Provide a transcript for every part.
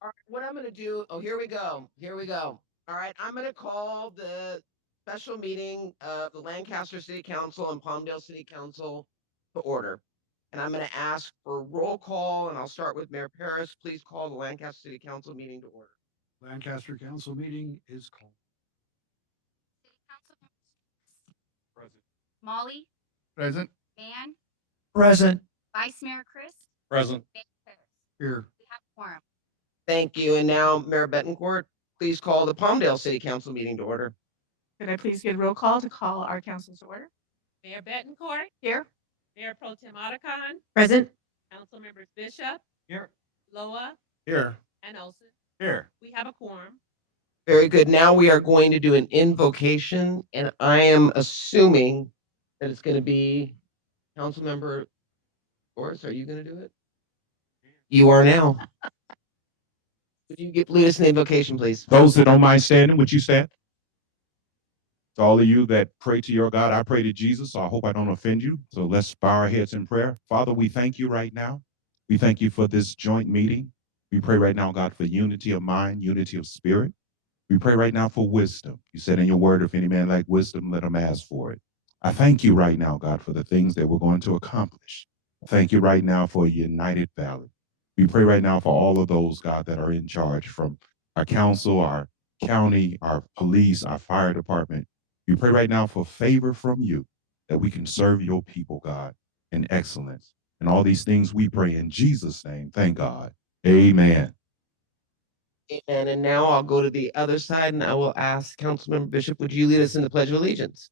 All right, what I'm gonna do, oh, here we go. Here we go. All right, I'm gonna call the special meeting of the Lancaster City Council and Palmdale City Council to order. And I'm gonna ask for roll call, and I'll start with Mayor Paris. Please call the Lancaster City Council meeting to order. Lancaster Council meeting is called. City Council Present. Molly, Present. Van, Present. Vice Mayor Chris, Present. Mayor Paris. Here. We have quorum. Thank you. And now, Mayor Betancourt, please call the Palmdale City Council meeting to order. Could I please get a roll call to call our council to order? Mayor Betancourt, Here. Mayor Pro Tem Otacon, Present. Council Members Bishop, Here. Loa, Here. and Olson. Here. We have a quorum. Very good. Now we are going to do an invocation, and I am assuming that it's gonna be Councilmember Boris, are you gonna do it? You are now. Would you lead us in the invocation, please? Those that don't mind standing, would you stand? To all of you that pray to your God, I pray to Jesus, so I hope I don't offend you. So let's bow our heads in prayer. Father, we thank you right now. We thank you for this joint meeting. We pray right now, God, for unity of mind, unity of spirit. We pray right now for wisdom. You said in your word, if any man lack wisdom, let him ask for it. I thank you right now, God, for the things that we're going to accomplish. Thank you right now for a united valley. We pray right now for all of those, God, that are in charge, from our council, our county, our police, our fire department. We pray right now for favor from you, that we can serve your people, God, in excellence. And all these things we pray in Jesus' name. Thank God. Amen. Amen. And now I'll go to the other side and I will ask Councilmember Bishop, would you lead us in the Pledge of Allegiance?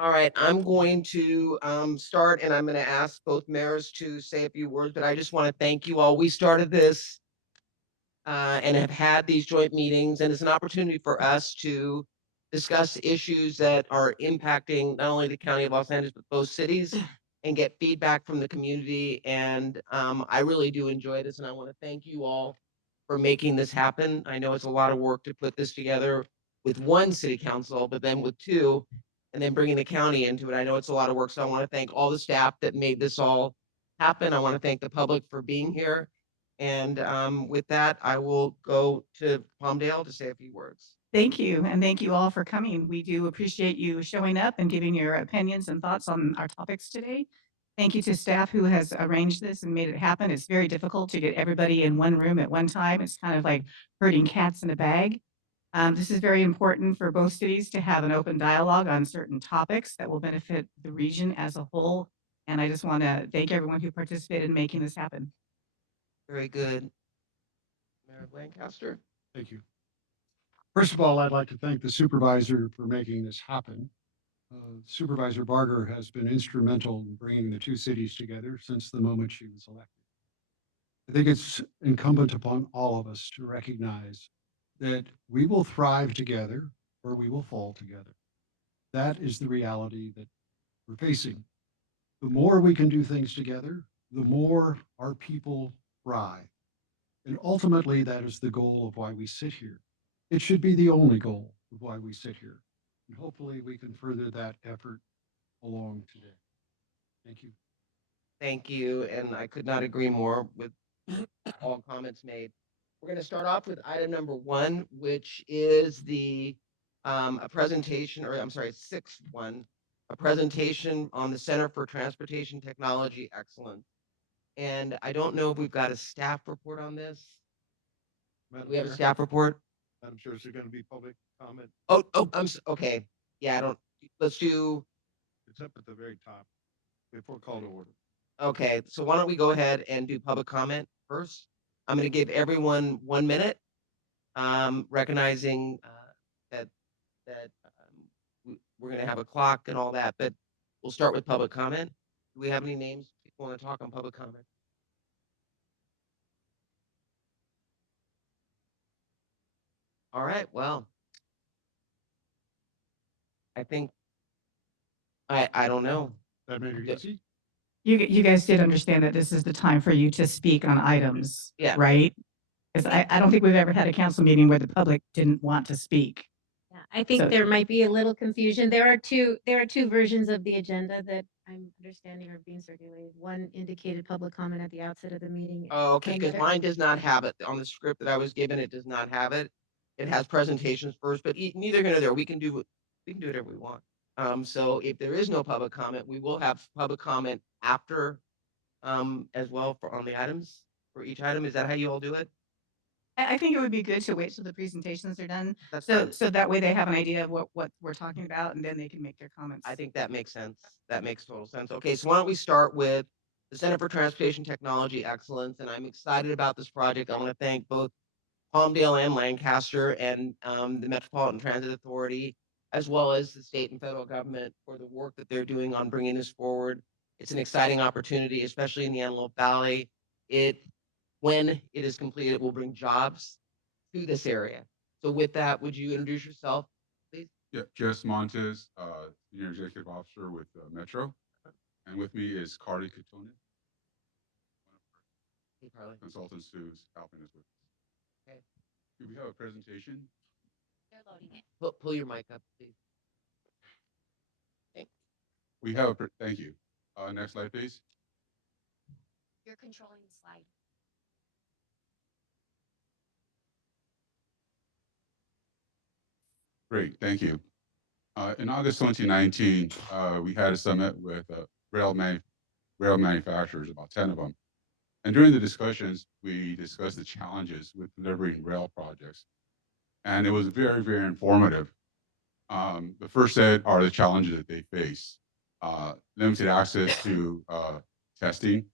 All right, I'm going to start and I'm going to ask both mayors to say a few words, but I just want to thank you all. We started this and have had these joint meetings, and it's an opportunity for us to discuss issues that are impacting not only the county of Los Angeles, but both cities and get feedback from the community. And I really do enjoy this, and I want to thank you all for making this happen. I know it's a lot of work to put this together with one city council, but then with two, and then bringing the county into it. I know it's a lot of work, so I want to thank all the staff that made this all happen. I want to thank the public for being here. And with that, I will go to Palmdale to say a few words. Thank you. And thank you all for coming. We do appreciate you showing up and giving your opinions and thoughts on our topics today. Thank you to staff who has arranged this and made it happen. It's very difficult to get everybody in one room at one time. It's kind of like herding cats in a bag. This is very important for both cities to have an open dialogue on certain topics that will benefit the region as a whole. And I just want to thank everyone who participated in making this happen. Very good. Mayor of Lancaster. Thank you. First of all, I'd like to thank the supervisor for making this happen. Supervisor Barger has been instrumental in bringing the two cities together since the moment she was elected. I think it's incumbent upon all of us to recognize that we will thrive together or we will fall together. That is the reality that we're facing. The more we can do things together, the more our people thrive. And ultimately, that is the goal of why we sit here. It should be the only goal of why we sit here. And hopefully, we can further that effort along today. Thank you. Thank you. And I could not agree more with all comments made. We're going to start off with item number one, which is the a presentation, or I'm sorry, sixth one, a presentation on the Center for Transportation Technology Excellence. And I don't know if we've got a staff report on this. Madam We have a Chair, staff report. Madam Chair, is there going to be public comment? Okay. Yeah, I don't, let's do, It's up at the very top before call to order. okay. So why don't we go ahead and do public comment first? I'm going to give everyone 1 minute, recognizing that we're going to have a clock and all that, but we'll start with public comment. Do we have any names people want to talk on public comment? All right, well, I think, I don't know. That made it Yeah. easy? You guys did understand that this is the time for you to speak on items, Yeah. right? Because I don't think we've ever had a council meeting where the public didn't want to speak. Yeah, I think So- there might be a little confusion. There are two versions of the agenda that I'm understanding are being circulated. One indicated public comment at the outset of the meeting. Oh, okay, and because the other- mine does not have it. On the script that I was given, it does not have it. It has presentations first, but neither here nor there. We can do whatever we want. So if there is no public comment, we will have public comment after, as well for on the items, for each item. Is that how you all do it? I think it would be good to wait till the presentations are done. That's So, fine. so that way they have an idea of what we're talking about and then they can make their comments. I think that makes sense. That makes total sense. Okay, so why don't we start with the Center for Transportation Technology Excellence, and I'm excited about this project. I want to thank both Palmdale and Lancaster and the Metropolitan Transit Authority, as well as the state and federal government for the work that they're doing on bringing this forward. It's an exciting opportunity, especially in the Antelope Valley. When it is completed, will bring jobs to this area. So with that, would you introduce yourself, please? Yeah, Jess Montes, Senior Executive Officer with Metro. And with me is Carly Katonen, Hey, Carly. consultants who's helping us with this. Okay. Do we have a presentation? They're loading it. Pull your mic up, please. We have thank you. Next slide, please. You're controlling the slide. Great, thank you. In August 2019, we had a summit with rail manufacturers, about 10 of them. And during the discussions, we discussed the challenges with delivering rail projects. And it was very, very informative. The first set are the challenges that they face. Limited access to testing,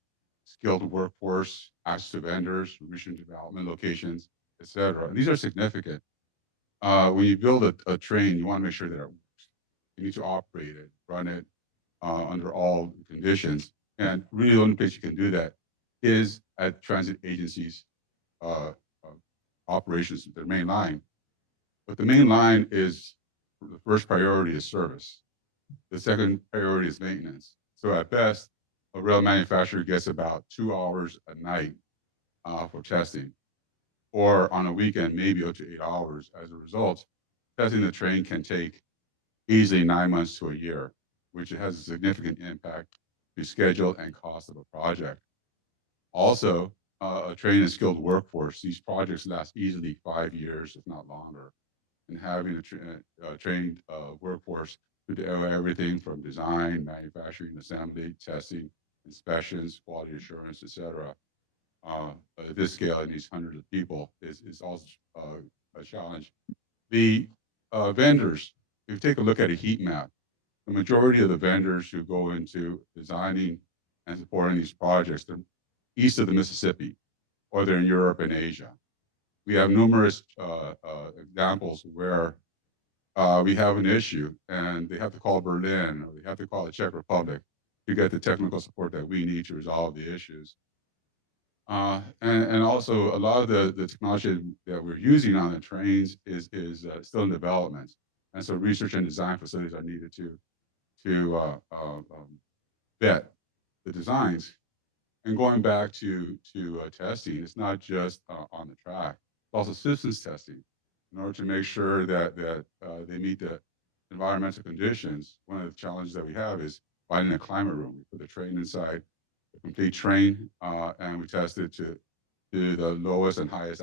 skilled workforce, access to vendors, research and development locations, et cetera. And these are significant. When you build a train, you want to make sure that it works. You need to operate it, run it under all conditions. And really the only place you can do that is at transit agencies' operations, their main line. But the main line is, the first priority is service. The second priority is maintenance. So at best, a rail manufacturer gets about 2 hours a night for testing, or on a weekend, maybe up to 8 hours. As a result, testing the train can take easily 9 months to a year, which has a significant impact to schedule and cost of a project. Also, a trained and skilled workforce, these projects last easily 5 years, if not longer. And having a trained workforce to do everything from design, manufacturing, assembly, testing, inspections, quality assurance, et cetera. At this scale, it needs hundreds of people is also a challenge. The vendors, if you take a look at a heat map, the majority of the vendors who go into designing and supporting these projects, they're east of the Mississippi, or they're in Europe and Asia. We have numerous examples where we have an issue and they have to call Berlin or they have to call the Czech Republic to get the technical support that we need to resolve the issues. And also a lot of the technology that we're using on the trains is still in development. And so research and design facilities are needed to vet the designs. And going back to testing, it's not just on the track, it's also systems testing in order to make sure that they meet the environmental conditions. One of the challenges that we have is finding a climate room. We put the train inside a complete train, and we test it to the lowest and highest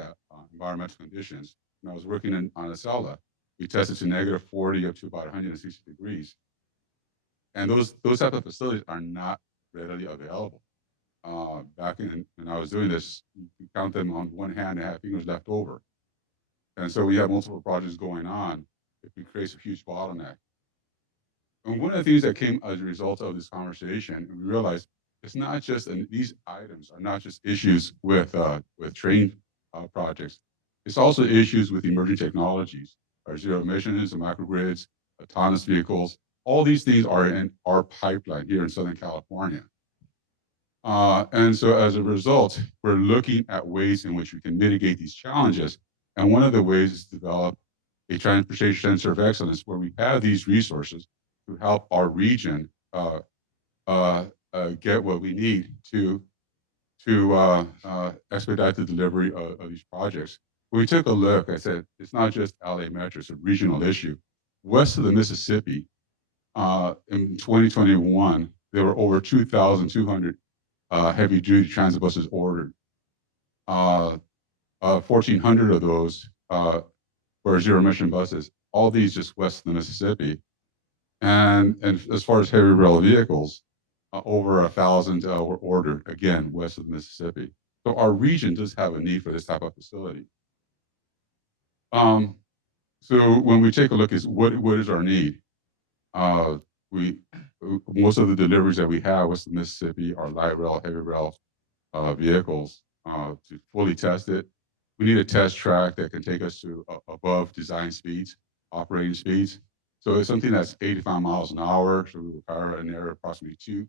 environmental conditions. When I was working on a Acela, we tested to -40 up to about 160 degrees. And those type of facilities are not readily available. Back when I was doing this, you count them on one hand and have fingers left over. And so we have multiple projects going on. It creates a huge bottleneck. And one of the things that came as a result of this conversation, we realized it's not just, and these items are not just issues with train projects. It's also issues with emerging technologies, our zero emissions, the microgrids, autonomous vehicles. All these things are in our pipeline here in Southern California. And so as a result, we're looking at ways in which we can mitigate these challenges. And one of the ways is to develop a transportation center of excellence where we have these resources to help our region get what we need to expedite the delivery of these projects. When we took a look, I said it's not just LA Metro; it's a regional issue. West of the Mississippi, in 2021, there were over 2,200 heavy-duty transit buses ordered. 1,400 of those were zero-emission buses. All these just west of the Mississippi. And as far as heavy rail vehicles, over 1,000 were ordered, again, west of the Mississippi. So our region does have a need for this type of facility. Um, so when we take a look is what is our need? Uh, we most of the deliveries that we have west of the Mississippi are light rail, heavy rail vehicles. To fully test it, we need a test track that can take us to above design speeds, operating speeds. So it's something that's 85 miles an hour. So we require an area of approximately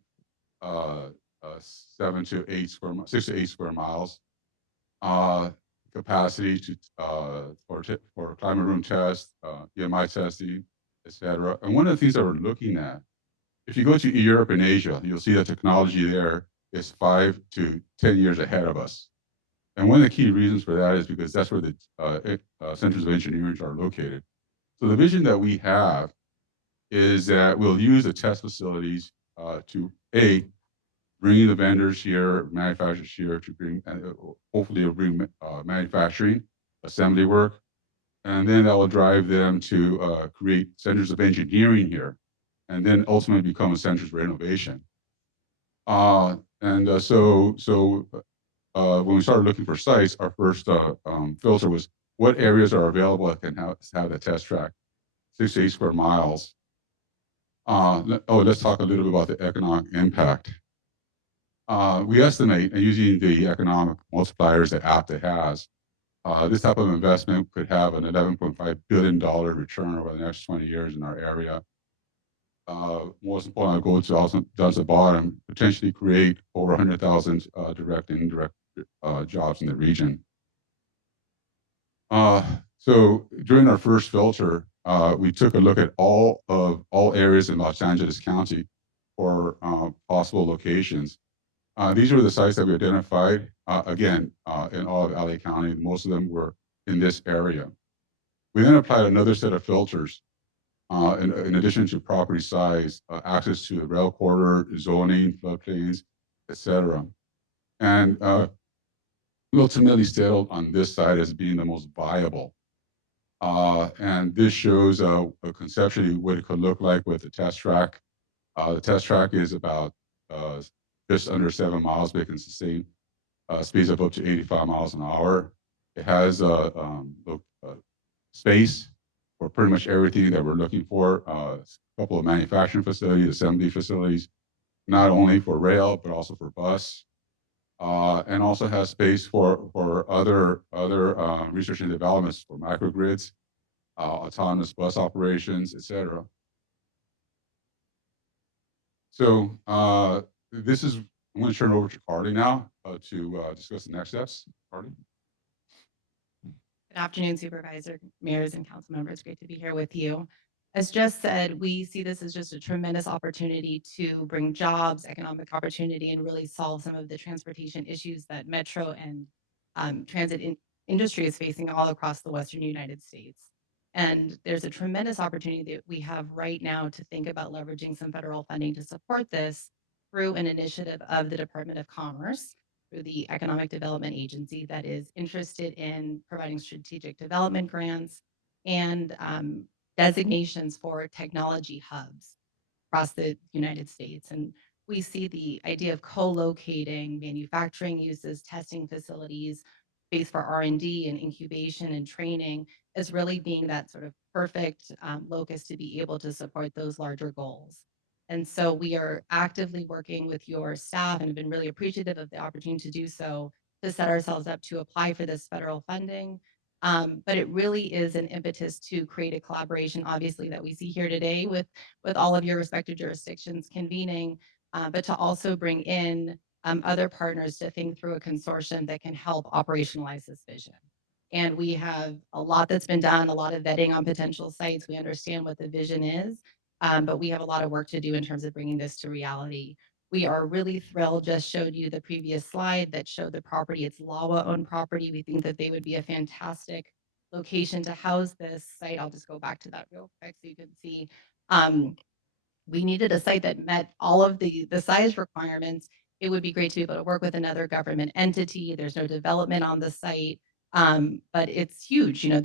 uh, 6 to 8 square miles. Uh, Capacity to for climate room test, EMI testing, etc. And one of the things that we're looking at, if you go to Europe and Asia, you'll see that technology there is 5 to 10 years ahead of us. And one of the key reasons for that is because that's where the centers of engineering are located. So the vision that we have is that we'll use the test facilities to bring the vendors here, manufacturers here to bring, hopefully it'll bring manufacturing, assembly work, and then that will drive them to create centers of engineering here, and then ultimately become a centers for innovation. When we started looking for sites, our first filter was what areas are available that can have the test track, 6 to 8 square miles. Let's talk a little bit about the economic impact. We estimate, and using the economic multipliers that APTA has, this type of investment could have an $11.5 billion return over the next 20 years in our area. Most important, I'll go to also down to the bottom, potentially create over 100,000 direct and indirect jobs in the region. So during our first filter, we took a look at all areas in Los Angeles County for possible locations. These were the sites that we identified. Again, in all of LA County, most of them were in this area. We then applied another set of filters. In addition to property size, access to the rail corridor, zoning, floodplains, etc. And we ultimately settled on this site as being the most viable. And this shows conceptually what it could look like with the test track. The test track is about just under 7 miles, but it can sustain speeds of up to 85 miles an hour. It has space for pretty much everything that we're looking for. A couple of manufacturing facilities, assembly facilities, not only for rail, but also for bus. And also has space for other research and developments for microgrids, autonomous bus operations, etc. So this is, I'm going to turn it over to Carly now to discuss the next steps. Carly. Good afternoon, Supervisor, mayors, and council members. Great to be here with you. As just said, we see this as just a tremendous opportunity to bring jobs, economic opportunity, and really solve some of the transportation issues that metro and industry is facing all across the Western United States. And there's a tremendous opportunity that we have right now to think about leveraging some federal funding to support this through an initiative of the Department of Commerce, through the Economic Development Agency, that is interested in providing strategic development grants and designations for technology hubs across the United States. And we see the idea of co-locating manufacturing uses, testing facilities, space for R&D and incubation and training as really being that sort of perfect locus to be able to support those larger goals. And so we are actively working with your staff and have been really appreciative of the opportunity to do so, to set ourselves up to apply for this federal funding. But it really is an impetus to create a collaboration, obviously, that we see here today with all of your respective jurisdictions convening, but to also bring in other partners to think through a consortium that can help operationalize this vision. And we have a lot that's been done, a lot of vetting on potential sites. We understand what the vision is, but we have a lot of work to do in terms of bringing this to reality. We are really thrilled, just showed you the previous slide that showed the property. It's LAWA-owned property. We think that they would be a fantastic location to house this site. I'll just go back to that real quick so you can see. We needed a site that met all of the size requirements. It would be great to be able to work with another government entity. There's no development on the site, but it's huge. You know,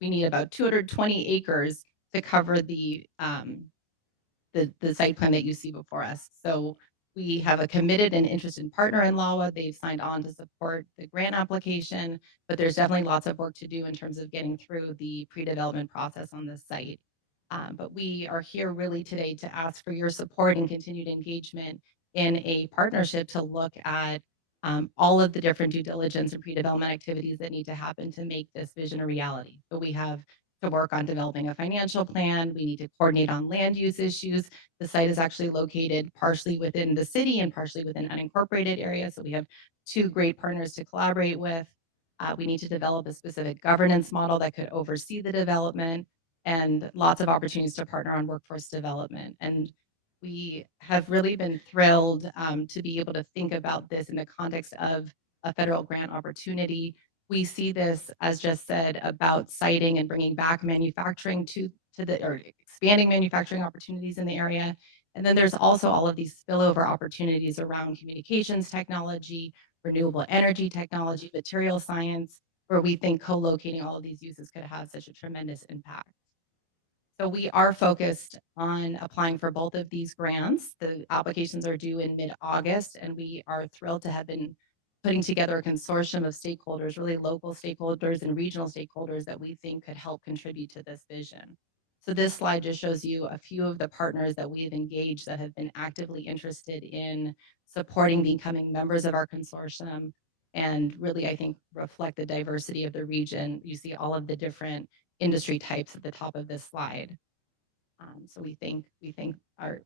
we need about 220 acres to cover the site plan that you see before us. So we have a committed and interested partner in LAWA. They've signed on to support the grant application, but there's definitely lots of work to do in terms of getting through the pre-development process on this site. But we are here really today to ask for your support and continued engagement in a partnership to look at all of the different due diligence and pre-development activities that need to happen to make this vision a reality. So we have to work on developing a financial plan. We need to coordinate on land use issues. The site is actually located partially within the city and partially within unincorporated areas. So we have two great partners to collaborate with. We need to develop a specific governance model that could oversee the development and lots of opportunities to partner on workforce development. And we have really been thrilled to be able to think about this in the context of a federal grant opportunity. We see this, as just said, about citing and bringing back manufacturing or expanding manufacturing opportunities in the area. And then there's also all of these spillover opportunities around communications technology, renewable energy technology, material science, where we think co-locating all of these uses could have such a tremendous impact. So we are focused on applying for both of these grants. The applications are due in mid-August, and we are thrilled to have been putting together a consortium of stakeholders, really local stakeholders and regional stakeholders that we think could help contribute to this vision. So this slide just shows you a few of the partners that we've engaged that have been actively interested in supporting becoming members of our consortium and really, I think, reflect the diversity of the region. You see all of the different industry types at the top of this slide. So we thank our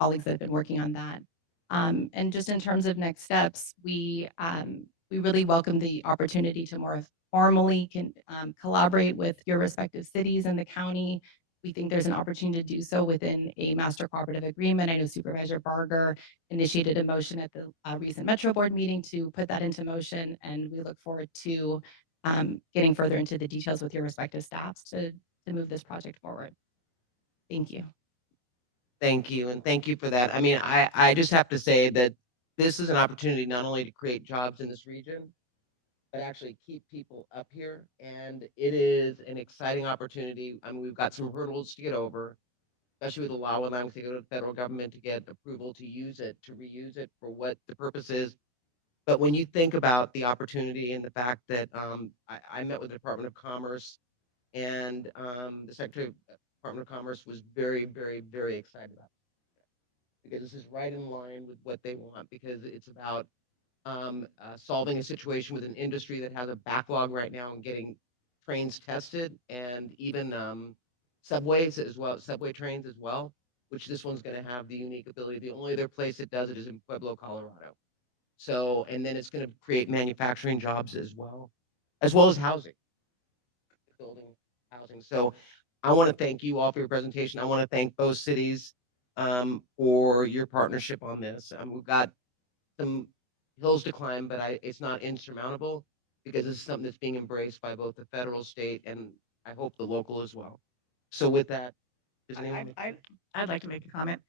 colleagues that have been working on that. And just in terms of next steps, we really welcome the opportunity to more formally collaborate with your respective cities and the county. We think there's an opportunity to do so within a master cooperative agreement. I know Supervisor Barger initiated a motion at the recent Metro Board meeting to put that into motion, and we look forward to getting further into the details with your respective staffs to move this project forward. Thank you. Thank you, and thank you for that. I mean, I just have to say that this is an opportunity not only to create jobs in this region, but actually keep people up here, and it is an exciting opportunity. I mean, we've got some hurdles to get over, especially with the law allowing to go to the federal government to get approval to use it, to reuse it for what the purpose is. But when you think about the opportunity and the fact that I met with the Department of Commerce and the Secretary of Department of Commerce was very, very, very excited about it because this is right in line with what they want because it's about solving a situation with an industry that has a backlog right now and getting trains tested and even subways as well, subway trains as well, which this one's going to have the unique ability. The only other place it does it is in Pueblo, Colorado. So, and then it's going to create manufacturing jobs as well as housing, building housing. So I want to thank you all for your presentation. I want to thank both cities for your partnership on this. We've got some hills to climb, but it's not insurmountable because this is something that's being embraced by both the federal, state, and I hope the local as well. So with that, does anyone? I'd like to make a comment.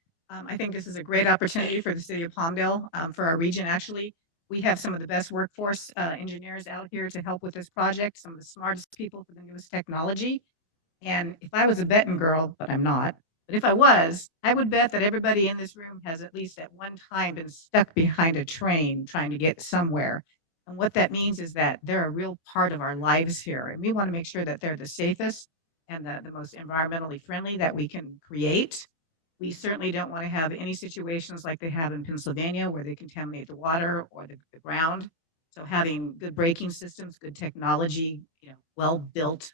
I think this is a great opportunity for the city of Palmdale, for our region, actually. We have some of the best workforce engineers out here to help with this project, some of the smartest people for the newest technology. And if I was a betting girl, but I'm not, but if I was, I would bet that everybody in this room has at least at one time been stuck behind a train trying to get somewhere. And what that means is that they're a real part of our lives here. And we want to make sure that they're the safest and the most environmentally friendly that we can create. We certainly don't want to have any situations like they have in Pennsylvania where they contaminate the water or the ground. So having good braking systems, good technology, well-built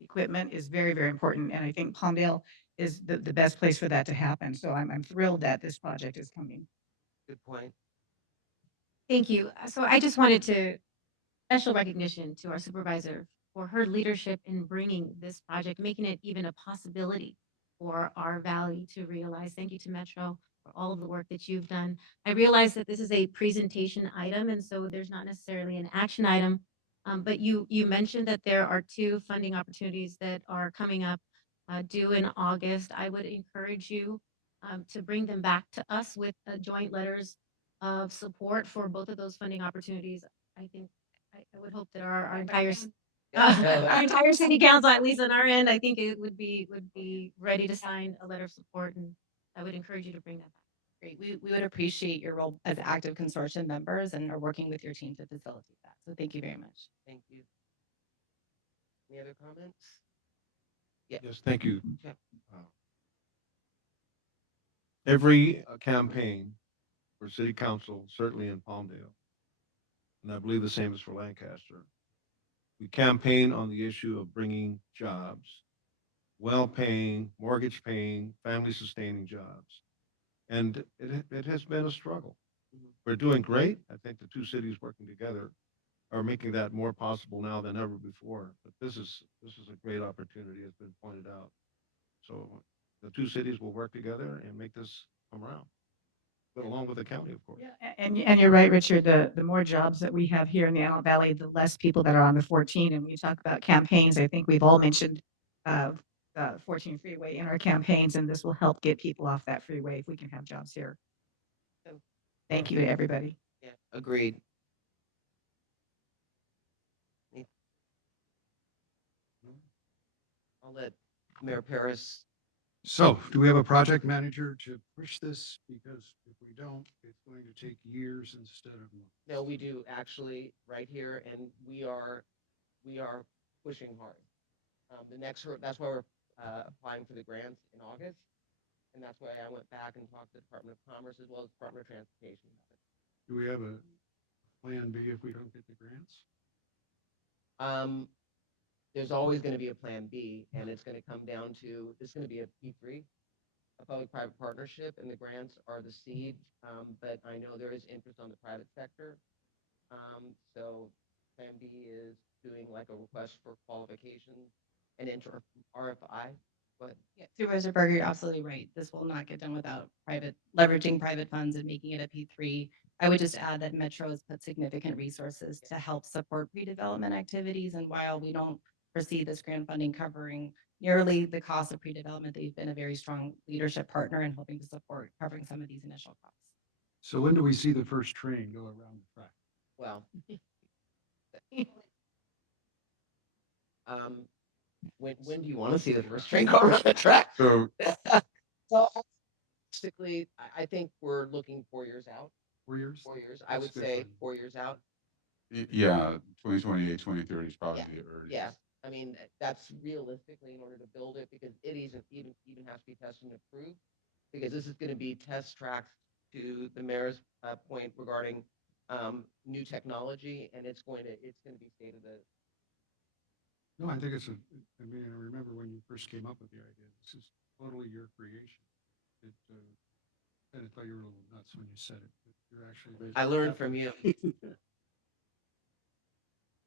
equipment is very, very important. And I think Palmdale is the best place for that to happen. So I'm thrilled that this project is coming. Good point. Thank you. So I just wanted to special recognition to our supervisor for her leadership in bringing this project, making it even a possibility for our valley to realize. Thank you to Metro for all of the work that you've done. I realize that this is a presentation item, and so there's not necessarily an action item. But you mentioned that there are two funding opportunities that are coming up due in August. I would encourage you to bring them back to us with joint letters of support for both of those funding opportunities. I think I would hope that our entire Yeah, no, our that- entire city council, at least on our end, I think it would be ready to sign a letter of support, and I would encourage you to bring that back. Great. We would appreciate your role as active consortium members and are working with your team to facilitate that. So thank you very much. Thank you. Any other comments? Yeah. Yes, thank you. Okay. Every campaign for city council, certainly in Palmdale, and I believe the same is for Lancaster, we campaign on the issue of bringing jobs, well-paying, mortgage-paying, family-sustaining jobs. And it has been a struggle. We're doing great. I think the two cities working together are making that more possible now than ever before. But this is a great opportunity, as been pointed out. So the two cities will work together and make this come around. But along with the county, of course. And you're right, Richard, the more jobs that we have here in the Antelope Valley, the less people that are on the 14. And when you talk about campaigns, I think we've all mentioned uh, 14 freeway in our campaigns, and this will help get people off that freeway if we can have jobs here. So thank you to everybody. Yeah, agreed. I'll let Mayor Paris. So do we have a project manager to push this? Because if we don't, it's going to take years instead of months. No, we do actually right here, and we are pushing hard. That's why we're applying for the grants in August, and that's why I went back and talked to the Department of Commerce as well as Department of Transportation about it. Do we have a plan B if we don't get the grants? There's always going to be a plan B, and it's going to come down to, it's going to be a P3, a public-private partnership, and the grants are the seed. But I know there is interest on the private sector. So plan B is doing like a request for qualifications and enter RFI. But Yeah, Supervisor Berger, you're absolutely right. This will not get done without leveraging private funds and making it a P3. I would just add that Metro has put significant resources to help support pre-development activities. And while we don't foresee this grant funding covering nearly the cost of pre-development, they've been a very strong leadership partner in helping to support covering some of these initial costs. So when do we see the first train go around the track? well, um, when do you want to see the first train go around the track? So So basically, I think we're looking 4 years out. 4 years? 4 years, I That's would good say funding. 4 years out. yeah, 2028, 2030 is probably the earliest. Yeah, I mean, that's realistically in order to build it, because it isn't even has to be tested and approved. Because this is gonna be test tracks to the mayor's point regarding new technology, and it's gonna be state of the. No, I think I mean, I remember when you first came up with the idea, this is totally your creation. It, and I thought you were a little nuts when you said it, but you're actually. I learned from you.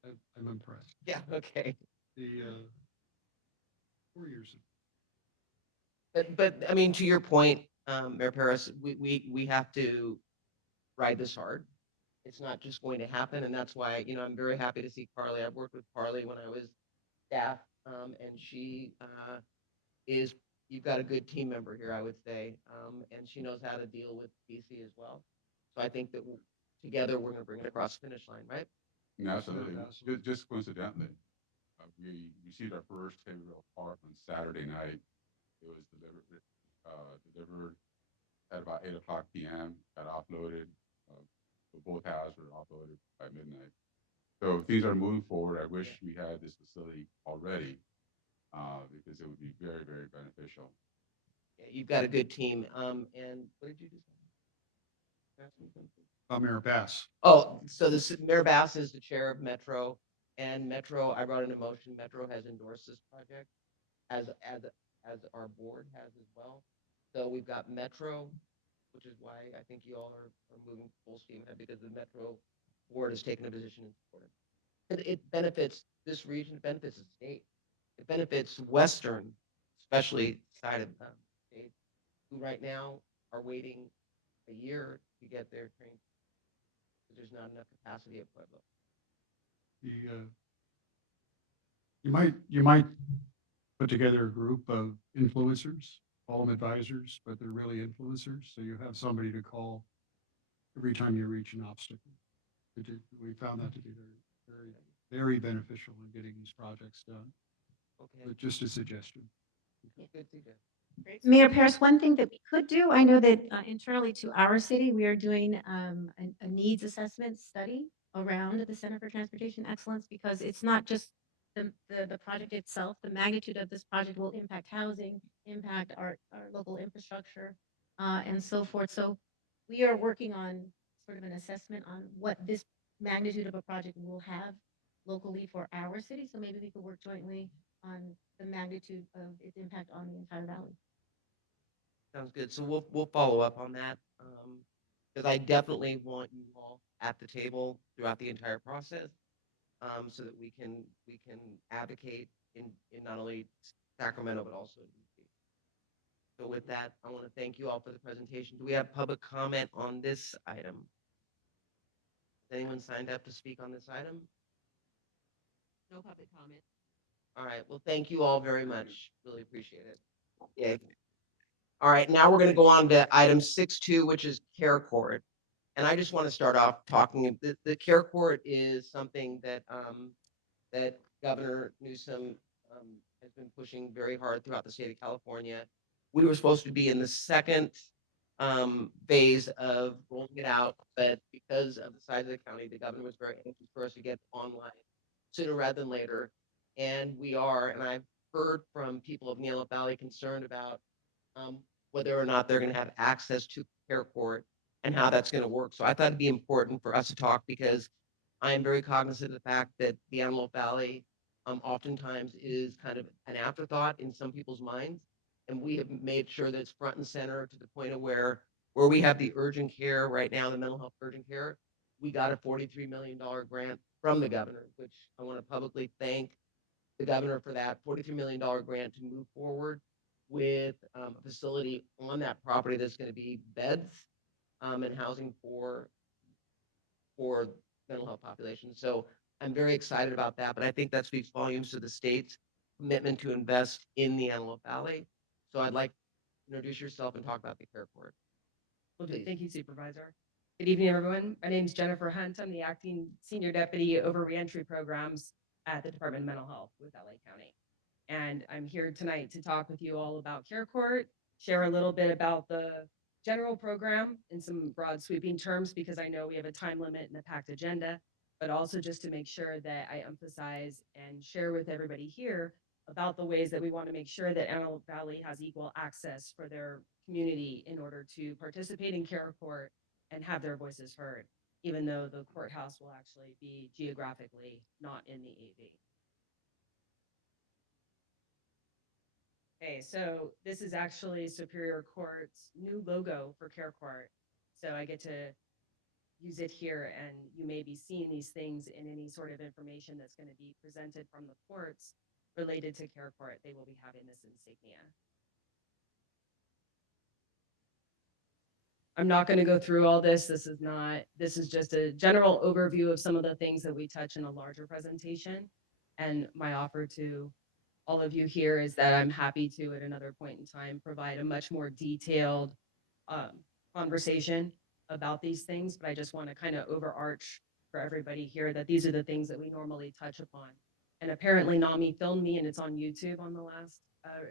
I'm impressed. Yeah, okay. The 4 years. But I mean, to your point, Mayor Paris, we have to ride this hard. It's not just going to happen, and that's why, I'm very happy to see Carly. I've worked with Carly when I was staff, and she you've got a good team member here, I would say, and she knows how to deal with DC as well. So I think that together we're going to bring it across the finish line, right? Absolutely. Absolutely. Just coincidentally, we received our first heavy rail part on Saturday night. It was delivered at about 8 o'clock p.m. Got offloaded. Both halves were offloaded by midnight. So things are moving forward. I wish we had this facility already because it would be very, very beneficial. Yeah, you've got a good team. And what did you do? Mayor Bass. Oh, so Mayor Bass is the chair of Metro, and Metro, I brought in a motion, Metro has endorsed this project as our board has as well. So we've got Metro, which is why I think you all are moving full steam ahead, because the Metro board has taken a position in support. it benefits this region, it benefits the state. It benefits Western, especially side of the state, who right now are waiting a year to get their train. Because there's not enough capacity at Pueblo. The, you might put together a group of influencers, call them advisors, but they're really influencers. So you have somebody to call every time you reach an obstacle. We found that to be very, very beneficial in getting these projects done. Okay, But just a suggestion. good suggestion. Mayor Paris, one thing that we could do, I know that internally to our city, we are doing a needs assessment study around the Center for Transportation Excellence, because it's not just the project itself. The magnitude of this project will impact housing, impact our local infrastructure, and so forth. So we are working on sort of an assessment on what this magnitude of a project will have locally for our city. So maybe we could work jointly on the magnitude of its impact on the entire valley. Sounds good. So we'll follow up on that. Because I definitely want you all at the table throughout the entire process. So that we can advocate in not only Sacramento, but also in DC. So with that, I want to thank you all for the presentation. Do we have public comment on this item? Has anyone signed up to speak on this item? No public comment. All right, well, thank you all very much. Really appreciate it. Yeah. All right, now we're gonna go on to item 6.2, which is care court. And I just want to start off talking, the care court is something that Governor Newsom has been pushing very hard throughout the state of California. We were supposed to be in the second phase of rolling it out, but because of the size of the county, the governor was very anxious for us to get online sooner rather than later. And we are, and I've heard from people of Antelope Valley concerned about um, whether or not they're going to have access to care court and how that's going to work. So I thought it'd be important for us to talk because I am very cognizant of the fact that the Antelope Valley oftentimes is kind of an afterthought in some people's minds. And we have made sure that it's front and center to the point of where we have the urgent care right now, the mental health urgent care. We got a $43 million grant from the governor, which I want to publicly thank the governor for that $43 million grant to move forward with a facility on that property that's going to be beds and housing for mental health population. So I'm very excited about that, but I think that speaks volumes to the state's commitment to invest in the Antelope Valley. So I'd like to introduce yourself and talk about the care court. Will do. Thank you, Supervisor. Good evening, everyone. My name is Jennifer Hunt. I'm the Acting Senior Deputy over Reentry Programs at the Department of Mental Health with LA County. And I'm here tonight to talk with you all about Care Court, share a little bit about the general program in some broad sweeping terms, because I know we have a time limit and a packed agenda, but also just to make sure that I emphasize and share with everybody here about the ways that we want to make sure that Antelope Valley has equal access for their community in order to participate in care court and have their voices heard, even though the courthouse will actually be geographically not in the AV. Okay, so this is actually Superior Court's new logo for Care Court. So I get to use it here, and you may be seeing these things in any sort of information that's going to be presented from the courts related to Care Court. They will be having this insignia. I'm not going to go through all this. This is just a general overview of some of the things that we touch in a larger presentation. And my offer to all of you here is that I'm happy to, at another point in time, provide a much more detailed conversation about these things. But I just want to kind of overarch for everybody here that these are the things that we normally touch upon. And apparently NAMI filmed me, and it's on YouTube on the last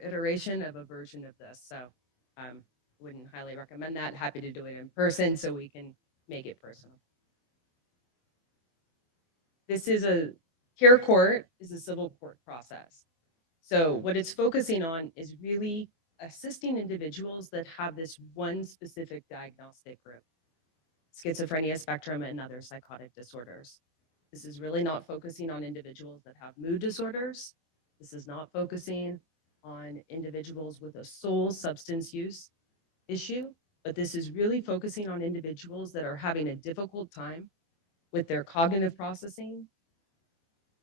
iteration of a version of this. So wouldn't highly recommend that. Happy to do it in person so we can make it personal. This is Care Court is a civil court process. So what it's focusing on is really assisting individuals that have this one specific diagnostic group: schizophrenia spectrum and other psychotic disorders. This is really not focusing on individuals that have mood disorders. This is not focusing on individuals with a sole substance use issue, but this is really focusing on individuals that are having a difficult time with their cognitive processing,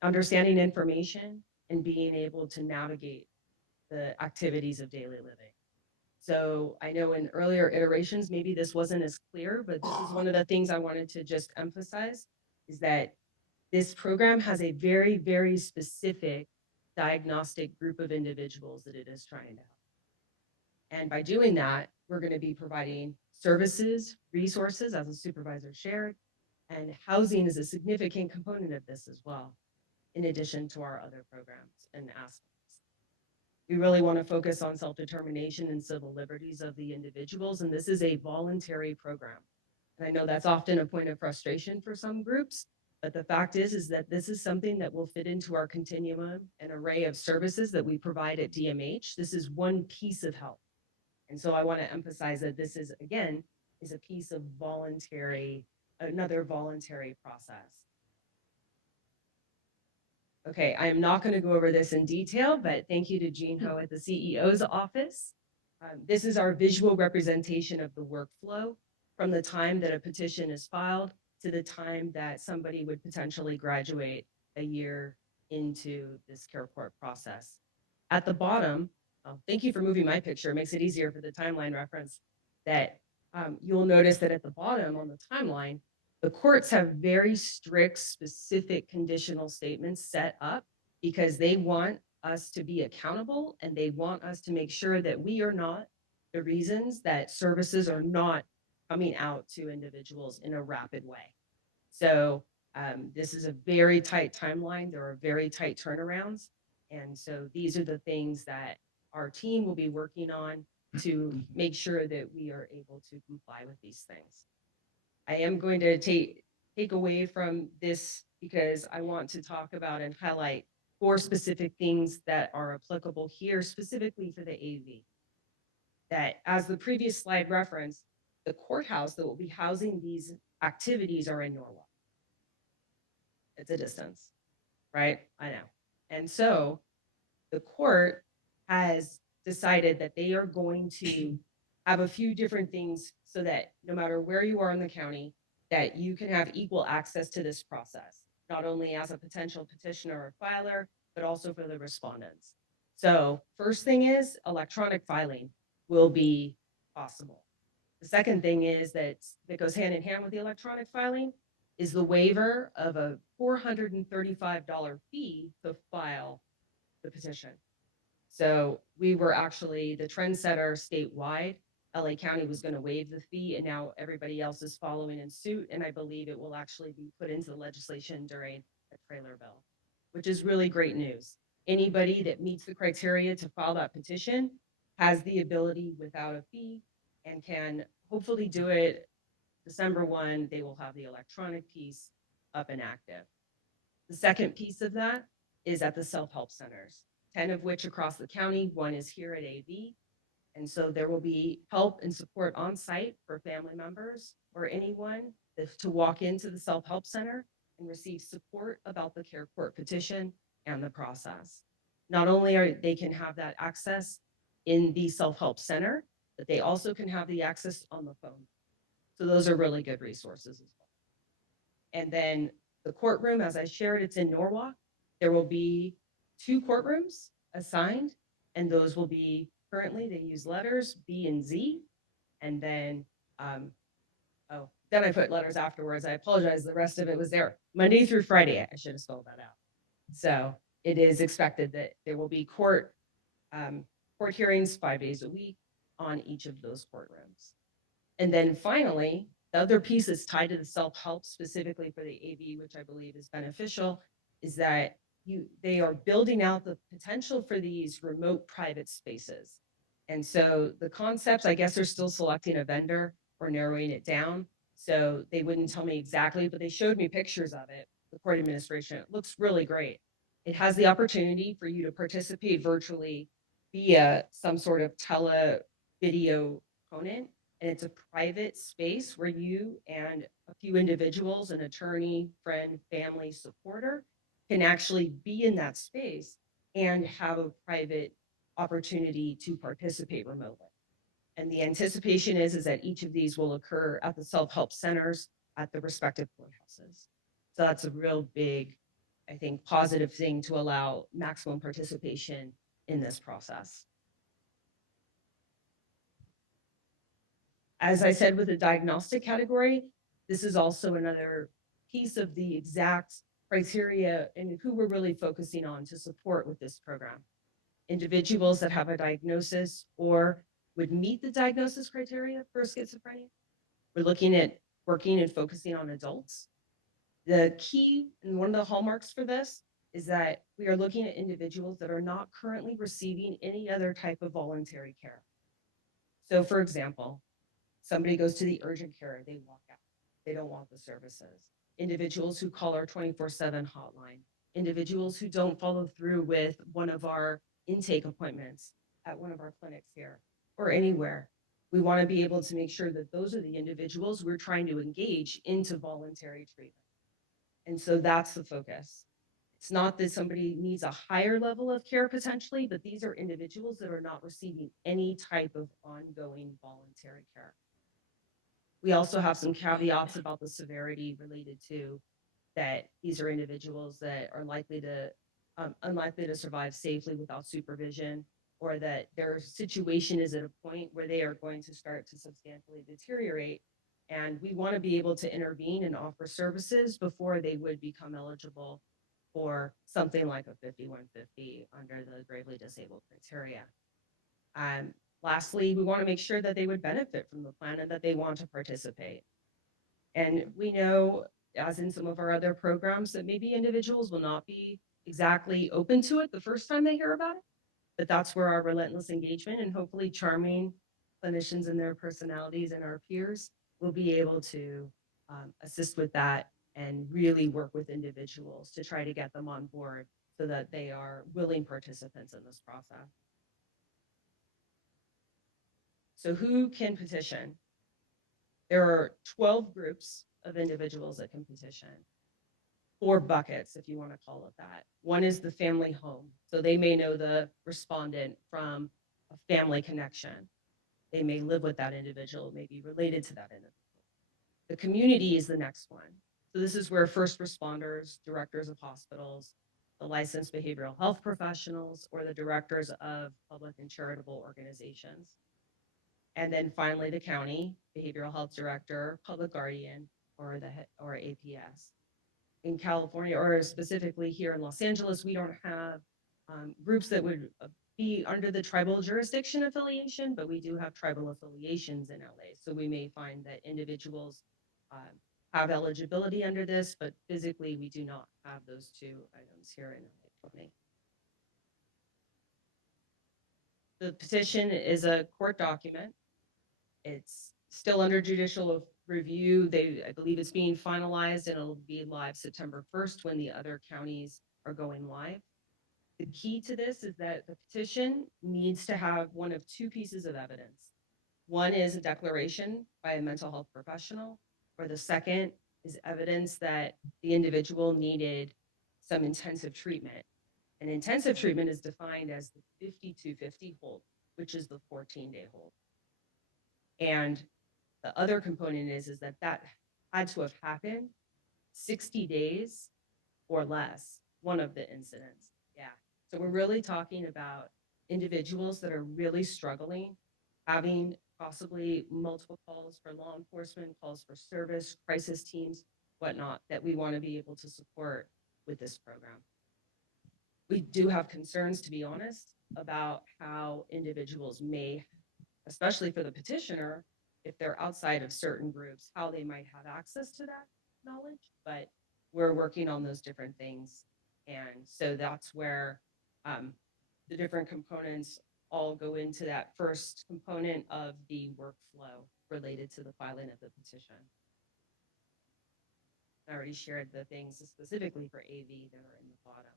understanding information and being able to navigate the activities of daily living. So I know in earlier iterations, maybe this wasn't as clear, but this is one of the things I wanted to just emphasize is that this program has a very, very specific diagnostic group of individuals that it is trying to help. And by doing that, we're going to be providing services, resources, as the supervisor shared, and housing is a significant component of this as well, in addition to our other programs and aspects. We really want to focus on self-determination and civil liberties of the individuals, and this is a voluntary program. And I know that's often a point of frustration for some groups, but the fact is that this is something that will fit into our continuum and array of services that we provide at DMH. This is one piece of help. And so I want to emphasize that this is, again, is a piece of another voluntary process. Okay, I am not going to go over this in detail, but thank you to Jean Ho at the CEO's office. This is our visual representation of the workflow from the time that a petition is filed to the time that somebody would potentially graduate a year into this care court process. At the bottom, thank you for moving my picture. It makes it easier for the timeline reference that you'll notice that at the bottom on the timeline, the courts have very strict, specific conditional statements set up because they want us to be accountable and they want us to make sure that we are not the reasons that services are not coming out to individuals in a rapid way. So this is a very tight timeline. There are very tight turnarounds. And so these are the things that our team will be working on to make sure that we are able to comply with these things. I am going to take away from this because I want to talk about and highlight 4 specific things that are applicable here, specifically for the AV. That as the previous slide referenced, the courthouse that will be housing these activities are in Norwalk. It's a distance, right? I know. And so the court has decided that they are going to have a few different things so that no matter where you are in the county, that you can have equal access to this process, not only as a potential petitioner or filer, but also for the respondents. So first thing is electronic filing will be possible. The second thing is that goes hand in hand with the electronic filing is the waiver of a $435 fee to file the petition. So we were actually the trendsetter statewide. LA County was going to waive the fee and now everybody else is following in suit. And I believe it will actually be put into the legislation during a trailer bill, which is really great news. Anybody that meets the criteria to file that petition has the ability without a fee and can hopefully do it December 1, they will have the electronic piece up and active. The second piece of that is at the self-help centers, 10 of which across the county, 1 is here at AV. And so there will be help and support on site for family members or anyone to walk into the self-help center and receive support about the care court petition and the process. Not only are they can have that access in the self-help center, but they also can have the access on the phone. So those are really good resources as well. And then the courtroom, as I shared, it's in Norwalk. There will be 2 courtrooms assigned, and those will be currently they use letters B and Z. And then, then I put letters afterwards. I apologize. The rest of it was there Monday through Friday. I should have spelled that out. So it is expected that there will be court hearings 5 days a week on each of those courtrooms. And then finally, the other piece that's tied to the self-help specifically for the AV, which I believe is beneficial, is that they are building out the potential for these remote private spaces. And so the concepts, I guess they're still selecting a vendor or narrowing it down. So they wouldn't tell me exactly, but they showed me pictures of it, the court administration. It looks really great. It has the opportunity for you to participate virtually via some sort of video component. And it's a private space where you and a few individuals, an attorney, friend, family, supporter, can actually be in that space and have a private opportunity to participate remotely. And the anticipation is that each of these will occur at the self-help centers at the respective courthouses. So that's a real big I think, positive thing to allow maximum participation in this process. As I said with the diagnostic category, this is also another piece of the exact criteria and who we're really focusing on to support with this program. Individuals that have a diagnosis or would meet the diagnosis criteria for schizophrenia. We're looking at working and focusing on adults. The key and one of the hallmarks for this is that we are looking at individuals that are not currently receiving any other type of voluntary care. So for example, somebody goes to the urgent care, they walk out, they don't want the services. Individuals who call our 24/7 hotline, individuals who don't follow through with one of our intake appointments at one of our clinics here or anywhere. We want to be able to make sure that those are the individuals we're trying to engage into voluntary treatment. And so that's the focus. It's not that somebody needs a higher level of care potentially, but these are individuals that are not receiving any type of ongoing voluntary care. We also have some caveats about the severity related to that these are individuals that are unlikely to survive safely without supervision, or that their situation is at a point where they are going to start to substantially deteriorate. And we want to be able to intervene and offer services before they would become eligible for something like a 5150 under the gravely disabled criteria. Lastly, we want to make sure that they would benefit from the plan and that they want to participate. And we know, as in some of our other programs, that maybe individuals will not be exactly open to it the first time they hear about it, but that's where our relentless engagement and hopefully charming clinicians and their personalities and our peers will be able to assist with that and really work with individuals to try to get them on board so that they are willing participants in this process. So who can petition? There are 12 groups of individuals that can petition. 4 buckets, if you want to call it that. One is the family home. So they may know the respondent from a family connection. They may live with that individual, may be related to that individual. The community is the next one. So this is where first responders, directors of hospitals, the licensed behavioral health professionals, or the directors of public and charitable organizations. And then finally, the county behavioral health director, public guardian, or APS. In California, or specifically here in Los Angeles, we don't have groups that would be under the tribal jurisdiction affiliation, but we do have tribal affiliations in LA. So we may find that individuals have eligibility under this, but physically we do not have those 2 items here in LA County. The petition is a court document. It's still under judicial review. I believe it's being finalized and it'll be live September 1st when the other counties are going live. The key to this is that the petition needs to have one of 2 pieces of evidence. One is a declaration by a mental health professional, or the second is evidence that the individual needed some intensive treatment. And intensive treatment is defined as the 50-50 hold, which is the 14-day hold. And the other component is that had to have happened 60 days or less, one of the incidents. Yeah. So we're really talking about individuals that are really struggling, having possibly multiple calls for law enforcement, calls for service, crisis teams, whatnot, that we want to be able to support with this program. We do have concerns, to be honest, about how individuals may, especially for the petitioner, if they're outside of certain groups, how they might have access to that knowledge, but we're working on those different things. And so that's where the different components all go into that first component of the workflow related to the filing of the petition. I already shared the things specifically for AV that are in the bottom.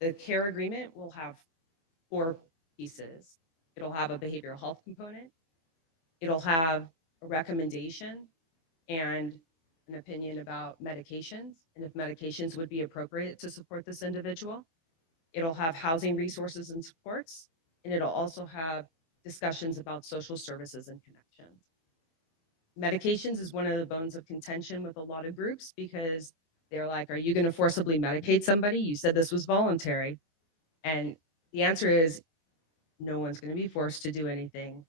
The care agreement will have 4 pieces. It'll have a behavioral health component. It'll have a recommendation and an opinion about medications and if medications would be appropriate to support this individual. It'll have housing resources and supports, and it'll also have discussions about social services and connections. medications is one of the bones of contention with a lot of groups because they're like, are you going to forcibly medicate somebody? You said this was voluntary. And the answer is no one's going to be forced to do anything.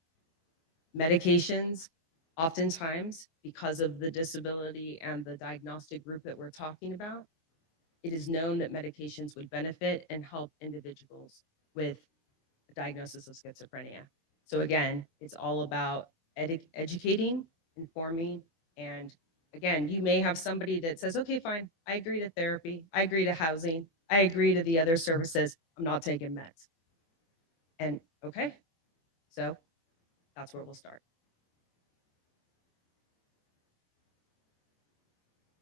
Medications, oftentimes, because of the disability and the diagnostic group that we're talking about, it is known that medications would benefit and help individuals with a diagnosis of schizophrenia. So again, it's all about educating, informing, and again, you may have somebody that says, okay, fine, I agree to therapy, I agree to housing, I agree to the other services, I'm not taking meds. And okay, so that's where we'll start.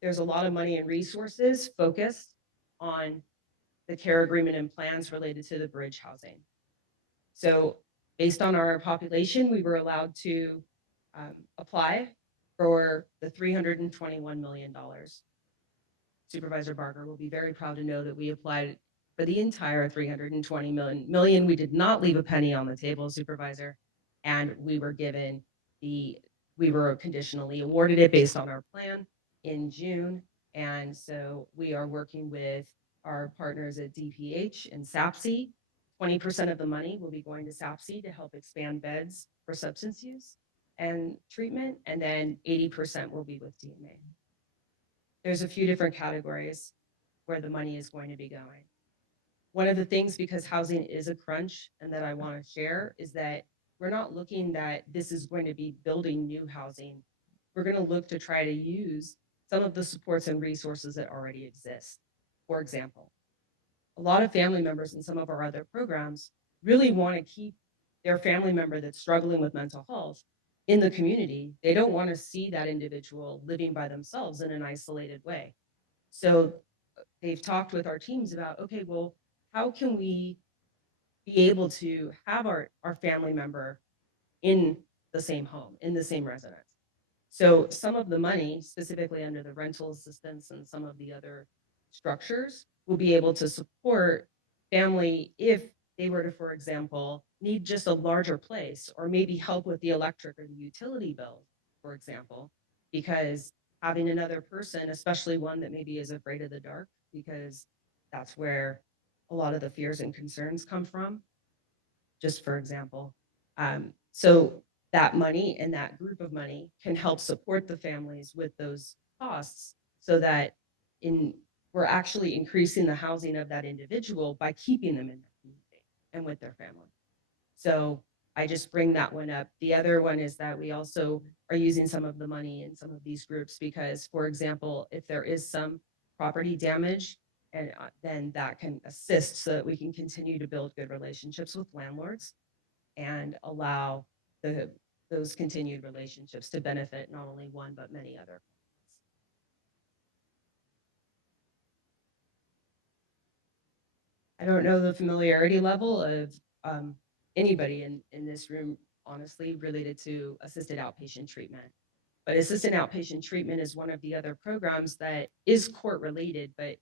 There's a lot of money and resources focused on the care agreement and plans related to the bridge housing. So based on our population, we were allowed to apply for the $321 million. Supervisor Barker will be very proud to know that we applied for the entire 320 million. We did not leave a penny on the table, Supervisor, and we were conditionally awarded it based on our plan in June. And so we are working with our partners at DPH and SAPSI. 20% of the money will be going to SAPSI to help expand beds for substance use and treatment, and then 80% will be with DMA. There's a few different categories where the money is going to be going. One of the things, because housing is a crunch and that I want to share, is that we're not looking that this is going to be building new housing. We're going to look to try to use some of the supports and resources that already exist. For example, a lot of family members in some of our other programs really want to keep their family member that's struggling with mental health in the community. They don't want to see that individual living by themselves in an isolated way. So they've talked with our teams about, okay, well, how can we be able to have our family member in the same home, in the same residence? So some of the money, specifically under the rental assistance and some of the other structures, will be able to support family if they were to, for example, need just a larger place or maybe help with the electric or the utility bill, for example, because having another person, especially one that maybe is afraid of the dark, because that's where a lot of the fears and concerns come from, just for example. So that money and that group of money can help support the families with those costs so that we're actually increasing the housing of that individual by keeping them in their community and with their family. So I just bring that one up. The other one is that we also are using some of the money in some of these groups because, for example, if there is some property damage, and then that can assist so that we can continue to build good relationships with landlords and allow those continued relationships to benefit not only one but many other. I don't know the familiarity level of anybody in this room, honestly, related to assisted outpatient treatment. But assisted outpatient treatment is one of the other programs that is court related, but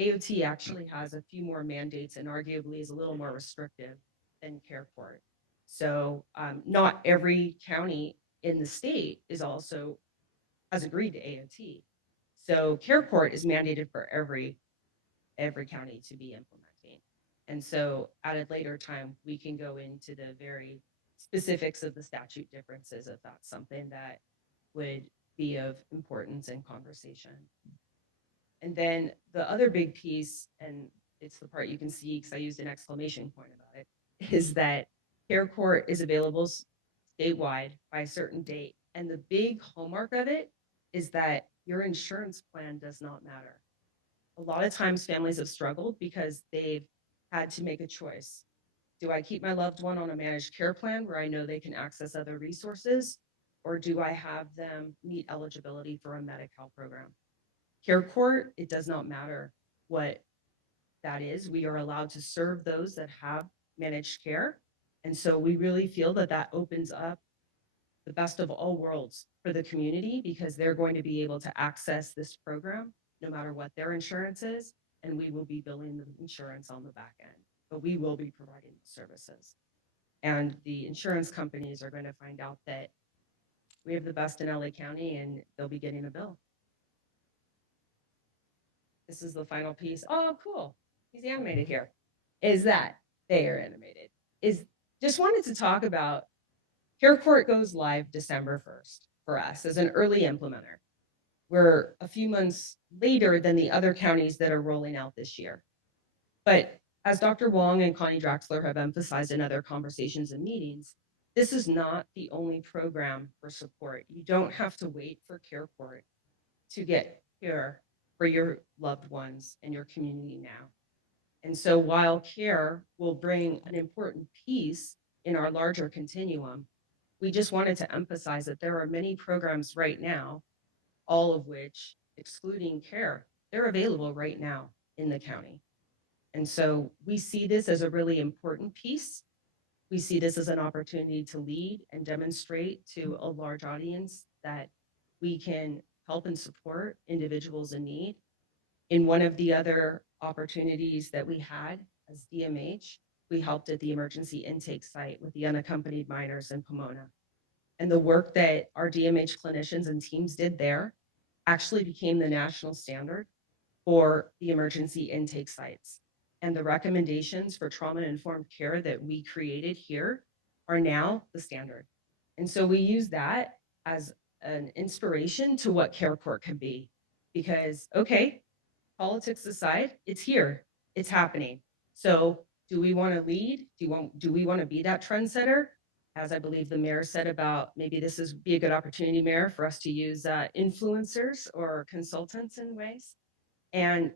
AOT actually has a few more mandates and arguably is a little more restrictive than care court. So not every county in the state has agreed to AOT. So care court is mandated for every county to be implementing. And so at a later time, we can go into the very specifics of the statute differences if that's something that would be of importance in conversation. And then the other big piece, and it's the part you can see because I used an exclamation point about it, is that care court is available statewide by a certain date. And the big hallmark of it is that your insurance plan does not matter. A lot of times families have struggled because they've had to make a choice. Do I keep my loved one on a managed care plan where I know they can access other resources? Or do I have them meet eligibility for a Medi-Cal program? Care court, it does not matter what that is. We are allowed to serve those that have managed care. And so we really feel that that opens up the best of all worlds for the community because they're going to be able to access this program no matter what their insurance is. And we will be billing the insurance on the back end, but we will be providing the services. And the insurance companies are going to find out that We have the best in LA County, and they'll be getting a bill. This is the final piece. Oh, cool. He's animated here. Is that they are animated? Is just wanted to talk about Care Court goes live December 1st for us as an early implementer. We're a few months later than the other counties that are rolling out this year. But as Dr. Wong and Connie Draxler have emphasized in other conversations and meetings, this is not the only program for support. You don't have to wait for Care Court to get care for your loved ones and your community now. And so while care will bring an important piece in our larger continuum, we just wanted to emphasize that there are many programs right now, all of which, excluding care, they're available right now in the county. And so we see this as a really important piece. We see this as an opportunity to lead and demonstrate to a large audience that we can help and support individuals in need. In one of the other opportunities that we had as DMH, we helped at the emergency intake site with the unaccompanied minors in Pomona. And the work that our DMH clinicians and teams did there actually became the national standard for the emergency intake sites. And the recommendations for trauma-informed care that we created here are now the standard. And so we use that as an inspiration to what Care Court can be. Because, okay, politics aside, it's here, it's happening. So do we want to lead? Do we want to be that trendsetter? As I believe the mayor said about maybe this is be a good opportunity, Mayor, for us to use influencers or consultants in ways. And,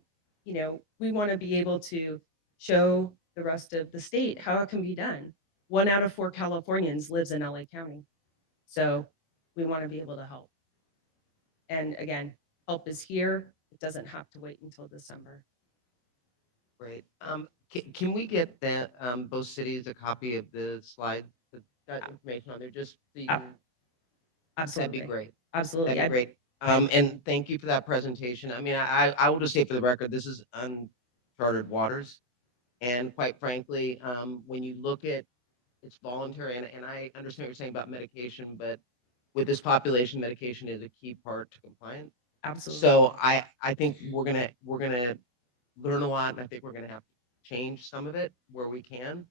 you know, we want to be able to show the rest of the state how it can be done. 1 out of 4 Californians lives in LA County. So we want to be able to help. And again, help is here. It doesn't have to wait until December. Great. Can we get that, both cities a copy of the slide, that information on there, just so you can, that'd Absolutely. be great. Absolutely. That'd be great. And thank you for that presentation. I mean, I will just say for the record, this is uncharted waters. And quite frankly, when you look at it's voluntary, and I understand what you're saying about medication, but with this population, medication is a key part to compliance. Absolutely. So I think we're gonna learn a lot, and I think we're gonna have to change some of it where we can.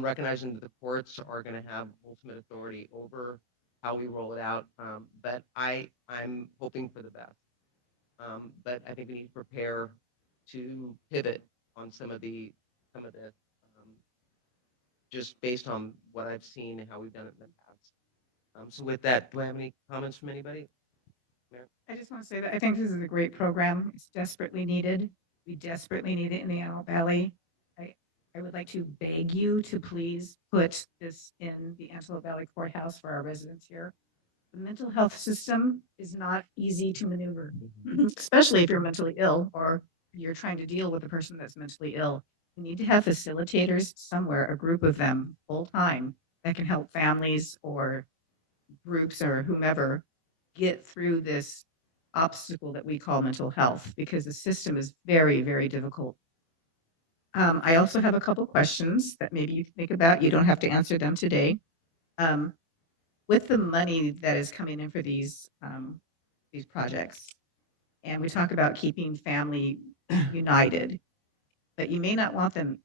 Recognizing that the courts are gonna have ultimate authority over how we roll it out. But I'm hoping for the best. But I think we need to prepare to pivot on some of this, just based on what I've seen and how we've done it in the past. So with that, do I have any comments from anybody? I just want to say that I think this is a great program. It's desperately needed. We desperately need it in the Antelope Valley. I would like to beg you to please put this in the Antelope Valley Courthouse for our residents here. The mental health system is not easy to maneuver, especially if you're mentally ill or you're trying to deal with a person that's mentally ill. We need to have facilitators somewhere, a group of them full time that can help families or groups or whomever get through this obstacle that we call mental health, because the system is very, very difficult. I also have a couple questions that maybe you can think about. You don't have to answer them today. With the money that is coming in for these projects, and we talk about keeping family united, but you may not want them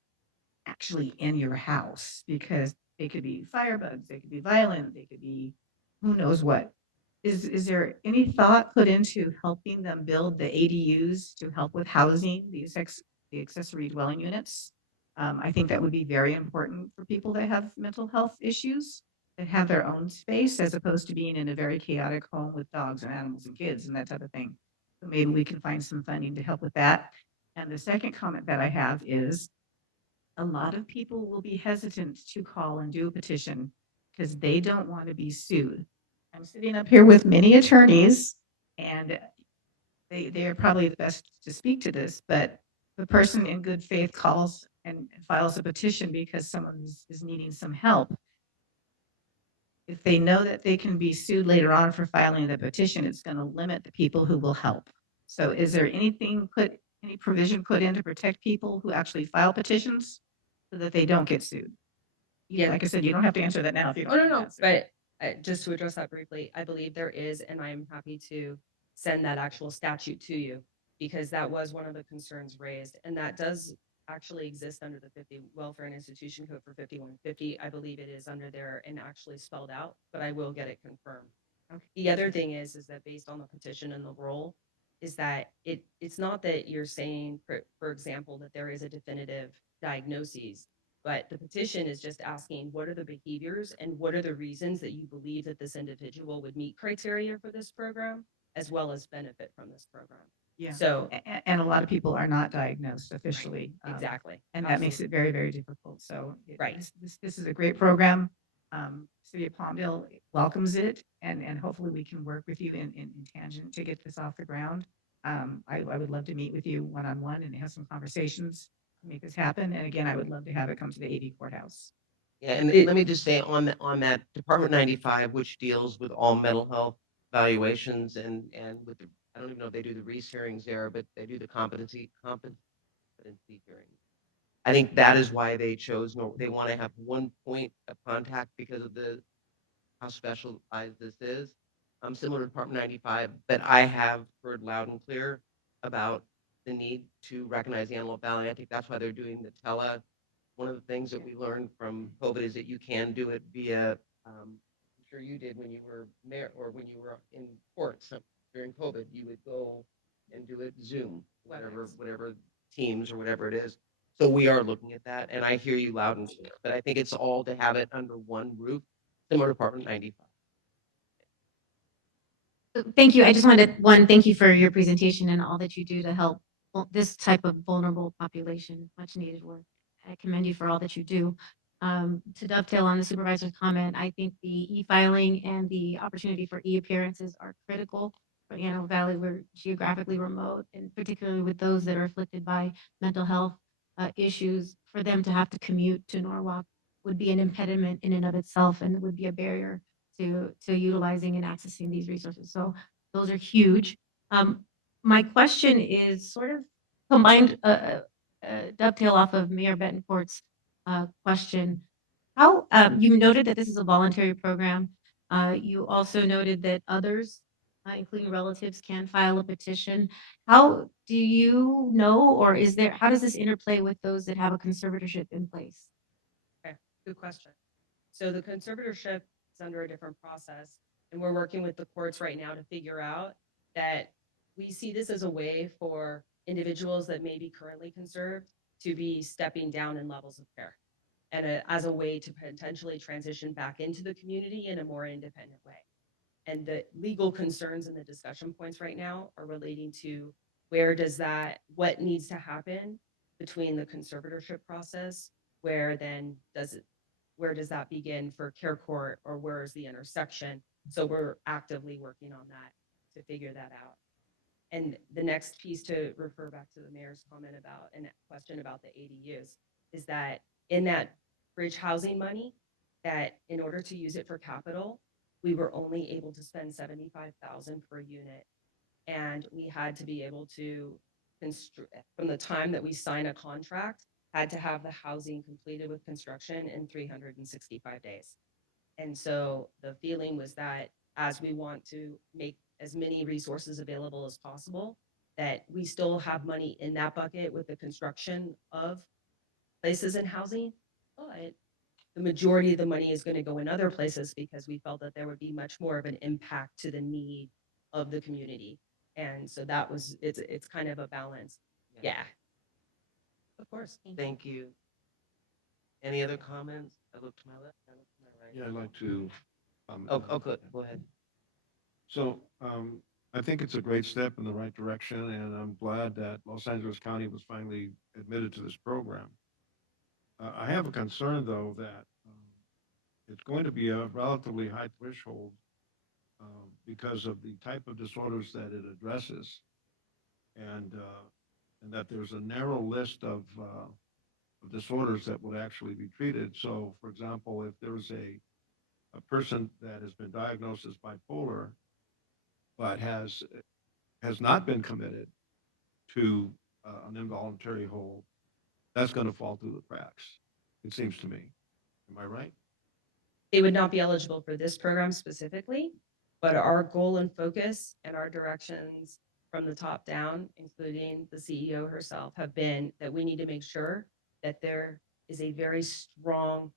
actually in your house because they could be firebugs, they could be violent, they could be who knows what. Is there any thought put into helping them build the ADUs to help with housing, the accessory dwelling units? I think that would be very important for people that have mental health issues, that have their own space, as opposed to being in a very chaotic home with dogs and animals and kids and that type of thing. So maybe we can find some funding to help with that. And the second comment that I have is a lot of people will be hesitant to call and do a petition because they don't want to be sued. I'm sitting up here with many attorneys, and they are probably the best to speak to this, but the person in good faith calls and files a petition because someone is needing some help. If they know that they can be sued later on for filing the petition, it's going to limit the people who will help. So is there any provision put in to protect people who actually file petitions so that they don't get sued? Yeah. Like I said, you don't have to answer that now if you don't. Oh, no, want to no, answer. but just to address that briefly, I believe there is, and I am happy to send that actual statute to you because that was one of the concerns raised, and that does actually exist under the 50 Welfare and Institution Code for 5150. I believe it is under there and actually spelled out, but I will get it confirmed. The other thing is that based on the petition and the role, is that it's not that you're saying, for example, that there is a definitive diagnosis, but the petition is just asking what are the behaviors and what are the reasons that you believe that this individual would meet criteria for this program as well as benefit from this program. Yeah. So And a lot of people are not diagnosed officially. exactly. And that makes Absolutely. it very, very difficult. So Right. this is a great program. City of Palmdale welcomes it, and hopefully we can work with you in tangent to get this off the ground. I would love to meet with you one-on-one and have some conversations to make this happen. And again, I would love to have it come to the AV courthouse. Yeah, and It- let me just say on that Department 95, which deals with all mental health evaluations and with the, I don't even know if they do the Reese hearings there, but they do the competency hearings. I think that is why they chose, no, they want to have one point of contact because of how specialized this is. Similar to Department 95, but I have heard loud and clear about the need to recognize the Antelope Valley. I think that's why they're doing the one of the things that we learned from COVID is that you can do it via, I'm sure you did when you were mayor or when you were in court during COVID, you would go and do it Zoom, whatever Teams or whatever it is. So we are looking at that, and I hear you loud and clear, but I think it's all to have it under one roof, similar to Department 95. Thank you. I just wanted, one, thank you for your presentation and all that you do to help this type of vulnerable population, much needed work. I commend you for all that you do. To dovetail on the supervisor's comment, I think the e-filing and the opportunity for e-appearances are critical for Antelope Valley. We're geographically remote, and particularly with those that are afflicted by mental health issues, for them to have to commute to Norwalk would be an impediment in and of itself and would be a barrier to utilizing and accessing these resources. So those are huge. My question is sort of combined, dovetail off of Mayor Betancourt's question. How, you noted that this is a voluntary program. You also noted that others, including relatives, can file a petition. How do you know, or is there, how does this interplay with those that have a conservatorship in place? Okay, good question. So the conservatorship is under a different process, and we're working with the courts right now to figure out that we see this as a way for individuals that may be currently conserved to be stepping down in levels of care and as a way to potentially transition back into the community in a more independent way. And the legal concerns and the discussion points right now are relating to what needs to happen between the conservatorship process, where then where does that begin for care court, or where is the intersection? So we're actively working on that to figure that out. And the next piece, to refer back to the mayor's comment about and question about the ADUs, is that in that bridge housing money, that in order to use it for capital, we were only able to spend 75,000 per unit. And we had to be able to from the time that we sign a contract, had to have the housing completed with construction in 365 days. And so the feeling was that as we want to make as many resources available as possible, that we still have money in that bucket with the construction of places in housing, but the majority of the money is going to go in other places because we felt that there would be much more of an impact to the need of the community. And so that was, it's kind of a balance. Yeah. Of course. Thank you. Any other comments? I look to my left, I look to my right. Yeah, I'd like to. Oh, good, go ahead. So I think it's a great step in the right direction, and I'm glad that Los Angeles County was finally admitted to this program. I have a concern, though, that it's going to be a relatively high threshold because of the type of disorders that it addresses, and that there's a narrow list of disorders that would actually be treated. So, for example, if there's a person that has been diagnosed as bipolar, but has not been committed to an involuntary hold, that's going to fall through the cracks, it seems to me. Am I right? They would not be eligible for this program specifically, but our goal and focus and our directions from the top down, including the CEO herself, have been that we need to make sure that there is a very strong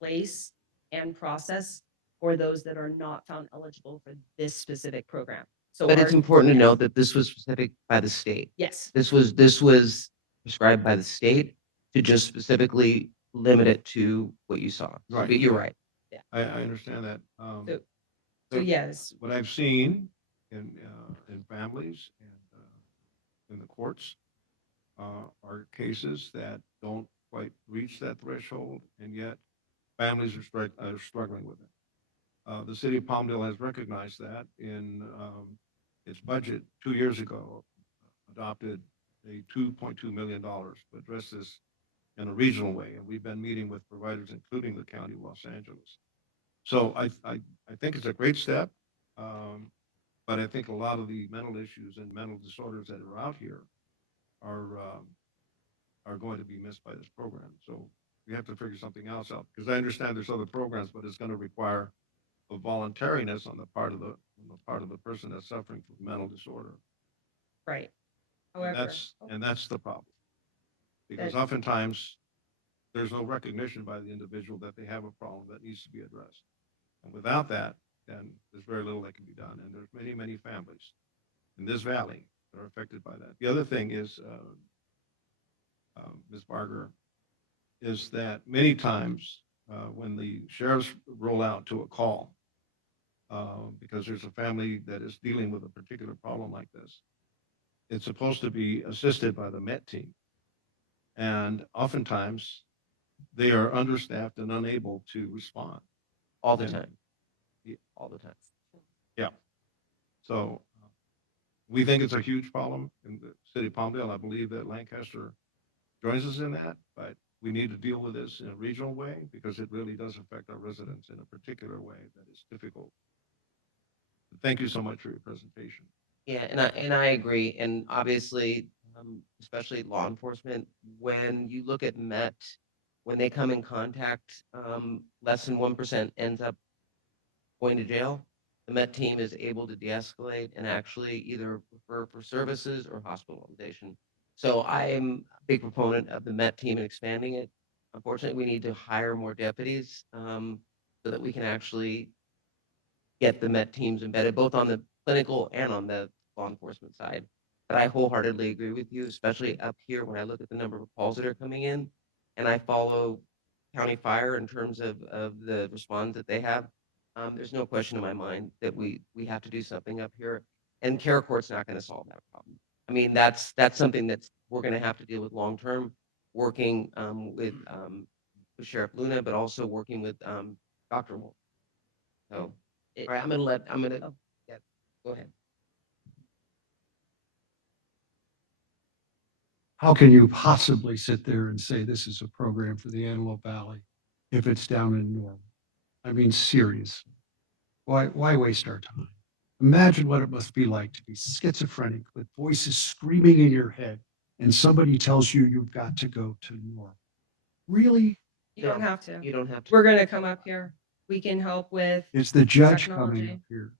place and process for those that are not found eligible for this specific program. So But it's our- important to note that this was specific by the state. Yes, This was prescribed by the state to just specifically limit it to what you saw. So, Right. but you're right. I understand that. so So yes, what I've seen in families and in the courts are cases that don't quite reach that threshold, and yet families are struggling with it. The city of Palmdale has recognized that in its budget 2 years ago, adopted a $2.2 million to address this in a regional way, and we've been meeting with providers, including the County of Los Angeles. So I think it's a great step. But I think a lot of the mental issues and mental disorders that are out here are going to be missed by this program. So we have to figure something else out, because I understand there's other programs, but it's going to require a voluntariness on the part of the person that's suffering from mental disorder. right. And However, that's the problem. Because That- oftentimes there's no recognition by the individual that they have a problem that needs to be addressed. And without that, then there's very little that can be done. And there's many, many families in this valley that are affected by that. The other thing is, Ms. Barger, is that many times when the sheriffs roll out to a call, because there's a family that is dealing with a particular problem like this, it's supposed to be assisted by the MET team. And oftentimes they are understaffed and unable to respond. All the And- time. Yeah. All the time. Yeah. So we think it's a huge problem in the city of Palmdale. I believe that Lancaster joins us in that, but we need to deal with this in a regional way, because it really does affect our residents in a particular way that is difficult. Thank you so much for your presentation. Yeah, and I agree. And obviously, especially law enforcement, when you look at Met, when they come in contact, less than 1% ends up going to jail. The Met team is able to de-escalate and actually either refer for services or hospitalization. So I'm a big proponent of the Met team and expanding it. Unfortunately, we need to hire more deputies, so that we can actually get the Met teams embedded, both on the clinical and on the law enforcement side. But I wholeheartedly agree with you, especially up here when I look at the number of calls that are coming in. And I follow county fire in terms of the response that they have. There's no question in my mind that we have to do something up here. And care court's not gonna solve that problem. I mean, that's something that's, we're gonna have to deal with long-term, working with Sheriff Luna, but also working with Dr. Wolf. So, It- all right, I'm gonna, Oh. yeah, go ahead. How can you possibly sit there and say this is a program for the Antelope Valley if it's down in Normal? I mean, seriously, why waste our time? Imagine what it must be like to be schizophrenic with voices screaming in your head and somebody tells you you've got to go to Normal. Really? you don't No, have to. You don't have to. We're gonna come up here. We can help with, Is the judge coming Technology. up here?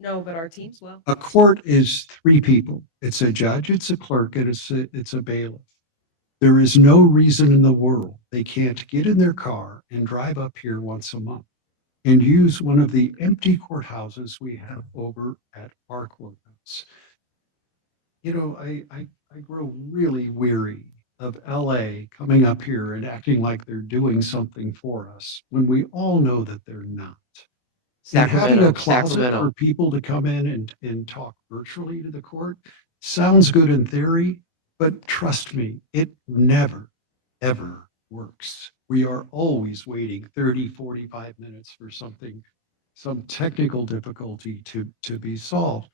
no, but our teams will. A court is three people. It's a judge, it's a clerk, and it's a bailiff. There is no reason in the world they can't get in their car and drive up here once a month and use one of the empty courthouses we have over at our courthouse. You know, I grow really weary of LA coming up here and acting like they're doing something for us when we all know that they're not. And having a Sacramento, closet for Sacramento. people to come in and talk virtually to the court sounds good in theory, but trust me, it never, ever works. We are always waiting 30, 45 minutes for something, some technical difficulty to be solved.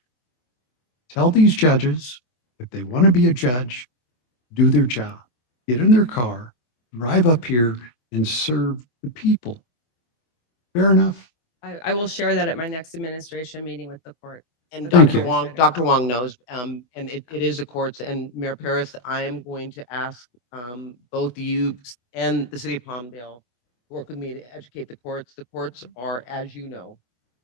Tell these judges, if they want to be a judge, do their job, get in their car, drive up here and serve the people. Fair enough? I will share that at my next administration meeting with the court. And Thank Dr. you. Wong, Dr. Wong knows, and it is a courts, and Mayor Paris, I am going to ask, both you and the city of Palmdale work with me to educate the courts. The courts are, as you know,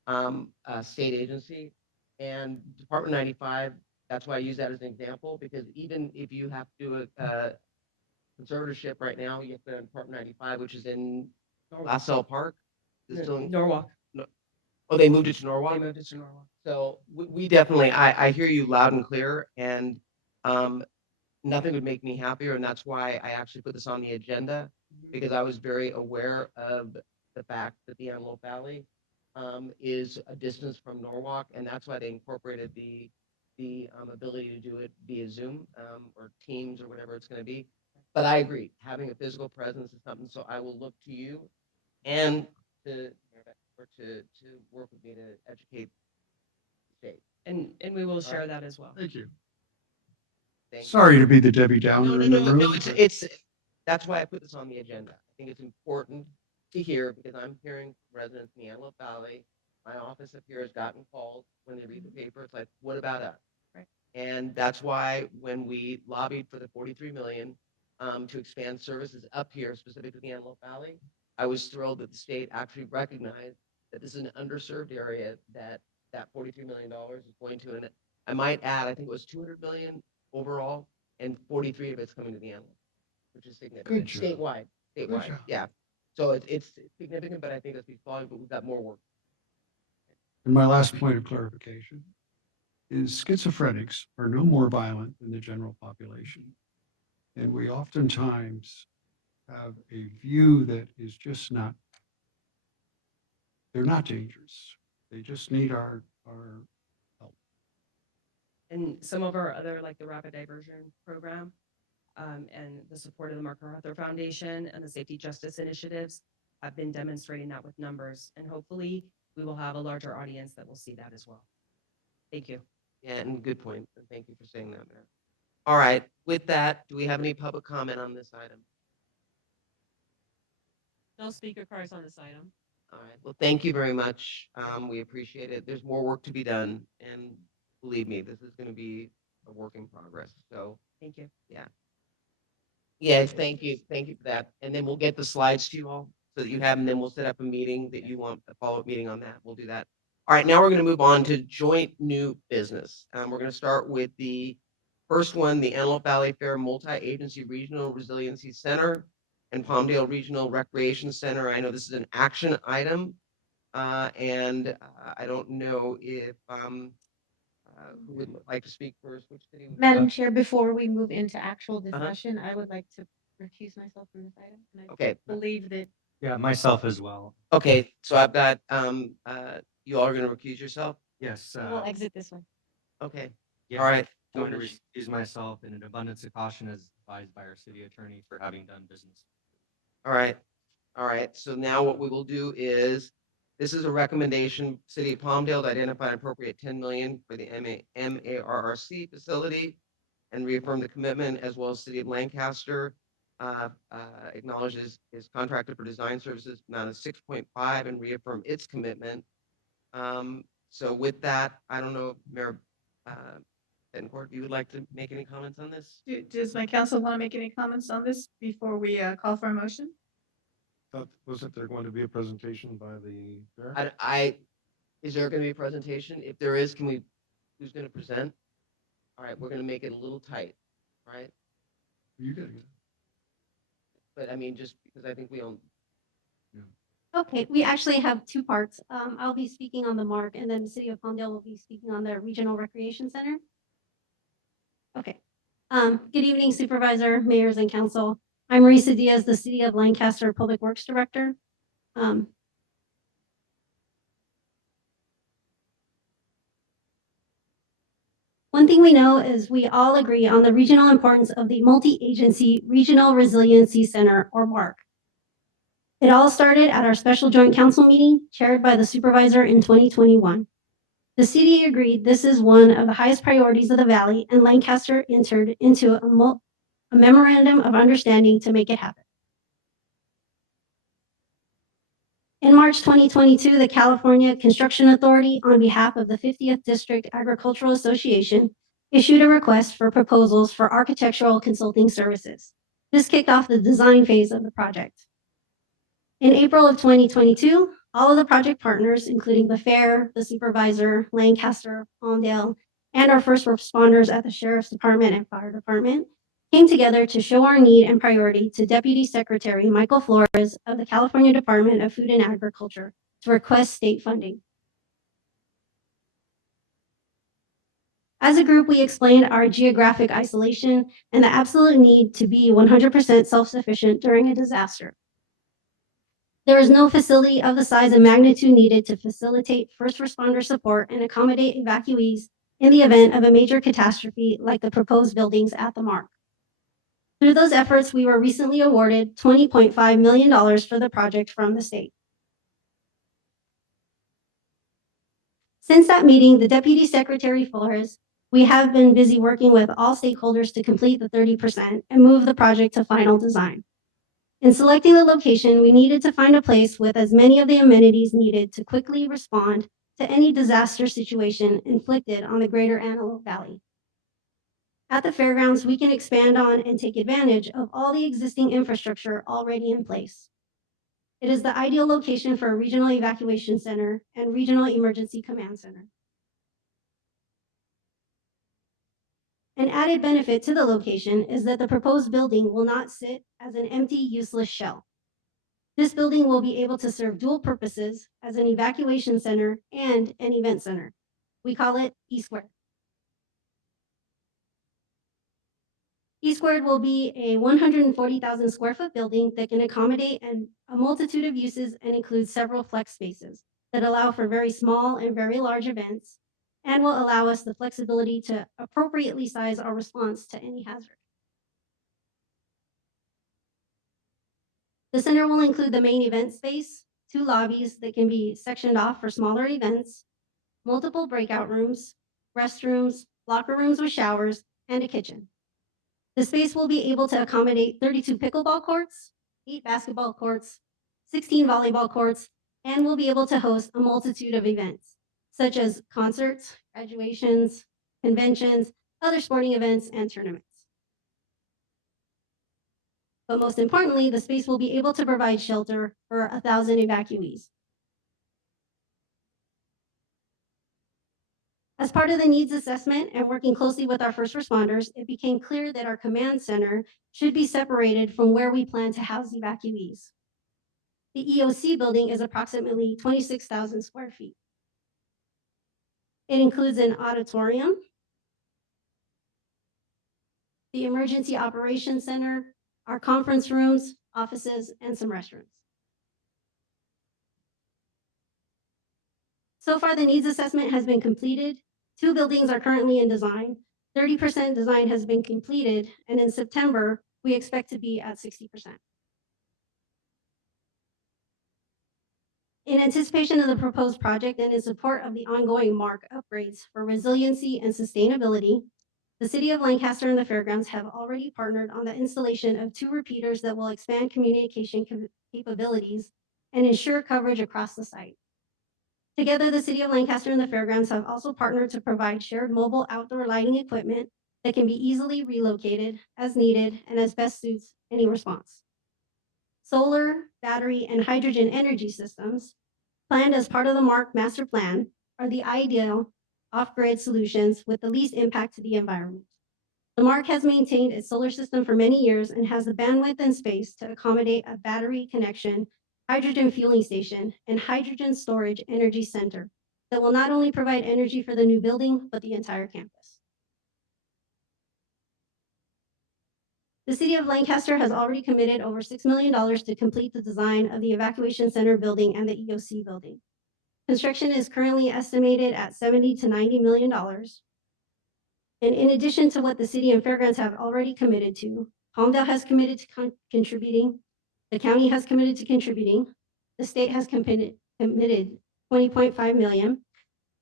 a state agency, and Department 95, that's why I use that as an example, because even if you have to do a conservatorship right now, you have to go to Department 95, which is in LaSalle Park. Is it still in- Norwalk. Oh, they moved it to They Norwalk? moved it to Norwalk. So we definitely, I hear you loud and clear, and nothing would make me happier, and that's why I actually put this on the agenda, because I was very aware of the fact that the Antelope Valley is a distance from Norwalk, and that's why they incorporated the ability to do it via Zoom or Teams or whatever it's going to be. But I agree, having a physical presence is something. So I will look to you and to work with me to educate the state. And we will share that as well. Thank you. Thank you. Sorry to be the Debbie No, Downer no, in the no, room. no, but- it's, that's why I put this on the agenda. I think it's important to hear, because I'm hearing residents in the Antelope Valley, my office up here has gotten calls when they read the paper, it's like, what about us? Right. And that's why when we lobbied for the 43 million to expand services up here, specifically the Antelope Valley, I was thrilled that the state actually recognized that this is an underserved area that $43 million is going to, and I might add, I think it was 200 million overall, and 43 of it's coming to the Antelope, which is significant. Good job. Statewide, Good statewide, job. yeah. So it's significant, but I think it's volume, but we've got more work. And my last point of clarification is schizophrenics are no more violent than the general population. And we oftentimes have a view that is just not, they're not dangerous. They just need our help. And some of our other, like the rapid diversion program, and the support of the MacArthur Foundation and the Safety Justice Initiatives have been demonstrating that with numbers. And hopefully we will have a larger audience that will see that as well. Thank you. Yeah, and good point. And thank you for saying that, Mayor. All right, with that, do we have any public comment on this item? No speaker cards on this item. All right, well, thank you very much. We appreciate it. There's more work to be done, and believe me, this is going to be a work in progress. So, Thank you. yes, thank you. Thank you for that. And then we'll get the slides to you all so that you have them. Then we'll set up a meeting that you want, a follow-up meeting on that. We'll do that. All right, now we're going to move on to joint new business. We're going to start with the first one, the Antelope Valley Fair Multi-Agency Regional Resiliency Center and Palmdale Regional Recreation Center. I know this is an action item. And I don't know if who would like to speak first? Which city? Madam Chair, before we move into actual discussion, I would like to recuse myself from this item. And I Okay. believe that Yeah, myself as well. Okay, so I've got, you all are gonna recuse yourself? Yes. we'll exit this one. Okay, Yeah, all right. I'm going to recuse myself in an abundance of caution as advised by our city attorney for having done business. All right, all right. So now what we will do is, this is a recommendation, City of Palmdale to identify and appropriate 10 million for the MARRC facility and reaffirm the commitment, as well as City of Lancaster acknowledges is contracted for design services amount of 6.5 and reaffirm its commitment. So with that, I don't know, Mayor Bettencourt, if you would like to make any comments on this? Does my council want to make any comments on this before we call for a motion? Wasn't there going to be a presentation by the fair? Is there gonna be a presentation? If there is, who's gonna present? All right, we're gonna make it a little tight, right? You got it. But I mean, just because I think we own, Okay, we actually have two parts. I'll be speaking on the MARC, and then the City of Palmdale will be speaking on the Regional Recreation Center. Okay. Good evening Supervisor, Mayors, and Council. I'm Marisa Diaz, the City of Lancaster Public Works Director. One thing we know is we all agree on the regional importance of the Multi-Agency Regional Resiliency Center, or MARC. It all started at our special joint council meeting chaired by the supervisor in 2021. The city agreed this is one of the highest priorities of the valley, and Lancaster entered into a memorandum of understanding to make it happen. In March 2022, the California Construction Authority, on behalf of the 50th District Agricultural Association, issued a request for proposals for architectural consulting services. This kicked off the design phase of the project. In April of 2022, all of the project partners, including the fair, the supervisor, Lancaster, Palmdale, and our first responders at the Sheriff's Department and Fire Department, came together to show our need and priority to Deputy Secretary Michael Flores of the California Department of Food and Agriculture to request state funding. As a group, we explained our geographic isolation and the absolute need to be 100% self-sufficient during a disaster. There is no facility of the size and magnitude needed to facilitate first responder support and accommodate evacuees in the event of a major catastrophe like the proposed buildings at the Mark. Through those efforts, we were recently awarded $20.5 million for the project from the state. Since that meeting, the Deputy Secretary Flores, we have been busy working with all stakeholders to complete the 30% and move the project to final design. In selecting the location, we needed to find a place with as many of the amenities needed to quickly respond to any disaster situation inflicted on the greater Antelope Valley. At the fairgrounds, we can expand on and take advantage of all the existing infrastructure already in place. It is the ideal location for a regional evacuation center and regional emergency command center. An added benefit to the location is that the proposed building will not sit as an empty, useless shell. This building will be able to serve dual purposes as an evacuation center and an event center. We call it E Squared. E Squared will be a 140,000 square foot building that can accommodate a multitude of uses and includes several flex spaces that allow for very small and very large events and will allow us the flexibility to appropriately size our response to any hazard. The center will include the main event space, 2 lobbies that can be sectioned off for smaller events, multiple breakout rooms, restrooms, locker rooms with showers, and a kitchen. The space will be able to accommodate 32 pickleball courts, 8 basketball courts, 16 volleyball courts, and will be able to host a multitude of events, such as concerts, graduations, conventions, other sporting events, and tournaments. But most importantly, the space will be able to provide shelter for 1,000 evacuees. As part of the needs assessment and working closely with our first responders, it became clear that our command center should be separated from where we plan to house evacuees. The EOC building is approximately 26,000 square feet. It includes an auditorium, the Emergency Operations Center, our conference rooms, offices, and some restrooms. So far, the needs assessment has been completed. 2 buildings are currently in design. 30% design has been completed, and in September, we expect to be at 60%. In anticipation of the proposed project and in support of the ongoing MARC upgrades for resiliency and sustainability, the City of Lancaster and the Fairgrounds have already partnered on the installation of 2 repeaters that will expand communication capabilities and ensure coverage across the site. Together, the City of Lancaster and the Fairgrounds have also partnered to provide shared mobile outdoor lighting equipment that can be easily relocated as needed and as best suits any response. Solar, battery, and hydrogen energy systems, planned as part of the MARC master plan, are the ideal off-grid solutions with the least impact to the environment. The MARC has maintained its solar system for many years and has the bandwidth and space to accommodate a battery connection, hydrogen fueling station, and hydrogen storage energy center that will not only provide energy for the new building, but the entire campus. The City of Lancaster has already committed over $6 million to complete the design of the evacuation center building and the EOC building. Construction is currently estimated at $70 to $90 million. And in addition to what the city and fairgrounds have already committed to, Palmdale has committed to contributing, the county has committed to contributing, the state has committed $20.5 million,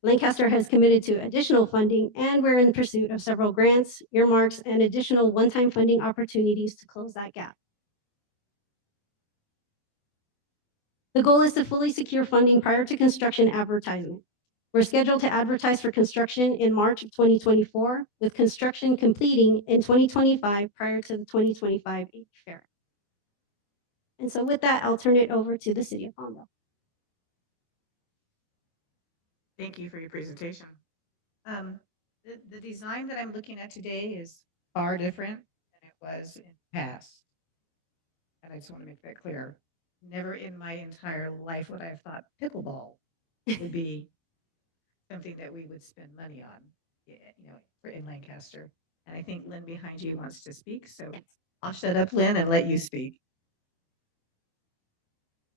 Lancaster has committed to additional funding, and we're in pursuit of several grants, earmarks, and additional one-time funding opportunities to close that gap. The goal is to fully secure funding prior to construction advertisement. We're scheduled to advertise for construction in March of 2024, with construction completing in 2025 prior to the 2025 fair. And so with that, I'll turn it over to the city of Palmdale. Thank you for your presentation. The design that I'm looking at today is far different than it was in the past. And I just want to make that clear. Never in my entire life would I have thought pickleball would be something that we would spend money on, for in Lancaster. And I think Lynn behind you wants to speak, so I'll shut up, Lynn, and let you speak.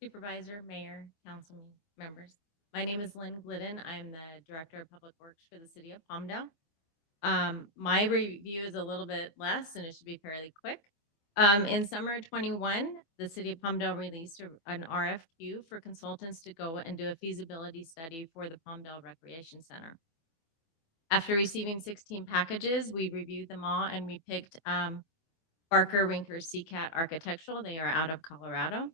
Supervisor, Mayor, Council members. My name is Lynn Glidden. I'm the Director of Public Works for the City of Palmdale. My review is a little bit less and it should be fairly quick. In summer 21, the City of Palmdale released an RFQ for consultants to go and do a feasibility study for the Palmdale Recreation Center. After receiving 16 packages, we reviewed them all and we picked Barker Winker Seacat Architectural. They are out of Colorado.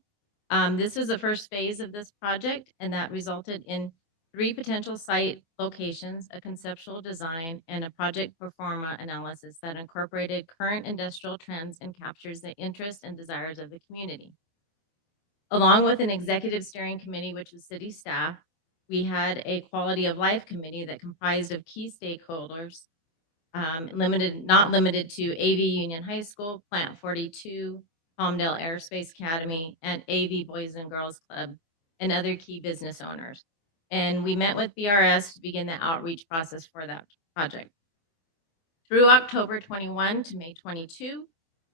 This was the first phase of this project, and that resulted in 3 potential site locations, a conceptual design, and a project pro forma analysis that incorporated current industrial trends and captures the interests and desires of the community. Along with an executive steering committee, which was city staff, we had a quality of life committee that comprised of key stakeholders, not limited to AV Union High School, Plant 42, Palmdale Aerospace Academy, and AV Boys and Girls Club, and other key business owners. And we met with BRS to begin the outreach process for that project. Through October 21 to May 22,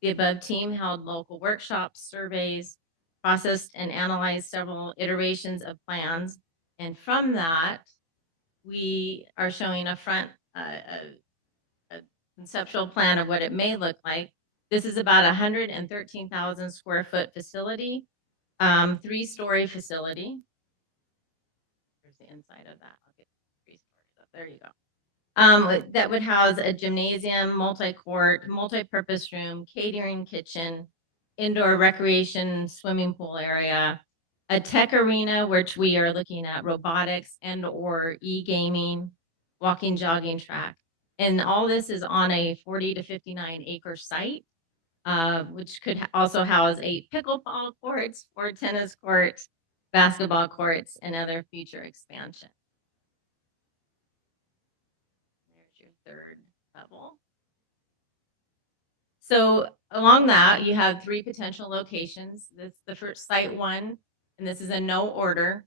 the above team held local workshops, surveys, processed and analyzed several iterations of plans. And from that, we are showing a conceptual plan of what it may look like. This is about 113,000 square foot facility, 3-story facility. Here's the inside of that. I'll get 3 stories up. There you go. That would house a gymnasium, multi-court, multi-purpose room, catering kitchen, indoor recreation, swimming pool area, a tech arena, which we are looking at robotics and or e-gaming, walking, jogging track. And all this is on a 40 to 59 acre site, which could also house 8 pickleball courts, 4 tennis courts, basketball courts, and other future expansion. There's your 3rd level. So along that, you have 3 potential locations. This is the first site 1, and this is in no order.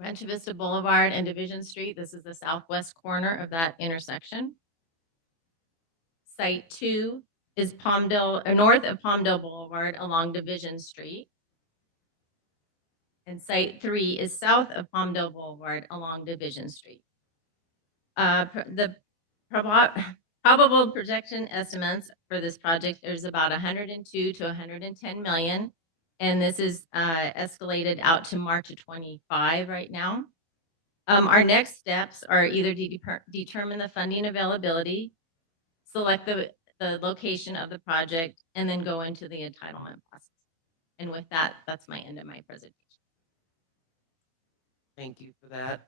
Rancho Vista Boulevard and Division Street. This is the southwest corner of that intersection. Site 2 is north of Palmdale Boulevard along Division Street. And site 3 is south of Palmdale Boulevard along Division Street. The probable projection estimates for this project is about 102 to 110 million. And this is escalated out to March of 25 right now. Our next steps are either to determine the funding availability, select the location of the project, and then go into the entitlement process. And with that, that's my end of my presentation. Thank you for that.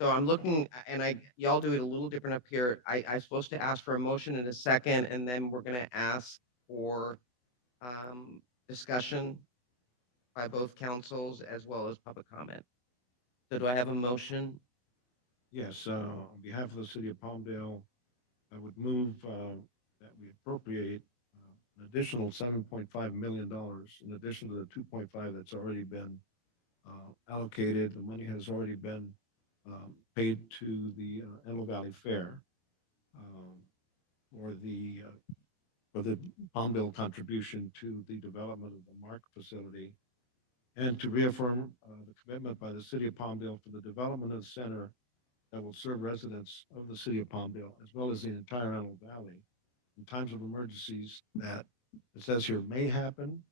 So I'm looking, and y'all do it a little different up here. I'm supposed to ask for a motion in a second, and then we're gonna ask for discussion by both councils as well as public comment. So do I have a motion? Yes, on behalf of the city of Palmdale, I would move that we appropriate an additional $7.5 million in addition to the 2.5 that's already been allocated. The money has already been paid to the Antelope Valley Fair for the Palmdale contribution to the development of the MARC facility, and to reaffirm the commitment by the city of Palmdale for the development of the center that will serve residents of the city of Palmdale, as well as the entire Antelope Valley, in times of emergencies that it says here may happen.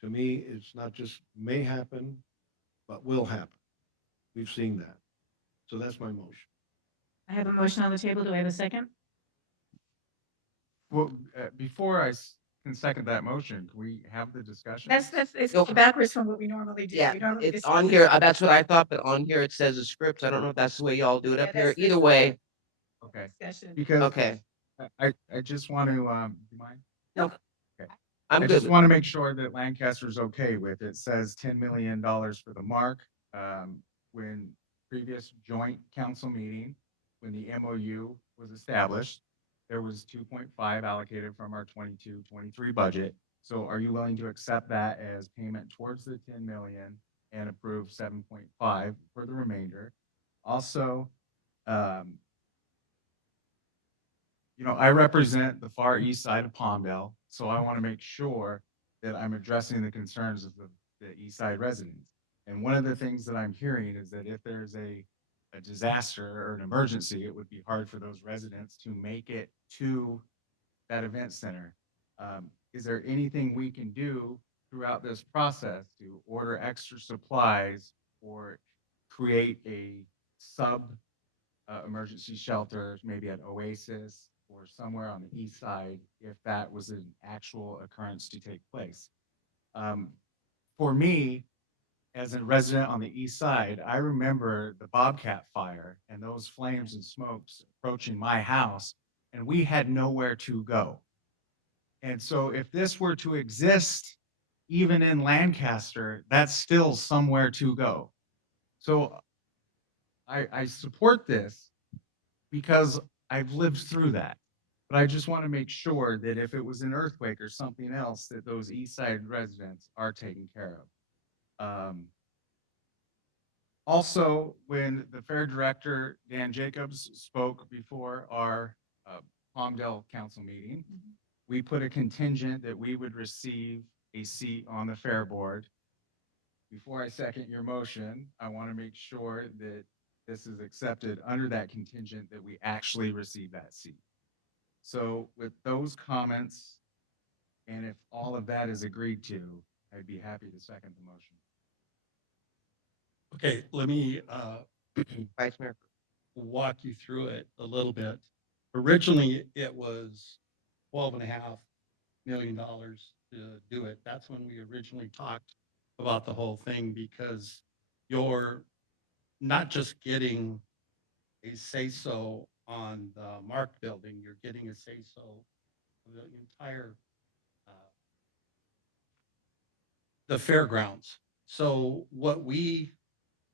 To me, it's not just may happen, but will happen. We've seen that. So that's my motion. I have a motion on the table. Do I have a second? Well, before I can second that motion, can we have the discussion? It's Go- backwards from what we normally do. Yeah, We normally it's discuss on it. here. That's what I thought, but on here it says a script. So I don't know if that's the way y'all do it Yeah, up here. that's Either way, Okay, Discussion. because okay. I just want to, do you mind? No. Okay. I'm I good just with, want to make sure that Lancaster's okay with it. It says $10 million for the mark. When previous joint council meeting, when the MOU was established, there was 2.5 allocated from our 22-23 budget. So are you willing to accept that as payment towards the 10 million and approve 7.5 for the remainder? Also, um, I represent the far east side of Palmdale, so I want to make sure that I'm addressing the concerns of the east side residents. And one of the things that I'm hearing is that if there's a disaster or an emergency, it would be hard for those residents to make it to that event center. Is there anything we can do throughout this process to order extra supplies or create a sub emergency shelter, maybe at Oasis or somewhere on the east side, if that was an actual occurrence to take place? Um, for me, as a resident on the east side, I remember the Bobcat fire and those flames and smokes approaching my house, and we had nowhere to go. And so if this were to exist, even in Lancaster, that's still somewhere to go. So I support this because I've lived through that. But I just want to make sure that if it was an earthquake or something else, that those east side residents are taken care of. Also, when the fair director, Dan Jacobs, spoke before our Palmdale council meeting, we put a contingent that we would receive a seat on the fair board. Before I second your motion, I want to make sure that this is accepted under that contingent that we actually receive that seat. So with those comments, and if all of that is agreed to, I'd be happy to second the motion. Okay, let me Vice Mayor. walk you through it a little bit. Originally, it was $12.5 million to do it. That's when we originally talked about the whole thing, because you're not just getting a say-so on the Mark building, you're getting a say-so on the entire the fairgrounds. So what we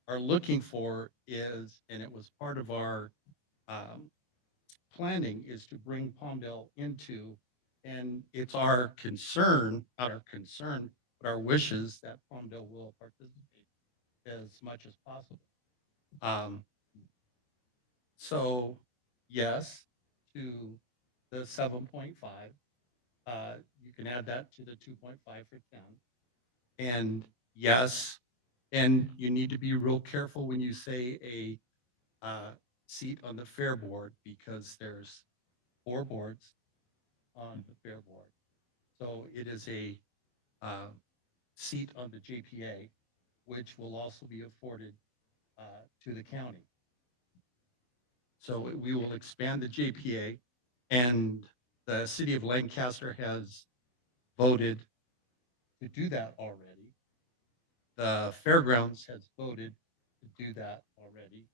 are looking for is, and it was part of our planning, is to bring Palmdale into, and it's our concern, not our concern, but our wishes that Palmdale will participate as much as possible. So yes, to the 7.5, you can add that to the 2.5 for 10. And yes, and you need to be real careful when you say a seat on the fair board, because there's 4 boards on the fair board. So it is a seat on the JPA, which will also be afforded to the county. So we will expand the JPA, and the city of Lancaster has voted to do that already. The fairgrounds has voted to do that already.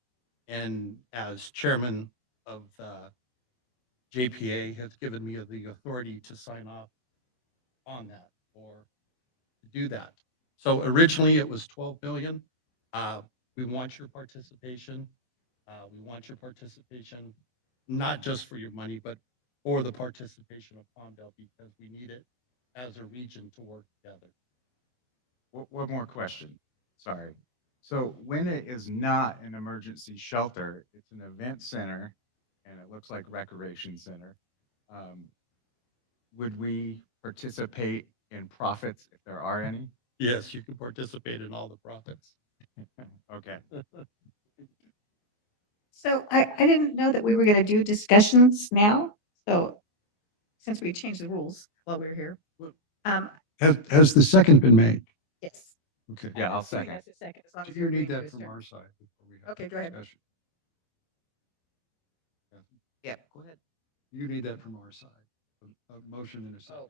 And as chairman of the JPA has given me the authority to sign off on that or to do that. So originally it was 12 million. We want your participation. We want your participation, not just for your money, but for the participation of Palmdale, because we need it as a region to work together. One more question. Sorry. So when it is not an emergency shelter, it's an event center, and it looks like recreation center. Would we participate in profits if there are any? Yes, you can participate in all the profits. Okay. So I didn't know that we were gonna do discussions now, so since we changed the rules while we were here. Um, Has the second been made? yes. Okay. Yeah, I'll I'm assuming second. that's a second, as long Do as you you're need agreeing that to from his our term. side before we have Okay, go ahead. discussion? Yeah, go ahead. You need that from our side, a motion and a second, Oh,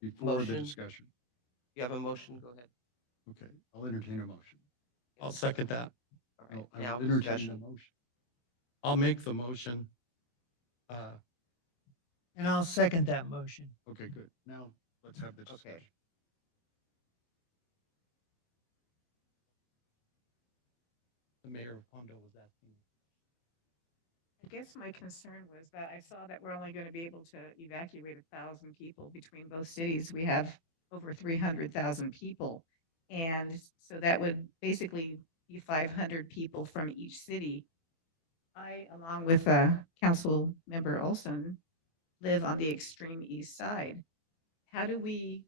before the motion. discussion. You have a motion, go ahead. Okay, I'll entertain a motion. I'll second that. All right, I now will entertain discussion. a motion. I'll make the motion. And I'll second that motion. Okay, good. Now, let's have this Okay. discussion. The mayor of Palmdale was asking. I guess my concern was that I saw that we're only going to be able to evacuate 1,000 people between both cities. We have over 300,000 people. And so that would basically be 500 people from each city. I, along with Council Member Olson, live on the extreme east side. How do we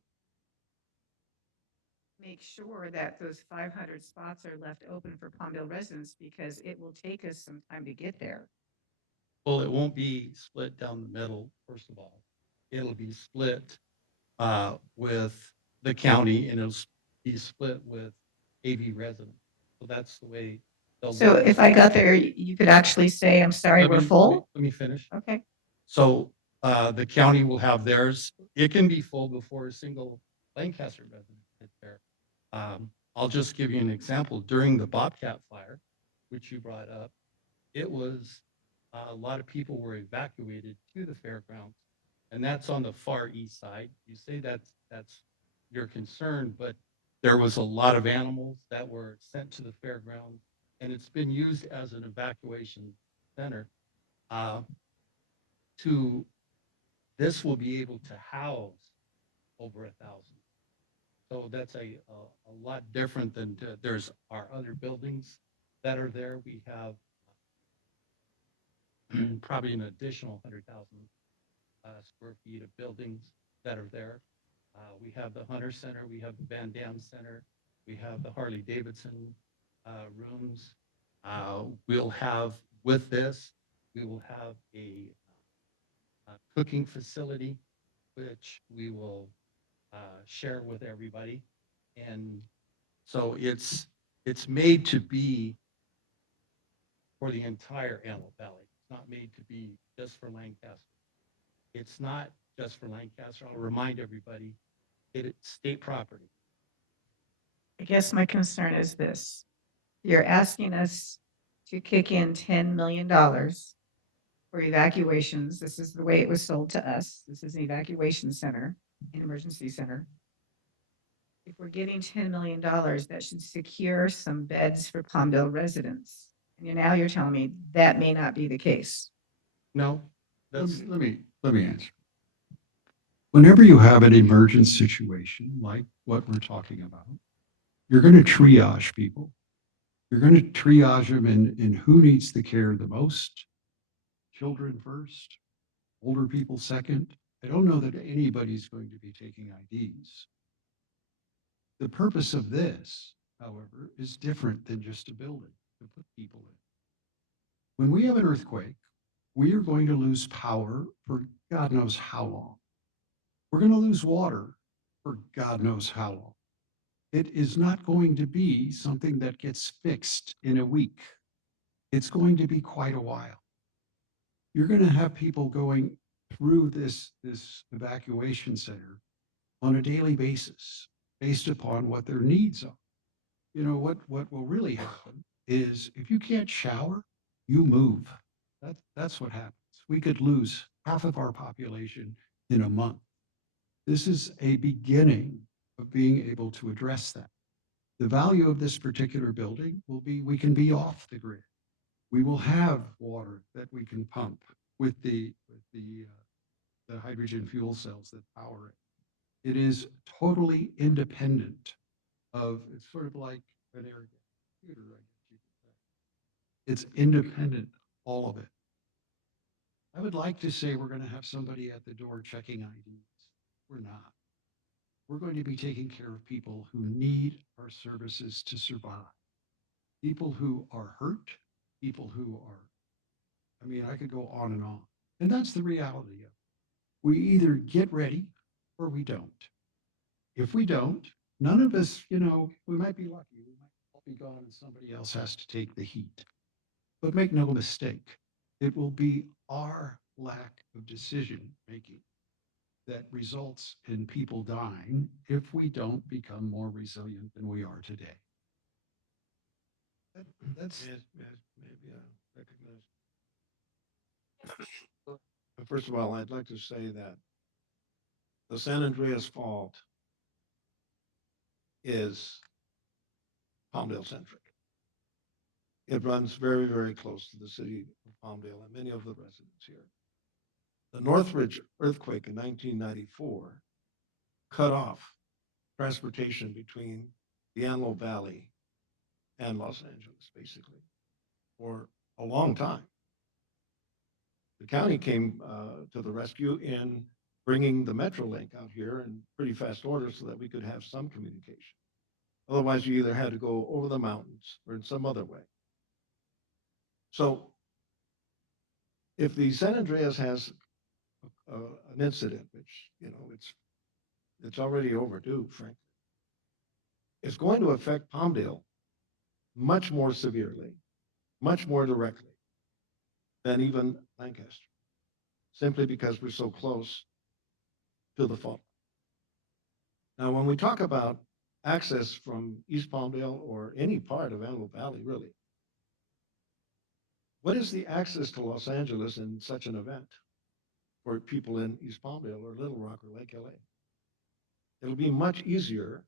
make sure that those 500 spots are left open for Palmdale residents? Because it will take us some time to get there. Well, it won't be split down the middle, first of all. It'll be split with the county and be split with AV residents. So that's the way. they'll So do it. if I got there, you could actually say, I'm sorry, Let we're me- full? Let me finish. Okay. So the county will have theirs. It can be full before a single Lancaster resident gets there. I'll just give you an example. During the Bobcat fire, which you brought up, it was a lot of people were evacuated to the fairgrounds, and that's on the far east side. You say that's your concern, but there was a lot of animals that were sent to the fairgrounds, and it's been used as an evacuation center. Uh, to this will be able to house over 1,000. So that's a lot different than there's our other buildings that are there. We have probably an additional 100,000 square feet of buildings that are there. We have the Hunter Center, we have the Van Dam Center, we have the Harley Davidson rooms. We'll have, with this, we will have a cooking facility, which we will share with everybody. And so it's made to be for the entire Antelope Valley. It's not made to be just for Lancaster. It's not just for Lancaster. I'll remind everybody, it's state property. I guess my concern is this. You're asking us to kick in $10 million for evacuations. This is the way it was sold to us. This is an evacuation center, an emergency center. If we're getting $10 million, that should secure some beds for Palmdale residents. And now you're telling me that may not be the case. No, that's, Let me answer. Whenever you have an emergent situation like what we're talking about, you're going to triage people. You're going to triage them in who needs the care the most. Children first, older people second. I don't know that anybody's going to be taking IDs. The purpose of this, however, is different than just a building to put people in. When we have an earthquake, we are going to lose power for God knows how long. We're going to lose water for God knows how long. It is not going to be something that gets fixed in a week. It's going to be quite a while. You're going to have people going through this evacuation center on a daily basis based upon what their needs are. You know, what will really happen is if you can't shower, you move. That's what happens. We could lose half of our population in a month. This is a beginning of being able to address that. The value of this particular building will be we can be off the grid. We will have water that we can pump with the hydrogen fuel cells that power it. It is totally independent of, it's sort of like an air computer, I guess you could say. It's independent, all of it. I would like to say we're going to have somebody at the door checking IDs. We're not. We're going to be taking care of people who need our services to survive. People who are hurt, people who are, I mean, I could go on and on. And that's the reality of it. We either get ready or we don't. If we don't, none of us, you know, we might be lucky. We might all be gone and somebody else has to take the heat. But make no mistake, it will be our lack of decision making that results in people dying if we don't become more resilient than we are today. That's Yes, maybe I recognize. First of all, I'd like to say that the San Andreas Fault is Palmdale centric. It runs very, very close to the city of Palmdale and many of the residents here. The Northridge earthquake in 1994 cut off transportation between the Antelope Valley and Los Angeles, basically, for a long time. The county came to the rescue in bringing the Metrolink out here in pretty fast order so that we could have some communication. Otherwise, you either had to go over the mountains or in some other way. So if the San Andreas has an incident, which, you know, it's already overdue, frankly, it's going to affect Palmdale much more severely, much more directly than even Lancaster, simply because we're so close to the fault. Now, when we talk about access from East Palmdale or any part of Antelope Valley, really, what is the access to Los Angeles in such an event for people in East Palmdale or Little Rock or Lake LA? It'll be much easier,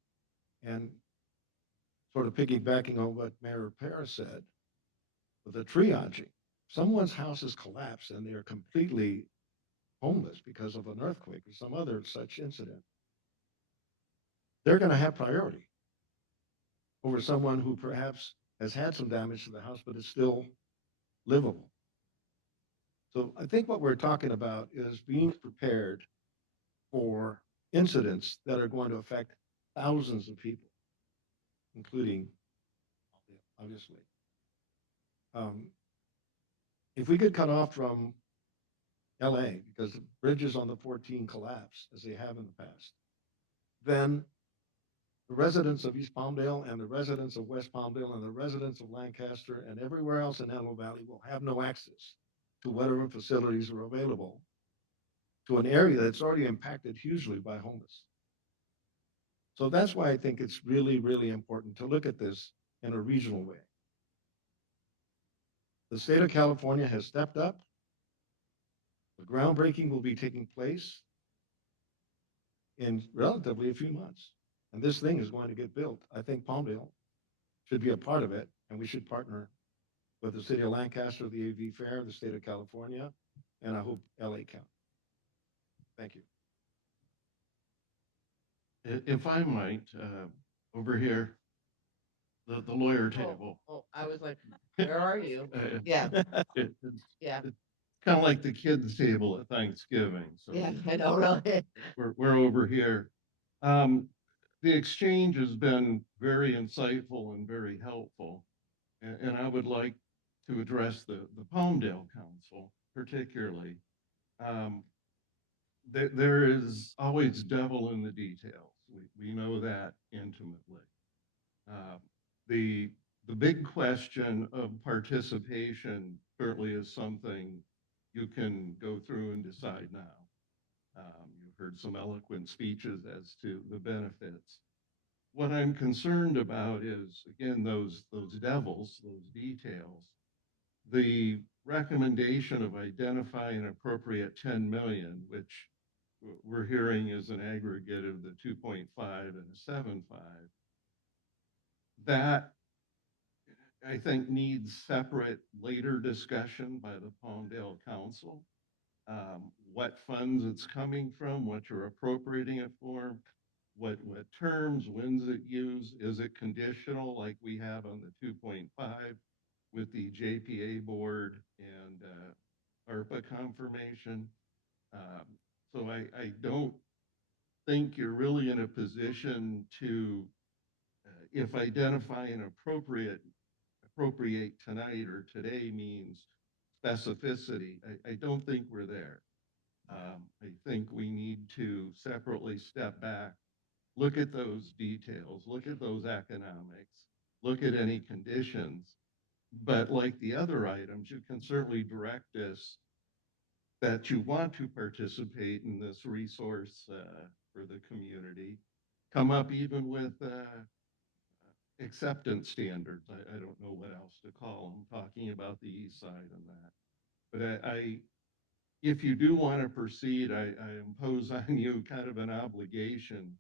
and sort of piggybacking on what Mayor Paris said, with the triaging. Someone's house has collapsed and they're completely homeless because of an earthquake or some other such incident. They're going to have priority over someone who perhaps has had some damage to the house, but is still livable. So I think what we're talking about is being prepared for incidents that are going to affect thousands of people, including, obviously. If we get cut off from LA because the bridges on the 14 collapse, as they have in the past, then the residents of East Palmdale and the residents of West Palmdale and the residents of Lancaster and everywhere else in Antelope Valley will have no access to whatever facilities are available to an area that's already impacted hugely by homeless. So that's why I think it's really, really important to look at this in a regional way. The state of California has stepped up. The groundbreaking will be taking place in relatively a few months. And this thing is going to get built. I think Palmdale should be a part of it, and we should partner with the city of Lancaster, the AV Fair, the state of California, and I hope LA County. Thank you. If I might, over here, the lawyer table. Oh, I was like, where are you? Yeah, It's yeah, kind of like the kids' table at Thanksgiving. So yeah, I know, really. we're over here. The exchange has been very insightful and very helpful. And I would like to address the Palmdale Council particularly. There is always devil in the details. We know that intimately. Uh, the big question of participation certainly is something you can go through and decide now. You've heard some eloquent speeches as to the benefits. What I'm concerned about is, again, those devils, those details. The recommendation of identifying an appropriate 10 million, which we're hearing is an aggregate of the 2.5 and a 7.5. That I think needs separate later discussion by the Palmdale Council. What funds it's coming from, what you're appropriating it for, what terms, when's it used, is it conditional like we have on the 2.5 with the JPA board and ARPA confirmation. So I don't think you're really in a position to, if identifying appropriate tonight or today means specificity, I don't think we're there. I think we need to separately step back, look at those details, look at those economics, look at any conditions. But like the other items, you can certainly direct us that you want to participate in this resource for the community. Come up even with acceptance standards. I don't know what else to call them, talking about the east side and that. But if you do want to proceed, I impose on you kind of an obligation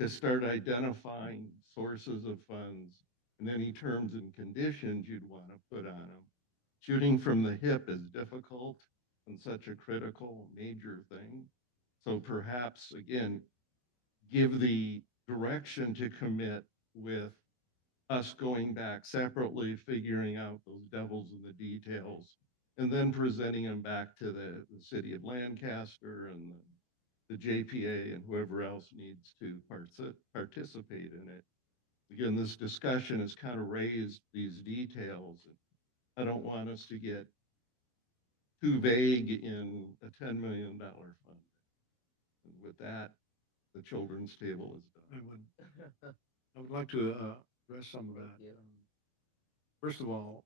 to start identifying sources of funds and any terms and conditions you'd want to put on them. Shooting from the hip is difficult and such a critical, major thing. So perhaps, again, give the direction to commit with us going back separately, figuring out those devils in the details, and then presenting them back to the city of Lancaster and the JPA and whoever else needs to participate in it. Again, this discussion has kind of raised these details. I don't want us to get too vague in a $10 million fund. And with that, the children's table is done. I would like to address some of that. First of all,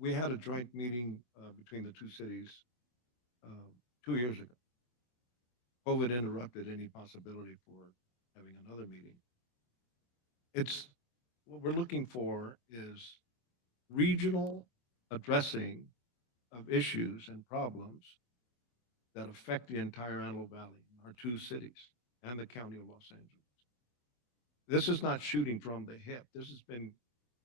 we had a joint meeting between the two cities 2 years ago. COVID interrupted any possibility for having another meeting. What we're looking for is regional addressing of issues and problems that affect the entire Antelope Valley, our two cities, and the county of Los Angeles. This is not shooting from the hip. This has been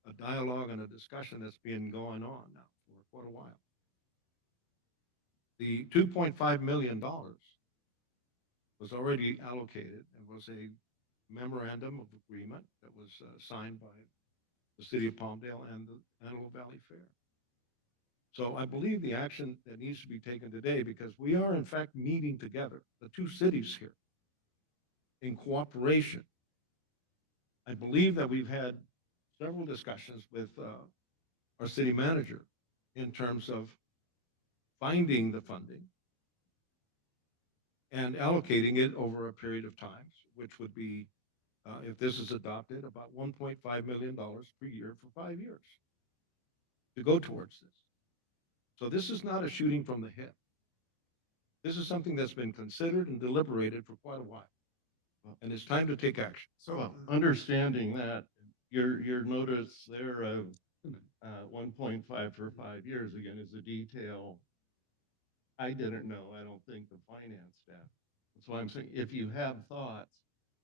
a dialogue and a discussion that's been going on now for quite a while. The $2.5 million was already allocated and was a memorandum of agreement that was signed by the city of Palmdale and the Antelope Valley Fair. So I believe the action that needs to be taken today, because we are in fact meeting together, the two cities here, in cooperation. I believe that we've had several discussions with our city manager in terms of finding the funding and allocating it over a period of time, which would be, if this is adopted, about $1.5 million per year for 5 years to go towards this. So this is not a shooting from the hip. This is something that's been considered and deliberated for quite a while. And it's time to take action. So understanding that, your notice there of 1.5 for 5 years, again, is a detail I didn't know, I don't think the finance staff. That's why I'm saying, if you have thoughts,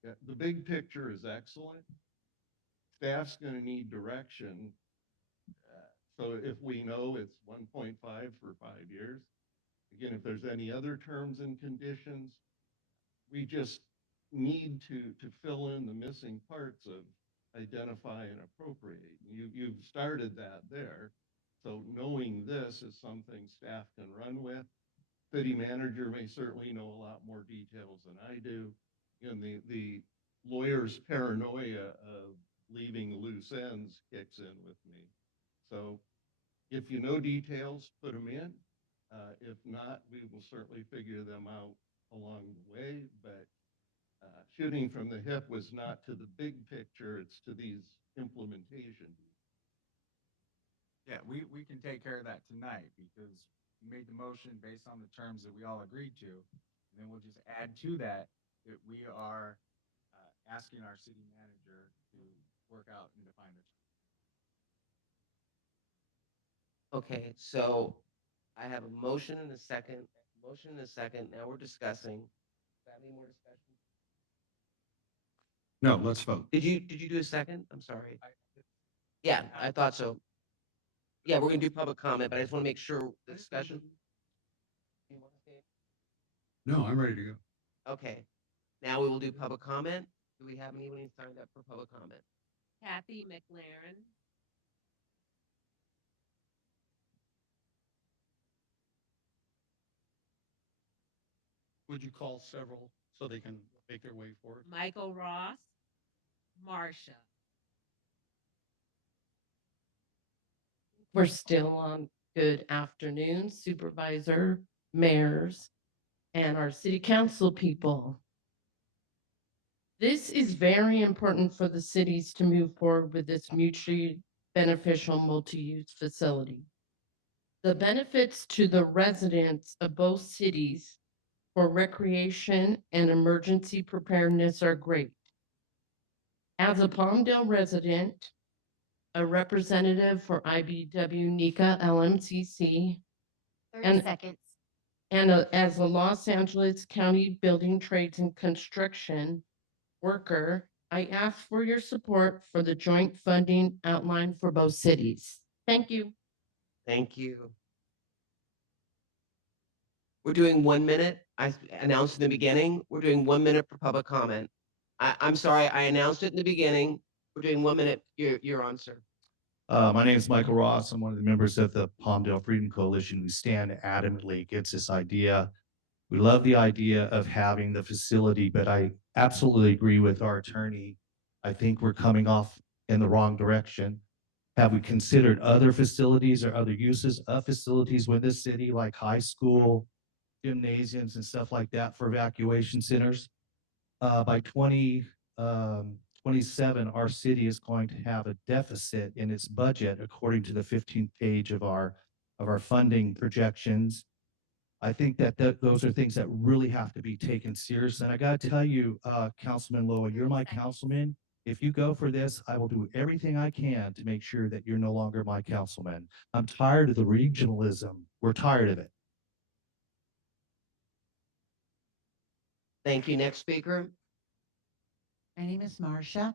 the big picture is excellent. Staff's gonna need direction. So if we know it's 1.5 for 5 years, again, if there's any other terms and conditions, we just need to fill in the missing parts of identify and appropriate. You've started that there. So knowing this is something staff can run with. City manager may certainly know a lot more details than I do. And the lawyer's paranoia of leaving loose ends kicks in with me. So if you know details, put them in. If not, we will certainly figure them out along the way. But shooting from the hip was not to the big picture, it's to these implementation. Yeah, we can take care of that tonight because we made the motion based on the terms that we all agreed to. And then we'll just add to that we are asking our city manager to work out and define the terms. Okay, so I have a motion and a second, now we're discussing. Got any more discussion? No, let's vote. Did you do a second? I'm sorry. Yeah, I thought so. Yeah, we're gonna do public comment, but I just want to make sure the discussion. You wanna say it? No, I'm ready to go. Okay, now we will do public comment. Do we have anyone signed up for public comment? Kathy McLaren. Would you call several so they can make their way forward? Michael Ross. Marcia. We're still on good afternoon, supervisor, mayors, and our city council people. This is very important for the cities to move forward with this mutually beneficial multi-use facility. The benefits to the residents of both cities for recreation and emergency preparedness are great. As a Palmdale resident, a representative for IBW NECA LMCC, 30 And- seconds. And as a Los Angeles County Building Trades and Construction worker, I ask for your support for the joint funding outlined for both cities. Thank you. Thank you. We're doing 1 minute. I announced in the beginning, we're doing 1 minute for public comment. I'm sorry, I announced it in the beginning. We're doing 1 minute. You're on, sir. My name is Michael Ross. I'm one of the members of the Palmdale Freedom Coalition. We stand adamantly against this idea. We love the idea of having the facility, but I absolutely agree with our attorney. I think we're coming off in the wrong direction. Have we considered other facilities or other uses of facilities within the city, like high school, gymnasiums and stuff like that for evacuation centers? By 2027, our city is going to have a deficit in its budget, according to the 15th page of our funding projections. I think that those are things that really have to be taken serious. And I got to tell you, Councilman Loa, you're my councilman. If you go for this, I will do everything I can to make sure that you're no longer my councilman. I'm tired of the regionalism. We're tired of it. Thank you. Next speaker. My name is Marcia.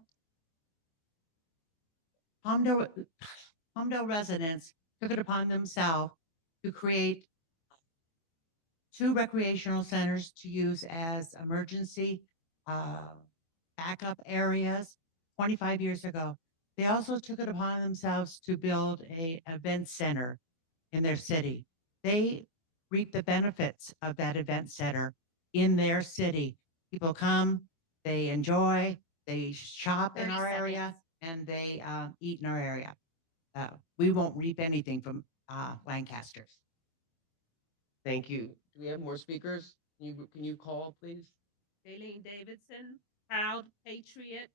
Palmdale residents took it upon themselves to create 2 recreational centers to use as emergency backup areas 25 years ago. They also took it upon themselves to build a event center in their city. They reap the benefits of that event center in their city. People come, they enjoy, they shop in 30 our area, and they eat in our area. We won't reap anything from Lancaster's. Thank you. Do we have more speakers? Can you call, please? Daleen Davidson, Proud Patriot,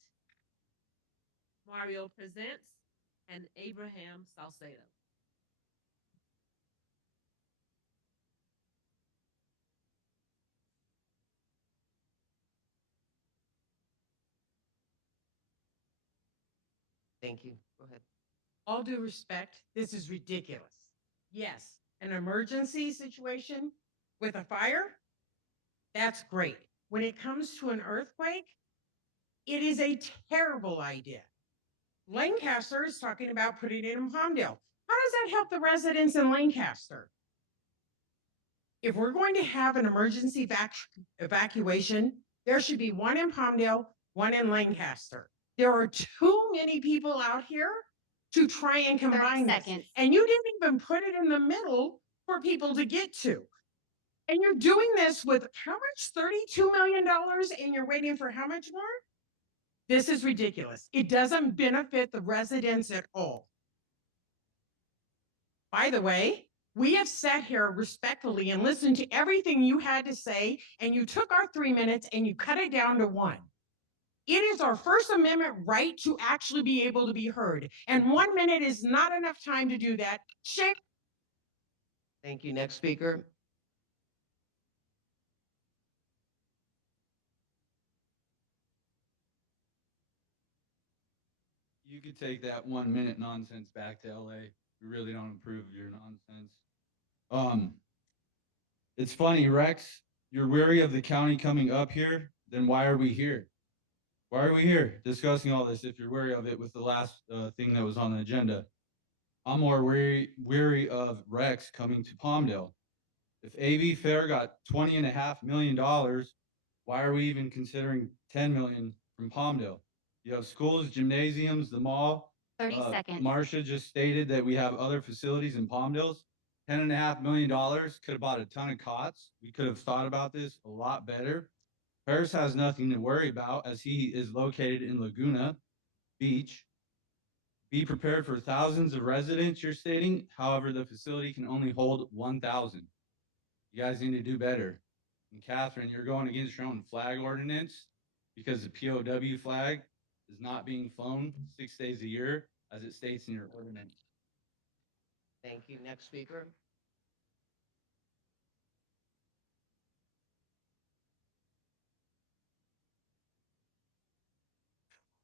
Mario Presents, and Abraham Salcedo. Thank you. Go ahead. All due respect, this is ridiculous. Yes, an emergency situation with a fire, that's great. When it comes to an earthquake, it is a terrible idea. Lancaster is talking about putting it in Palmdale. How does that help the residents in Lancaster? If we're going to have an emergency evacuation, there should be one in Palmdale, one in Lancaster. There are too many people out here to try and 30 combine this. seconds. And you didn't even put it in the middle for people to get to. And you're doing this with how much? $32 million, and you're waiting for how much more? This is ridiculous. It doesn't benefit the residents at all. By the way, we have sat here respectfully and listened to everything you had to say, and you took our 3 minutes and you cut it down to 1. It is our First Amendment right to actually be able to be heard. And 1 minute is not enough time to do that. Shake. Thank you. Next speaker. You could take that 1 minute nonsense back to LA. We really don't approve of your nonsense. It's funny, Rex, you're weary of the county coming up here, then why are we here? Why are we here discussing all this if you're weary of it with the last thing that was on the agenda? I'm more weary of Rex coming to Palmdale. If AV Fair got $20.5 million, why are we even considering 10 million from Palmdale? You have schools, gymnasiums, the mall. 30 seconds. Marcia just stated that we have other facilities in Palmdale's. $10.5 million could have bought a ton of cots. We could have thought about this a lot better. Paris has nothing to worry about as he is located in Laguna Beach. Be prepared for thousands of residents, you're stating. However, the facility can only hold 1,000. You guys need to do better. And Catherine, you're going against your own flag ordinance because the POW flag is not being flown 6 days a year as it states in your ordinance. Thank you. Next speaker.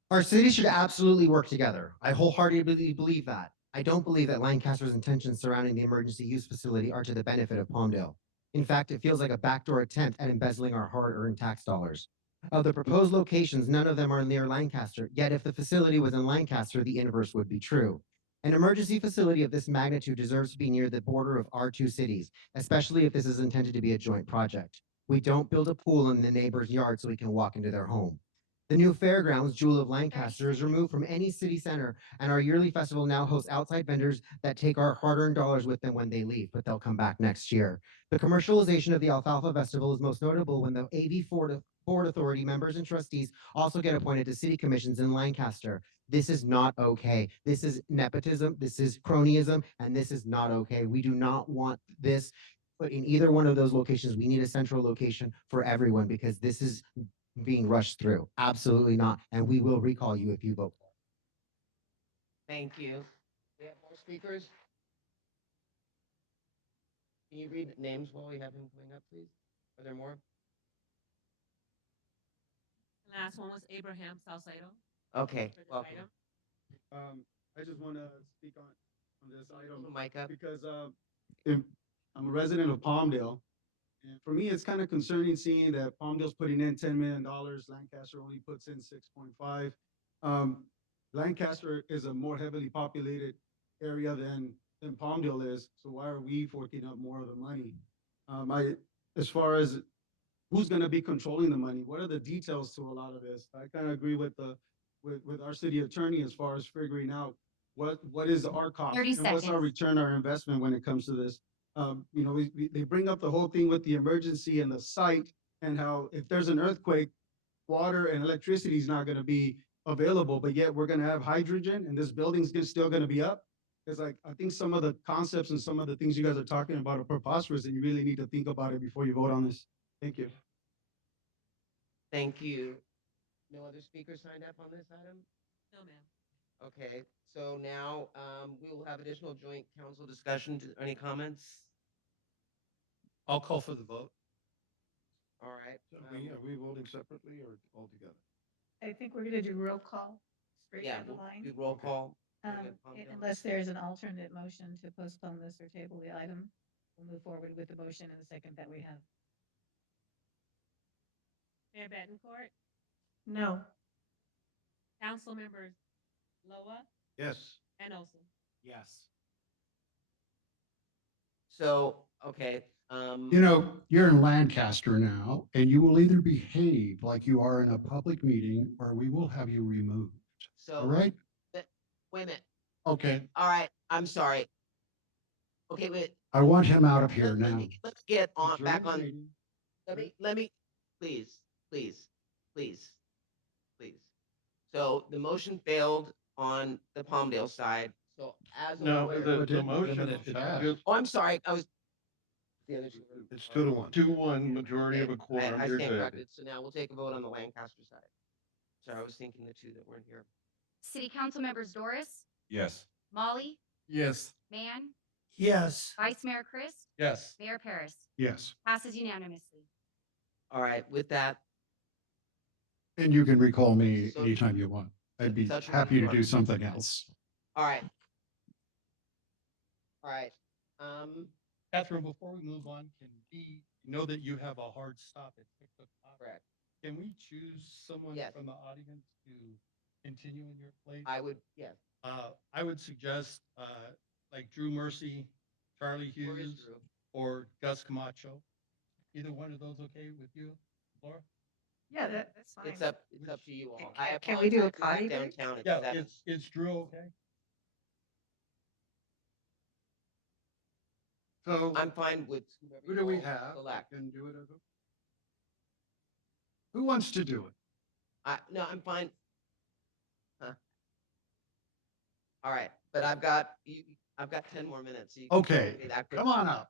Our cities should absolutely work together. I wholeheartedly believe that. I don't believe that Lancaster's intentions surrounding the emergency use facility are to the benefit of Palmdale. In fact, it feels like a backdoor attempt at embezzling our hard-earned tax dollars. Of the proposed locations, none of them are near Lancaster, yet if the facility was in Lancaster, the inverse would be true. An emergency facility of this magnitude deserves to be near the border of our two cities, especially if this is intended to be a joint project. We don't build a pool in the neighbor's yard so we can walk into their home. The new fairgrounds, Jewel of Lancaster, is removed from any city center, and our yearly festival now hosts outside vendors that take our hard-earned dollars with them when they leave, but they'll come back next year. The commercialization of the Alfalfa Festival is most notable when the AV Board Authority members and trustees also get appointed to city commissions in Lancaster. This is not okay. This is nepotism, this is cronyism, and this is not okay. We do not want this put in either one of those locations. We need a central location for everyone because this is being rushed through. Absolutely not. And we will recall you if you vote. Thank you. We have more speakers? Can you read names while we have him coming up, please? Are there more? The last one was Abraham Salcedo. Okay, For this welcome. item. I just want to speak on this item Hold the mic up. because I'm a resident of Palmdale. And for me, it's kind of concerning seeing that Palmdale's putting in $10 million. Lancaster only puts in 6.5. Lancaster is a more heavily populated area than Palmdale is. So why are we forking up more of the money? As far as who's going to be controlling the money, what are the details to a lot of this? I kind of agree with with our city attorney as far as figuring out what is our cost 30 and what's our seconds. return, our investment when it comes to this. You know, they bring up the whole thing with the emergency and the site and how if there's an earthquake, water and electricity is not going to be available, but yet we're going to have hydrogen and this building's still going to be up. Because I think some of the concepts and some of the things you guys are talking about are preposterous and you really need to think about it before you vote on this. Thank you. Thank you. No other speakers signed up on this item? No, ma'am. Okay, so now, we will have additional joint council discussion. Any comments? I'll call for the vote. All right. Are we voting separately or all together? I think we're gonna do roll call straight Yeah, down the we'll line. do roll call. Unless there's an alternate motion to postpone this or table the item, we'll move forward with the motion in the second that we have. Mayor Bettencourt, No. council members Loa Yes. and Olson. Yes. So, okay, You know, you're in Lancaster now, and you will either behave like you are in a public meeting or we will have you removed. so. All right? Wait a minute. Okay. All right, I'm sorry. Okay, wait. I want him out of here Let now. me get on, Adjourn back the on, meeting. let me, please. So the motion failed on the Palmdale side, so as. I'm No, aware- the motion. Oh, I'm sorry, I was. The other two. It's 2-1. 2-1, majority of a I quorum, you're stand good. corrected, so now we'll take a vote on the Lancaster side. Sorry, I was thinking the two that weren't here. City Council members Doris, Yes. Molly, Yes. Mann, Yes. Vice Mayor Chris, Yes. Mayor Paris. Yes. Passes unanimously. All right, with that, And you can recall me So- anytime you want. I'd be Such a happy to good do one. something else. all right. All right, Catherine, before we move on, can we know that you have a hard stop at 6 o'clock? correct. Can we choose someone Yes. from the audience to continue in your place? I would, yes. I would suggest, like Drew Mercy, Charlie Where is Hughes, Drew? or Gus Camacho. Either one of those okay with you, Laura? Yeah, that's fine. It's up to you all. Can we do a apologize, potty we're break? downtown at Yeah, 7. it's Drew okay? So I'm fine with whoever who you do we all have? select. Can do it. Who wants to do it? No, I'm fine. Huh. All right, but I've got 10 more minutes. So you can Okay, be that quick. come on up.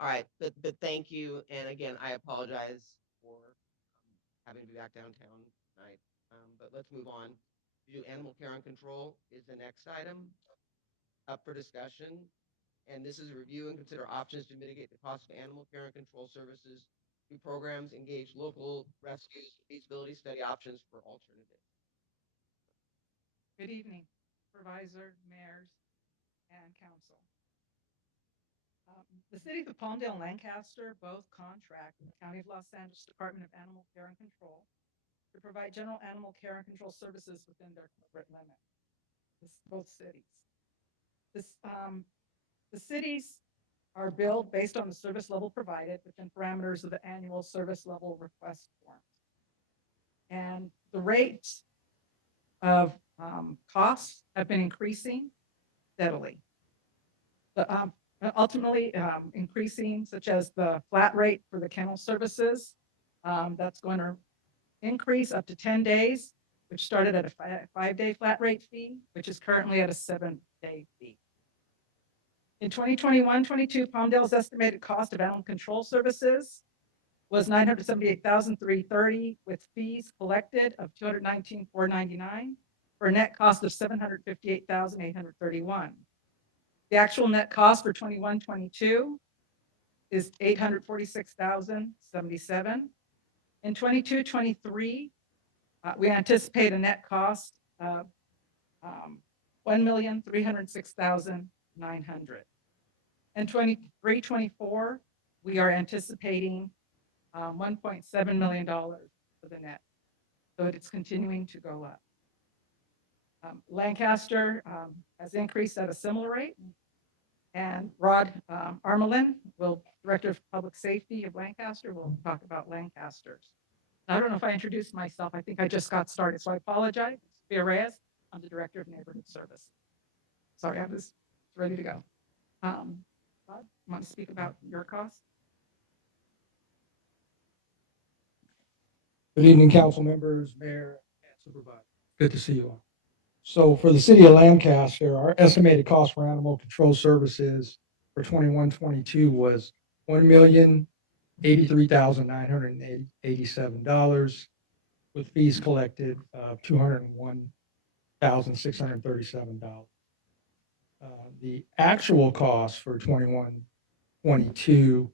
All right, but thank you, and again, I apologize for having to be back downtown tonight. But let's move on. To do animal care and control is the next item up for discussion. And this is a review and consider options to mitigate the cost of animal care and control services through programs, engage local rescues, feasibility study options for alternatives. Good evening, Supervisor, mayors, and council. The cities of Palmdale and Lancaster both contract with the County of Los Angeles Department of Animal Care and Control to provide general animal care and control services within their corporate limit. Both cities. The cities are billed based on the service level provided within parameters of the annual service level request forms. And the rates of costs have been increasing steadily. Ultimately increasing, such as the flat rate for the kennel services, that's going to increase up to 10 days, which started at a 5-day flat rate fee, which is currently at a 7-day fee. In 2021-22, Palmdale's estimated cost of animal control services was $978,330 with fees collected of $219,499 for a net cost of $758,831. The actual net cost for 21-22 is $846,077. In 22-23, we anticipate a net cost of $1,306,900. In 23-24, we are anticipating $1.7 million for the net. So it's continuing to go up. Lancaster has increased at a similar rate. And Rod Armelin, Director of Public Safety of Lancaster, will talk about Lancasters. I don't know if I introduced myself. I think I just got started, so I apologize. Sophia Reyes, I'm the Director of Neighborhood Service. Sorry, I was ready to go. Rod, want to speak about your costs? Good evening, council members, mayor, and supervisor. Good to see you all. So for the city of Lancaster, our estimated cost for animal control services for 21-22 was $1,083,987 with fees collected of $201,637. The actual cost for 21-22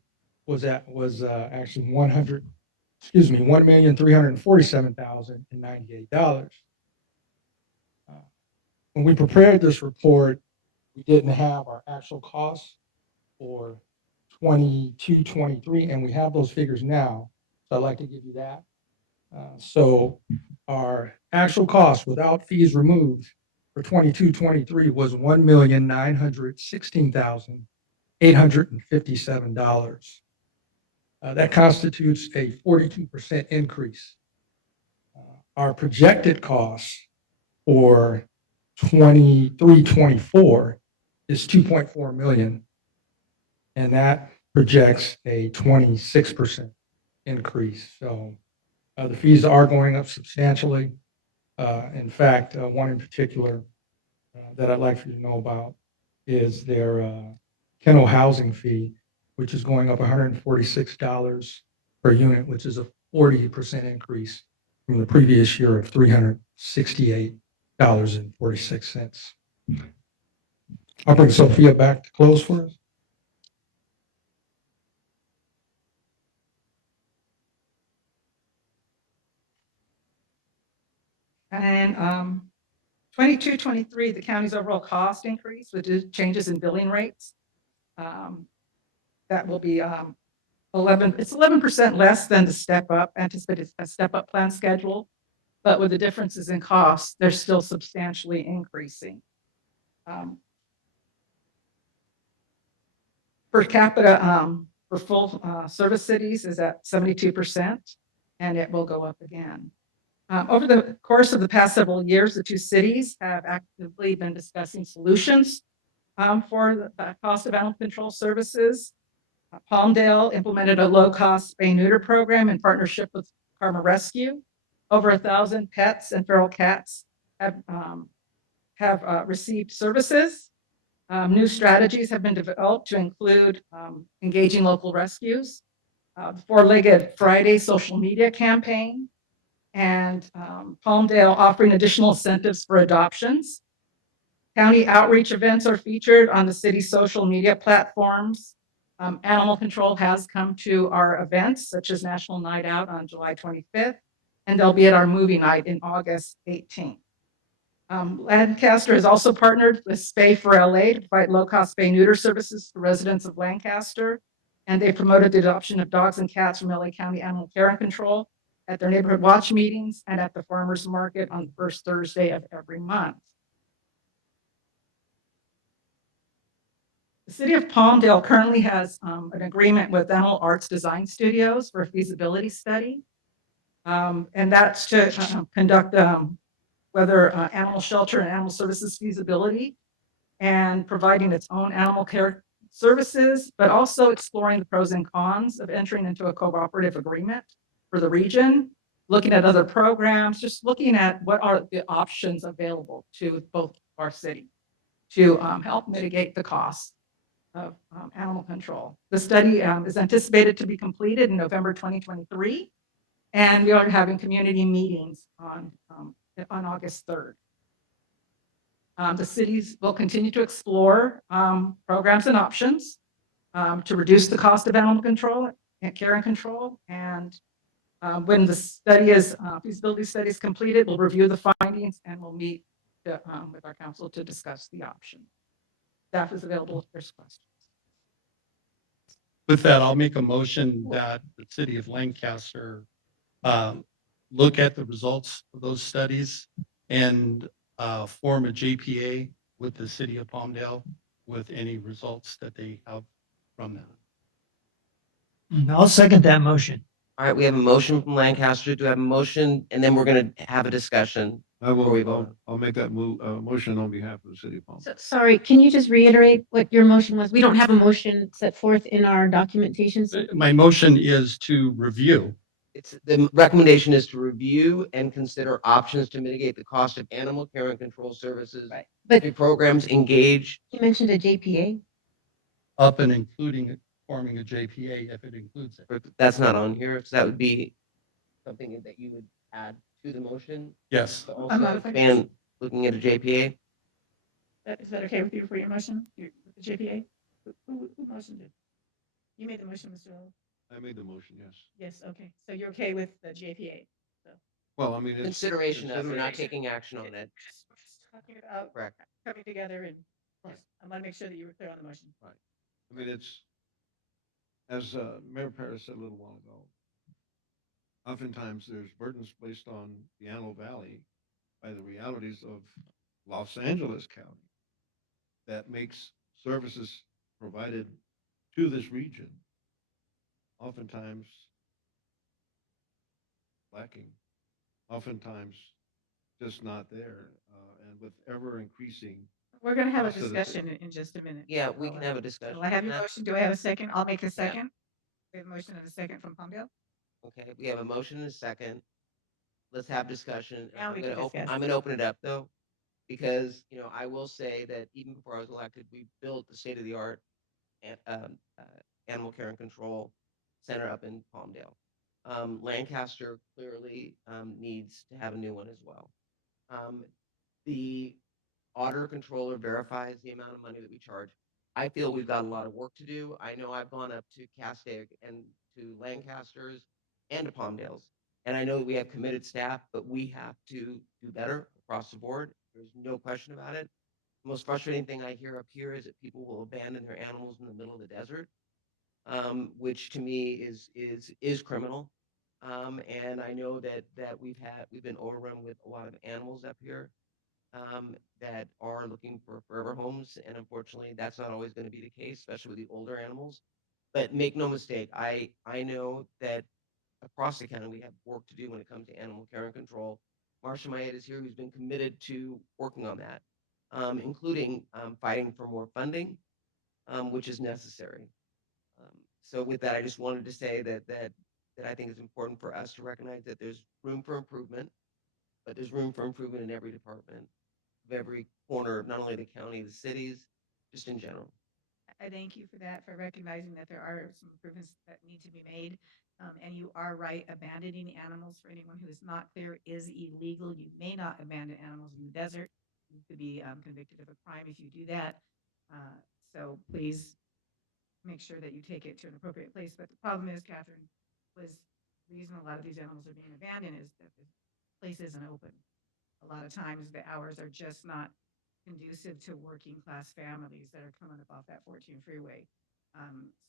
was actually $1,347,098. When we prepared this report, we didn't have our actual costs for 22-23, and we have those figures now. So I'd like to give you that. So our actual cost without fees removed for 22-23 was $1,916,857. That constitutes a 42% increase. Our projected costs for 23-24 is $2.4 million, and that projects a 26% increase. So the fees are going up substantially. In fact, one in particular that I'd like for you to know about is their kennel housing fee, which is going up $146 per unit, which is a 40% increase from the previous year of $368.46. I'll bring Sophia back to close for us. And 22-23, the county's overall cost increase with the changes in billing rates. That will be 11% less than the anticipated step up plan schedule. But with the differences in costs, they're still substantially increasing. Per capita for full service cities is at 72%, and it will go up again. Over the course of the past several years, the two cities have actively been discussing solutions for the cost of animal control services. Palmdale implemented a low-cost spay-neuter program in partnership with Karma Rescue. Over 1,000 pets and feral cats have received services. New strategies have been developed to include engaging local rescues, the Four-Legged Friday social media campaign, and Palmdale offering additional incentives for adoptions. County outreach events are featured on the city's social media platforms. Animal control has come to our events, such as National Night Out on July 25th, and they'll be at our movie night in August 18th. Lancaster has also partnered with Spay for LA to provide low-cost spay neuter services to residents of Lancaster. And they promoted the adoption of dogs and cats from LA County Animal Care and Control at their neighborhood watch meetings and at the farmers market on the first Thursday of every month. The city of Palmdale currently has an agreement with Animal Arts Design Studios for a feasibility study. And that's to conduct whether animal shelter and animal services feasibility and providing its own animal care services, but also exploring the pros and cons of entering into a cooperative agreement for the region, looking at other programs, just looking at what are the options available to both our city to help mitigate the costs of animal control. The study is anticipated to be completed in November 2023, and we are having community meetings on August 3rd. The cities will continue to explore programs and options to reduce the cost of animal control and care and control. And when the study is feasibility study is completed, we'll review the findings and we'll meet with our council to discuss the option. Staff is available if there's questions. With that, I'll make a motion that the city of Lancaster look at the results of those studies and form a JPA with the city of Palmdale with any results that they have from that. I'll second that motion. All right, we have a motion from Lancaster. Do I have a motion? And then we're gonna have a discussion. I before we will, vote. I'll make that motion on behalf of the city of Palm. Sorry, can you just reiterate what your motion was? We don't have a motion set forth in our documentation. So My motion is to review. The recommendation is to review and consider options to mitigate the cost of animal care and control services. Right. But Do programs engage? you mentioned a JPA. Up and including forming a JPA if it includes it. But that's not on here, so that would be something that you would add to the motion. Yes. To I'm not also affected. expand looking at a JPA. Is that okay with you for your motion, the JPA? Who motioned it? You made the motion, Mr. Earl. I made the motion, yes. Yes, okay. So you're okay with the JPA? Well, I mean, it's. Consideration of, we're not taking action on it. Yes, we're just talking about Correct. coming together and Right. I want to make sure that you were clear on the motion. Right. I mean, it's, as Mayor Paris said a little while ago, oftentimes there's burdens placed on the Antelope Valley by the realities of Los Angeles County that makes services provided to this region oftentimes lacking, oftentimes just not there, and with ever increasing. We're going to have a cost of the- discussion in just a minute. Yeah, we can have a discussion. So I have on your that. motion. Do I have a second? I'll make a second. We have a motion and a second from Palmdale. Okay, we have a motion and a second. Let's have discussion. Now we can discuss. I'm gonna open it up though, because, I will say that even before I was elected, we built the state-of-the-art animal care and control center up in Palmdale. Lancaster clearly needs to have a new one as well. The auditor controller verifies the amount of money that we charge. I feel we've got a lot of work to do. I know I've gone up to Castaic and to Lancaster's and to Palmdale's. And I know that we have committed staff, but we have to do better across the board. There's no question about it. The most frustrating thing I hear up here is that people will abandon their animals in the middle of the desert, which to me is criminal. And I know that we've been overrun with a lot of animals up here that are looking for forever homes, and unfortunately, that's not always going to be the case, especially with the older animals. But make no mistake, I know that across the county we have work to do when it comes to animal care and control. Marcia Mayette is here, who's been committed to working on that, including fighting for more funding, which is necessary. So with that, I just wanted to say that I think it's important for us to recognize that there's room for improvement, but there's room for improvement in every department, of every corner of not only the county, the cities, just in general. I thank you for that, for recognizing that there are some improvements that need to be made. And you are right, abandoning animals for anyone who is not clear is illegal. You may not abandon animals in the desert. You could be convicted of a crime if you do that. So please make sure that you take it to an appropriate place. But the problem is, Catherine, was the reason a lot of these animals are being abandoned is that the place isn't open. a lot of times the hours are just not conducive to working class families that are coming up off that 14 freeway.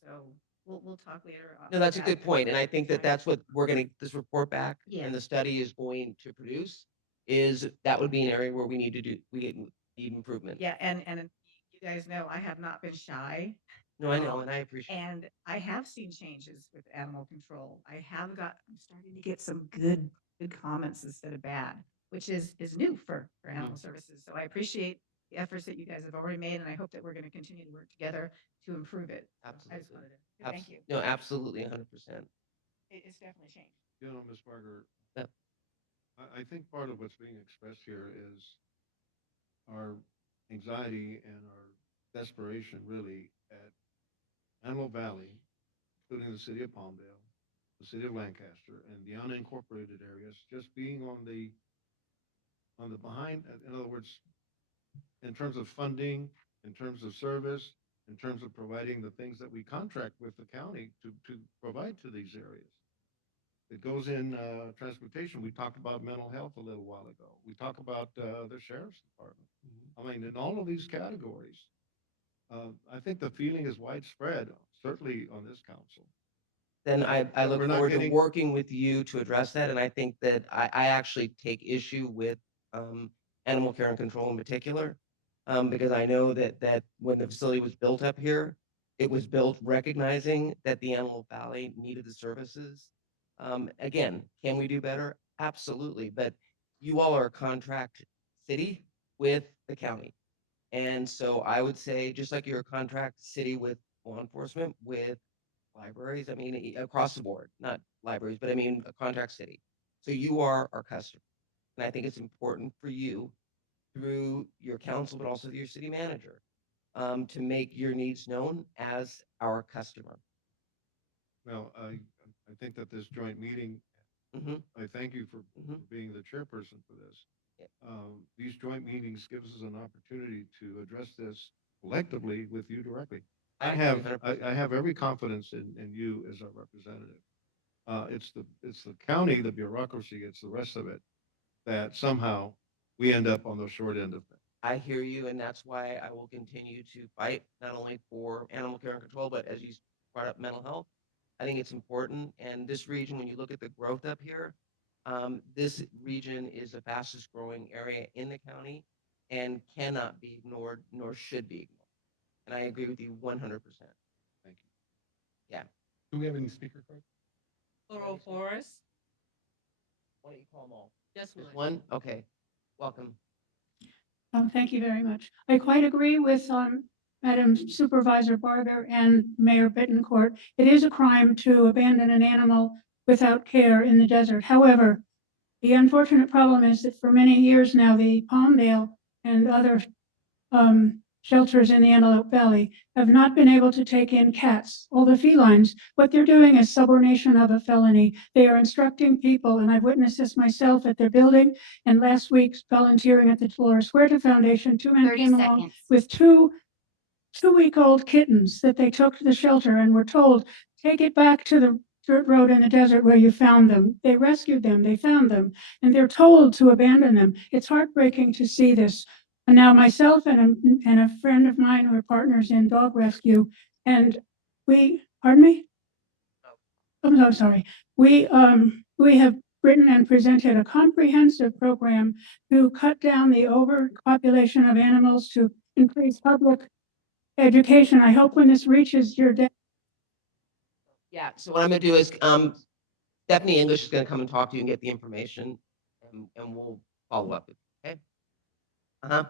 So we'll talk later. No, that's a about good that. point, and I think that that's what we're gonna, this report back Yeah. and the study is going to produce, is that would be an area where we need to do, need improvement. Yeah, and you guys know I have not been shy. No, I know, and I appreciate. And I have seen changes with animal control. I'm starting to get some good comments instead of bad, which is new for animal services. So I appreciate the efforts that you guys have already made, and I hope that we're gonna continue to work together to improve it. I just Absolutely. wanted to, thank you. No, absolutely, 100%. It's definitely changed. You know, Ms. Barger, Yep. I think part of what's being expressed here is our anxiety and our desperation really at Antelope Valley, including the city of Palmdale, the city of Lancaster, and the unincorporated areas, just being on the behind, in other words, in terms of funding, in terms of service, in terms of providing the things that we contract with the county to provide to these areas. It goes in transportation. We talked about mental health a little while ago. We talk about the sheriff's department. I mean, in all of these categories, I think the feeling is widespread, certainly on this council. Then I But look we're not forward to getting- working with you to address that, and I think that I actually take issue with, animal care and control in particular. Because I know that when the facility was built up here, it was built recognizing that the Antelope Valley needed the services. Again, can we do better? Absolutely, but you all are a contract city with the county. And so I would say, just like you're a contract city with law enforcement, with libraries, I mean, across the board, not libraries, but I mean, a contract city. So you are our customer. And I think it's important for you, through your council, but also your city manager, to make your needs known as our customer. Well, I think that this joint meeting, Mhm. I thank you for Mhm. being the chairperson for this. Yeah. These joint meetings gives us an opportunity to address this collectively with you directly. I I agree have, 100%. I have every confidence in you as our representative. It's the county, the bureaucracy, it's the rest of it that somehow we end up on the short end of things. I hear you, and that's why I will continue to fight, not only for animal care and control, but as you brought up, mental health. I think it's important, and this region, when you look at the growth up here, this region is the fastest growing area in the county and cannot be ignored, nor should be ignored. And I agree with you 100%. Thank you. Yeah. Do we have any speaker cards? Laurel Forest, Why don't you call them all? just Just one. one? Okay. Welcome. Thank you very much. I quite agree with Madam Supervisor Barger and Mayor Bittencourt. It is a crime to abandon an animal without care in the desert. However, the unfortunate problem is that for many years now, the Palmdale and other shelters in the Antelope Valley have not been able to take in cats, all the felines. What they're doing is subordination of a felony. They are instructing people, and I've witnessed this myself at their building, and last week's volunteering at the Dolores Huerta Foundation, 2 men 30 came along seconds. with two-week-old kittens that they took to the shelter and were told, take it back to the dirt road in the desert where you found them. They rescued them, they found them, and they're told to abandon them. It's heartbreaking to see this. And now myself and a friend of mine who are partners in dog rescue, and pardon me? I'm so sorry. We have written and presented a comprehensive program to cut down the overpopulation of animals, to increase public education. I hope when this reaches your desk. Yeah, so what I'm gonna do is, Stephanie English is gonna come and talk to you and get the information, and we'll follow up, okay? Uh-huh.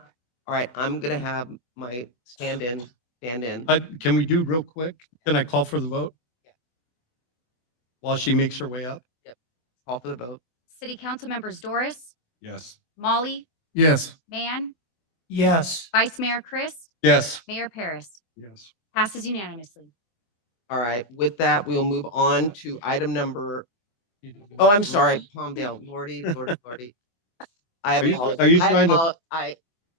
All right, I'm gonna have my stand-in. Can we do real quick? Can I call for the vote? While she makes her way up? Yep. Call for the vote. City Council members Doris, Yes. Molly, Yes. Van, Yes. Vice Mayor Chris, Yes. Mayor Paris. Yes. Passes unanimously. All right, with that, we will move on to item number, oh, I'm sorry, Palmdale, Lordy. I Are you- apologize. are you trying to-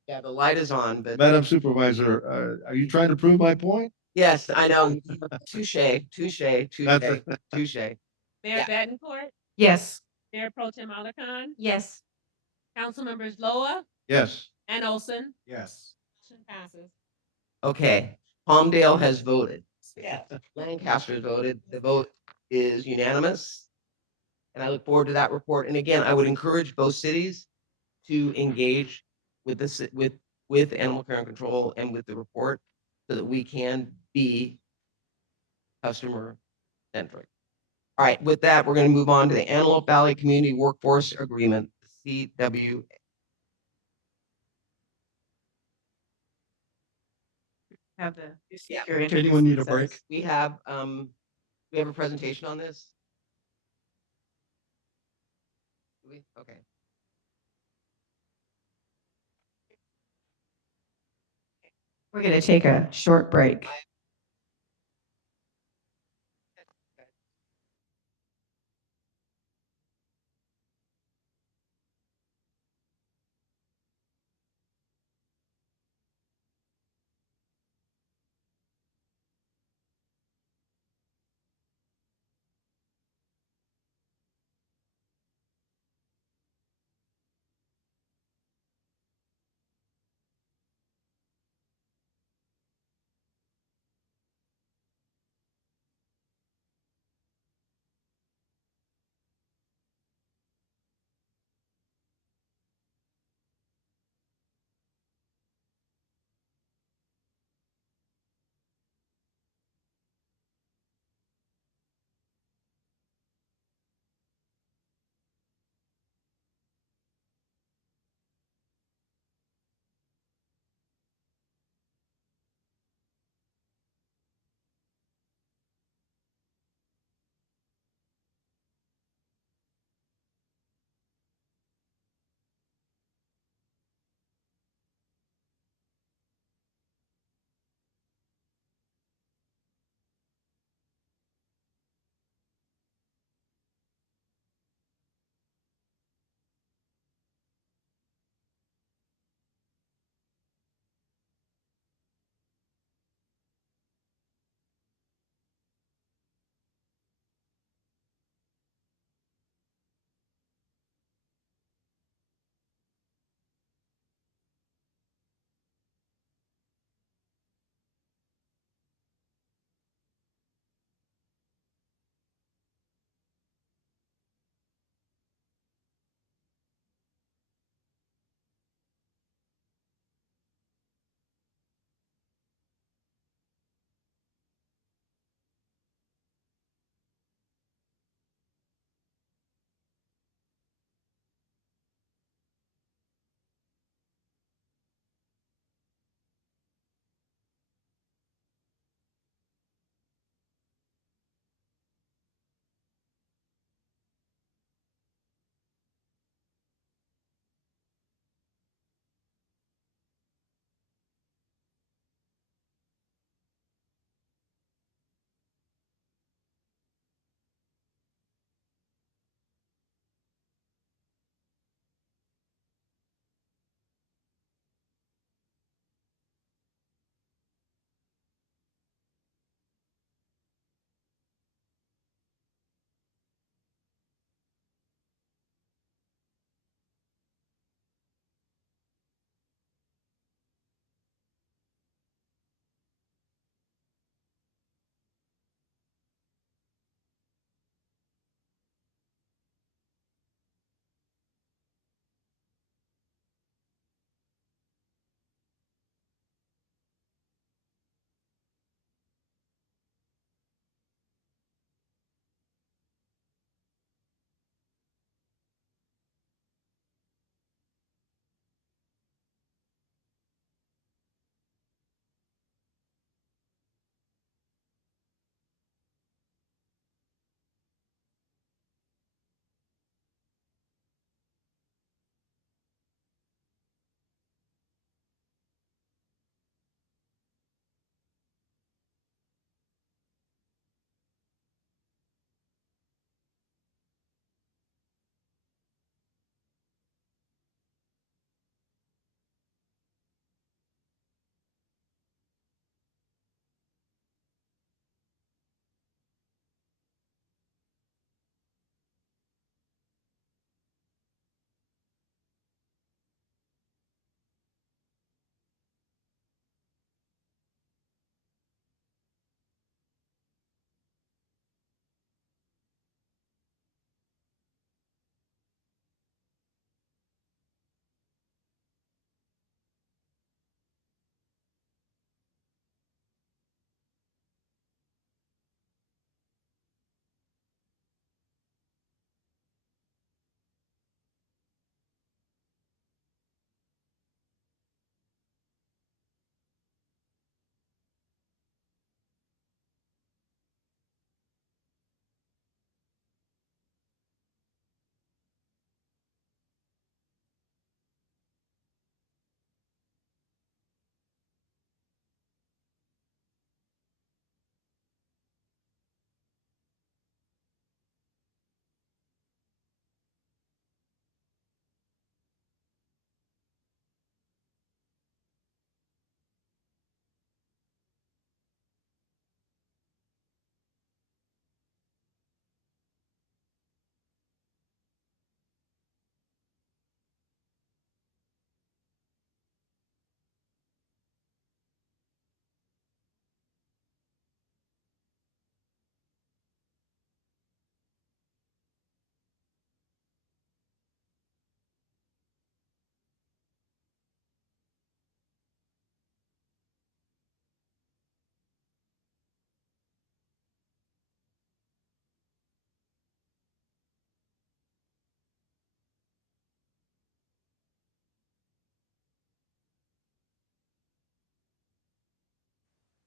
Yeah, the light is on, but Madam Supervisor, are you trying to prove my point? yes, I know. Touche. That's- Mayor Bettencourt, Yes. Mayor Pro Tem Alarcon, Yes. Council members Loa Yes. and Olson. Yes. Motion passes. Okay, Palmdale has voted. Lancaster has voted. The vote is unanimous. And I look forward to that report. And again, I would encourage both cities to engage with this, with animal care and control and with the report so that we can be customer centric. All right, with that, we're going to move on to the Antelope Valley Community Workforce Agreement, CW. Have the Yeah. speaker introduce Anyone need a themselves. break? We have a presentation on this? Do we? Okay. We're going to take a short break.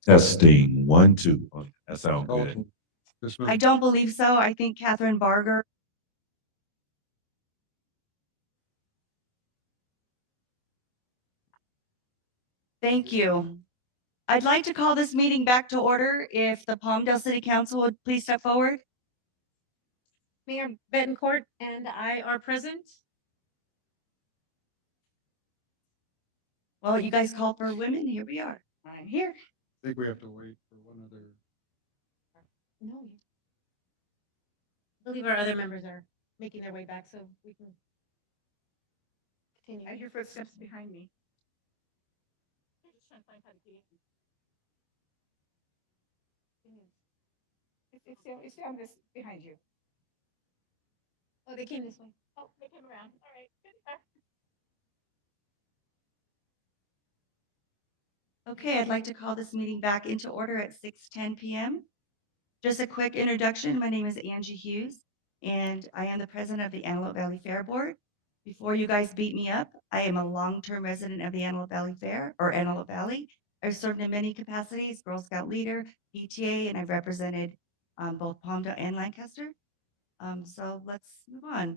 Testing, 1, 2. Okay, that sounds good. Dismiss. I don't believe so. I think Catherine Barger. Thank you. I'd like to call this meeting back to order. If the Palmdale City Council would please step forward. Mayor Bettencourt and I are present. Well, you guys called for women. Here we are. I'm here. I think we have to wait for one other. No. I believe our other members are making their way back, so we can continue. I hear footsteps behind me. It's down this behind you. Oh, they came this way. Oh, they came around. All right. Okay, I'd like to call this meeting back into order at 6:10 p.m. Just a quick introduction. My name is Angie Hughes, and I am the president of the Antelope Valley Fair Board. Before you guys beat me up, I am a long-term resident of the Antelope Valley Fair, or Antelope Valley. I've served in many capacities, Girl Scout leader, PTA, and I've represented both Palmdale and Lancaster. So let's move on.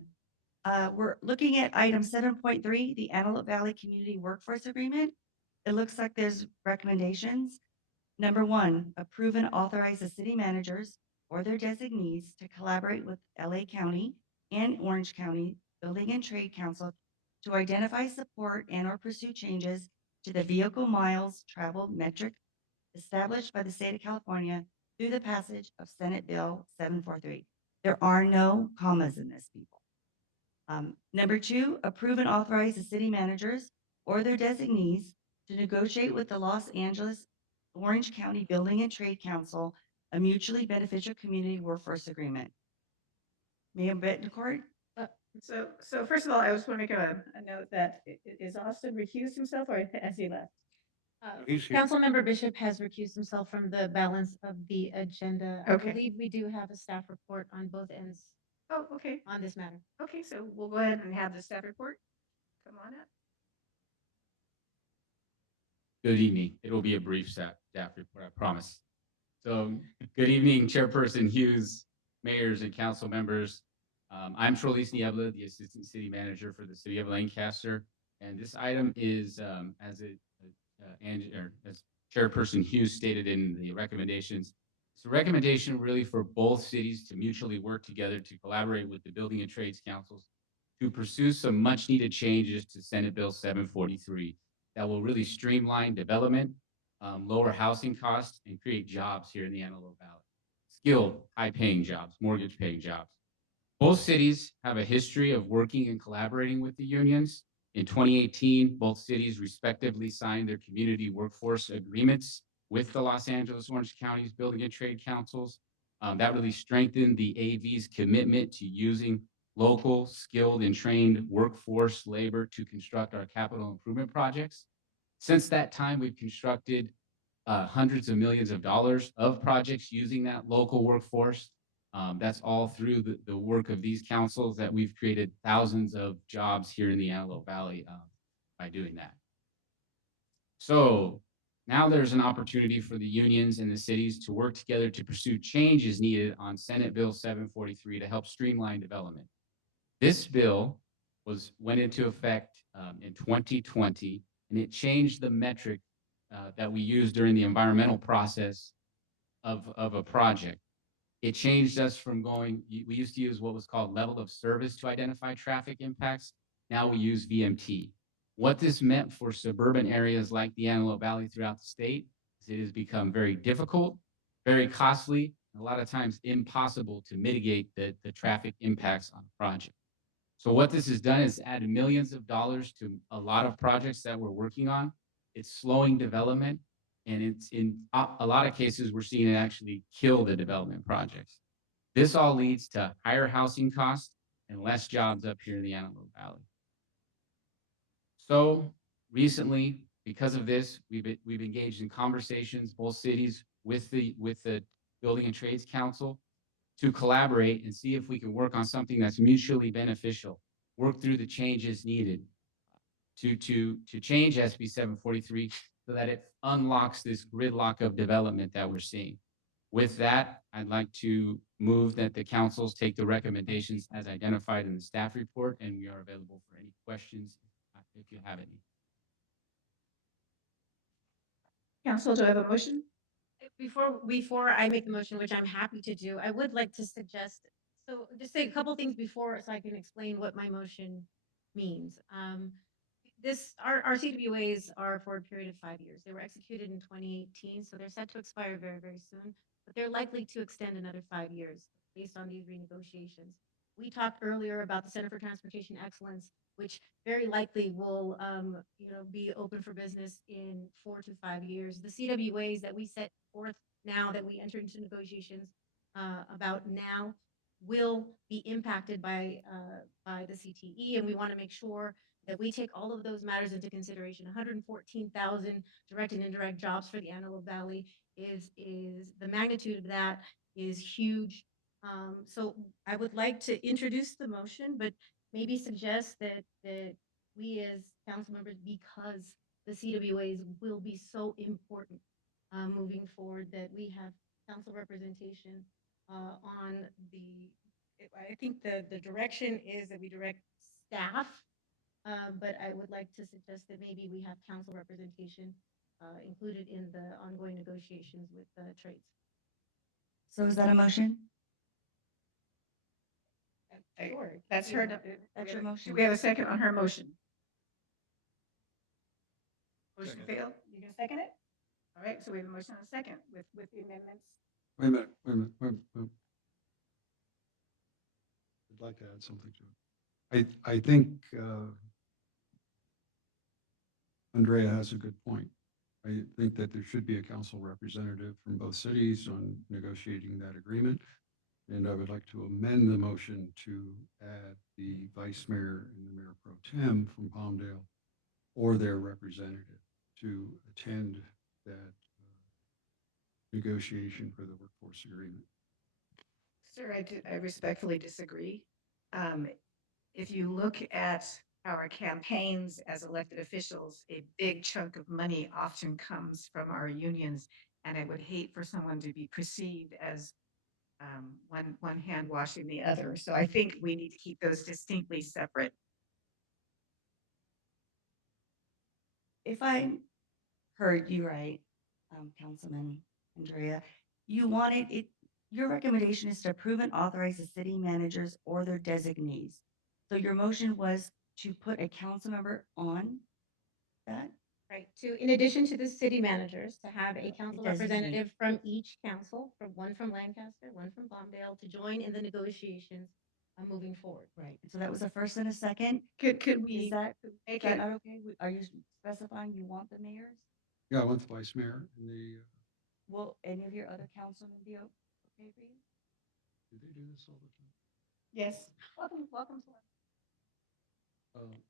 We're looking at item 7.3, the Antelope Valley Community Workforce Agreement. It looks like there's recommendations. Number 1, approve and authorize the city managers or their designees to collaborate with LA County and Orange County Building and Trade Council to identify, support, and/or pursue changes to the vehicle miles traveled metric established by the state of California through the passage of Senate Bill 743. There are no commas in this, people. Number 2, approve and authorize the city managers or their designees to negotiate with the Los Angeles Orange County Building and Trade Council a mutually beneficial community workforce agreement. Mayor Bettencourt? So first of all, I just want to make a note that is Austin recused himself or has he left? He's here. Councilmember Bishop has recused himself from the balance of the agenda. Okay. I believe we do have a staff report on both ends Oh, okay. on this matter. Okay, so we'll go ahead and have the staff report. Come on up. Good evening. It will be a brief staff report, I promise. So, good evening, Chairperson Hughes, mayors and council members. I'm Trolis Niebla, the Assistant City Manager for the City of Lancaster. And this item is, as Chairperson Hughes stated in the recommendations, it's a recommendation really for both cities to mutually work together to collaborate with the Building and Trades Councils to pursue some much needed changes to Senate Bill 743 that will really streamline development, lower housing costs, and create jobs here in the Antelope Valley. Skilled, high-paying jobs, mortgage-paying jobs. Both cities have a history of working and collaborating with the unions. In 2018, both cities respectively signed their community workforce agreements with the Los Angeles Orange County's Building and Trade Councils. That really strengthened the AV's commitment to using local, skilled, and trained workforce labor to construct our capital improvement projects. Since that time, we've constructed hundreds of millions of dollars of projects using that local workforce. That's all through the work of these councils that we've created thousands of jobs here in the Antelope Valley by doing that. So now there's an opportunity for the unions and the cities to work together to pursue changes needed on Senate Bill 743 to help streamline development. This bill went into effect in 2020, and it changed the metric that we use during the environmental process of a project. It changed us from we used to use what was called level of service to identify traffic impacts. Now we use VMT. What this meant for suburban areas like the Antelope Valley throughout the state is it has become very difficult, very costly, and a lot of times impossible to mitigate the traffic impacts on a project. So what this has done is added millions of dollars to a lot of projects that we're working on. It's slowing development, and it's in a lot of cases, we're seeing it actually kill the development projects. This all leads to higher housing costs and less jobs up here in the Antelope Valley. So recently, because of this, we've engaged in conversations, both cities with the Building and Trades Council, to collaborate and see if we can work on something that's mutually beneficial, work through the changes needed to change SB 743 so that it unlocks this gridlock of development that we're seeing. With that, I'd like to move that the councils take the recommendations as identified in the staff report, and we are available for any questions if you have any. Council, do I have a motion? Before I make the motion, which I'm happy to do, I would like to suggest, so just say a couple things before so I can explain what my motion means. Our CWAs are for a period of 5 years. They were executed in 2018, so they're set to expire very, very soon, but they're likely to extend another 5 years based on these renegotiations. We talked earlier about the Center for Transportation Excellence, which very likely will, be open for business in 4 to 5 years. The CWAs that we set forth now that we enter into negotiations about now will be impacted by the CTE, and we want to make sure that we take all of those matters into consideration. 114,000 direct and indirect jobs for the Antelope Valley is the magnitude of that is huge. So I would like to introduce the motion, but maybe suggest that we as council members, because the CWAs will be so important moving forward, that we have council representation on the, I think the direction is that we direct staff, but I would like to suggest that maybe we have council representation included in the ongoing negotiations with the trades. So is that a motion? Sure. That's her. That's your motion? Do we have a second on her motion? Motion failed. You can second it? All right, so we have a motion and a second with the amendments. Wait a minute, wait a minute, wait a minute. I'd like to add something to it. I think Andrea has a good point. I think that there should be a council representative from both cities on negotiating that agreement. And I would like to amend the motion to add the vice mayor and the mayor pro tem from Palmdale or their representative to attend that negotiation for the workforce agreement. Sir, I respectfully disagree. If you look at our campaigns as elected officials, a big chunk of money often comes from our unions, and I would hate for someone to be perceived as one hand washing the other. So I think we need to keep those distinctly separate. If I heard you right, Councilman Andrea, you wanted it, your recommendation is to approve and authorize the city managers or their designees. So your motion was to put a council member on that? Right, in addition to the city managers, to have a council Designate. representative from each council, one from Lancaster, one from Palmdale, to join in the negotiations moving forward. Right, so that was a first and a second. Could Is we that, make is that it? not okay? Are you specifying you want the mayors? Yeah, I want the vice mayor and the, Will any of your other councilmen be okay for you? do they do this all the time? Yes. Welcome to.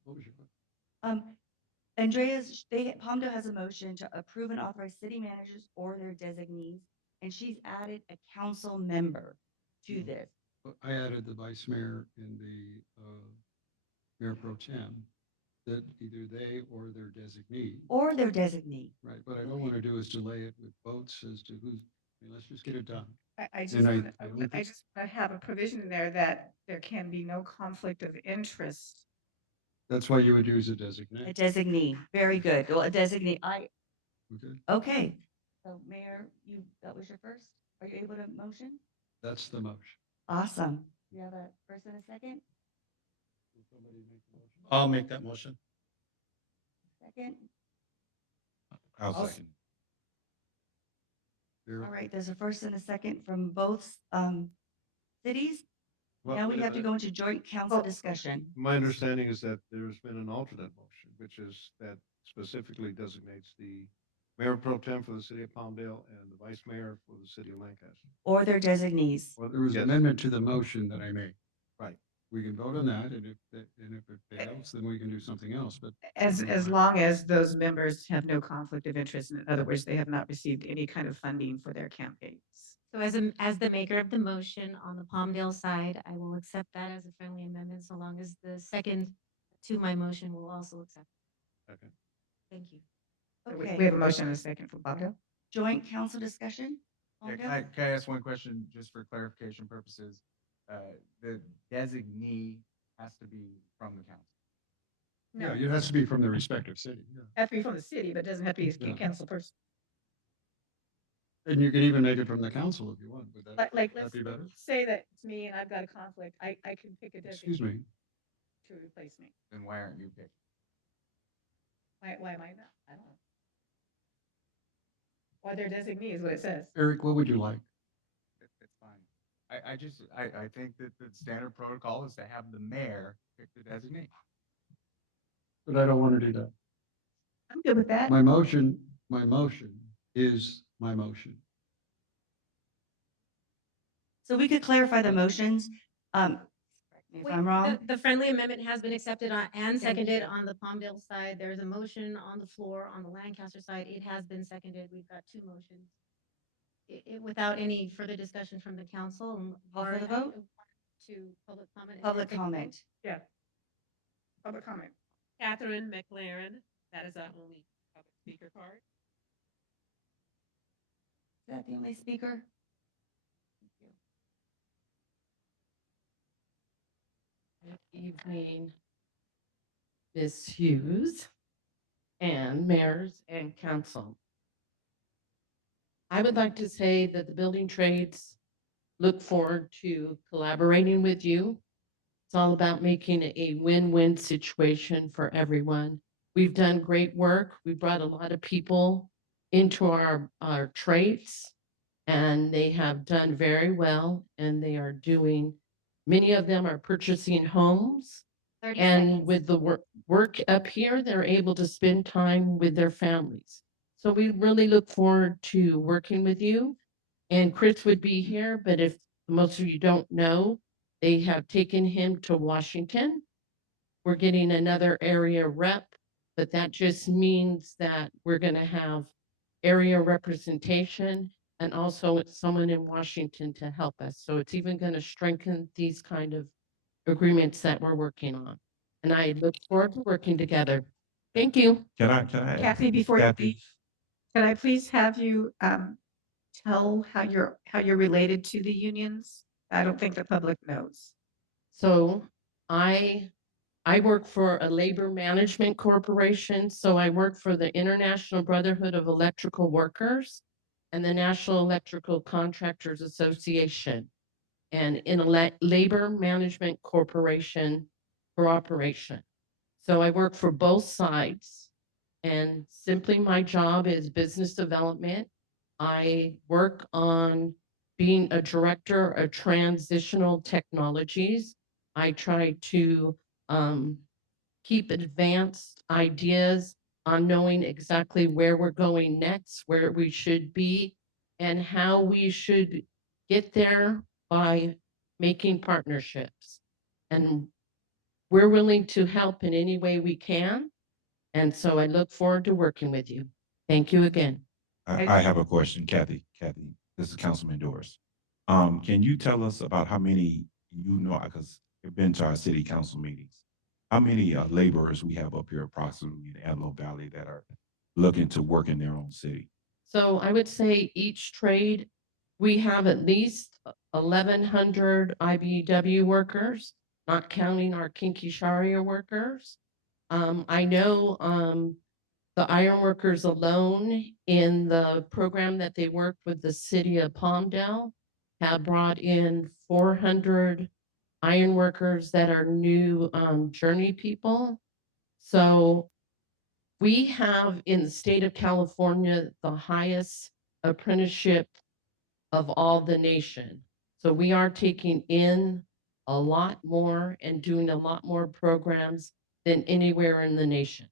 What was your question? Palmdale has a motion to approve and authorize city managers or their designees, and she's added a council member to Mhm. this. I added the vice mayor and the mayor pro tem, that either they or their designee. Or their designee. Right, what I don't want to do is delay it with votes as to who's, I mean, let's just get it done. I just And want I don't to think- have a provision in there that there can be no conflict of interest. That's why you would use a designate. A designee, very good. Well, a designee, Okay, okay. So Mayor, that was your first? Are you able to motion? that's the motion. Awesome. You have a first and a second? Will somebody make the motion? I'll make that motion. Second? I'll I'll- second. There- All right, there's a first and a second from both cities. Well, Now we have to go into joint council discussion. My understanding is that there's been an alternate motion, which is that specifically designates the mayor pro tem for the city of Palmdale and the vice mayor for the city of Lancaster. Or their designees. Well, there was an Yes. amendment to the motion that I made. Right. We can vote on that, and if it fails, then we can do something else, but. As long as those members have no conflict of interest. In other words, they have not received any kind of funding for their campaigns. So as the maker of the motion on the Palmdale side, I will accept that as a friendly amendment, so long as the second to my motion will also accept. Okay. Thank you. So We Okay, have a motion and a second for Palmdale. joint council discussion? Yeah, Palmdale? can I ask one question just for clarification purposes? The designee has to be from the council. No, Yeah, it has to be from the respective city, yeah. have to be from the city, but doesn't have to be Yeah. a council person. And you can even make it from the council if you want, would that, Like, that let's be better? say that it's me and I've got a conflict. I can pick a Excuse designee me. to replace me. Then why aren't you picked? Why am I not? I don't know. Why they're designee is what it says. Eric, what would you like? It's fine. I think that the standard protocol is to have the mayor pick the designee. But I don't want to do that. I'm good with that. My motion is my motion. So we could clarify the motions. Correct me if I'm wrong. The friendly amendment has been accepted and seconded on the Palmdale side. There's a motion on the floor on the Lancaster side. It has been seconded. We've got two motions. Without any further discussion from the council. Call for the vote? To public comment. and Public then take a vote. comment. Yeah. Public comment. Catherine McLaren, that is our only public speaker card. Is that the only speaker? Good evening, Ms. Hughes and mayors and council. I would like to say that the building trades look forward to collaborating with you. It's all about making it a win-win situation for everyone. We've done great work. We brought a lot of people into our trades, and they have done very well, and they are doing, many of them are purchasing homes. 30 And seconds. with the work up here, they're able to spend time with their families. So we really look forward to working with you. And Chris would be here, but if most of you don't know, they have taken him to Washington. We're getting another area rep, but that just means that we're going to have area representation and also someone in Washington to help us. So it's even going to strengthen these kind of agreements that we're working on. And I look forward to working together. Thank you. Can I? Kathy, before you Kathy? leave, can I please have you tell how you're related to the unions? I don't think the public knows. So I work for a labor management corporation. So I work for the International Brotherhood of Electrical Workers and the National Electrical Contractors Association, and in a labor management corporation cooperation. So I work for both sides, and simply my job is business development. I work on being a director of transitional technologies. I try to keep advanced ideas on knowing exactly where we're going next, where we should be, and how we should get there by making partnerships. And we're willing to help in any way we can. And so I look forward to working with you. Thank you again. I have a question, Kathy. Kathy, this is Councilman Doris. Can you tell us about how many, because you've been to our city council meetings, how many laborers we have up here approximately in the Antelope Valley that are looking to work in their own city? So I would say each trade, we have at least 1,100 IBEW workers, not counting our Kinky Sharia workers. I know the iron workers alone in the program that they work with the city of Palmdale have brought in 400 iron workers that are new journey people. So we have in the state of California the highest apprenticeship of all the nation. So we are taking in a lot more and doing a lot more programs than anywhere in the nation.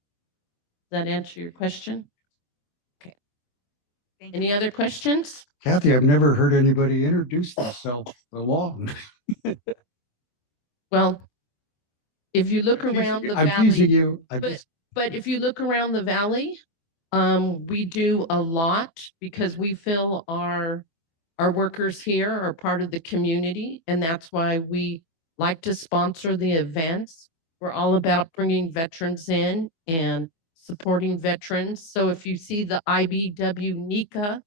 Does that answer your question? Okay. Thank Any you. other questions? Kathy, I've never heard anybody introduce themselves so long. Well, if you look around the I'm teasing valley, you. but if you look around the valley, we do a lot because we feel our workers here are part of the community, and that's why we like to sponsor the events. We're all about bringing veterans in and supporting veterans. So if you see the IBW NICA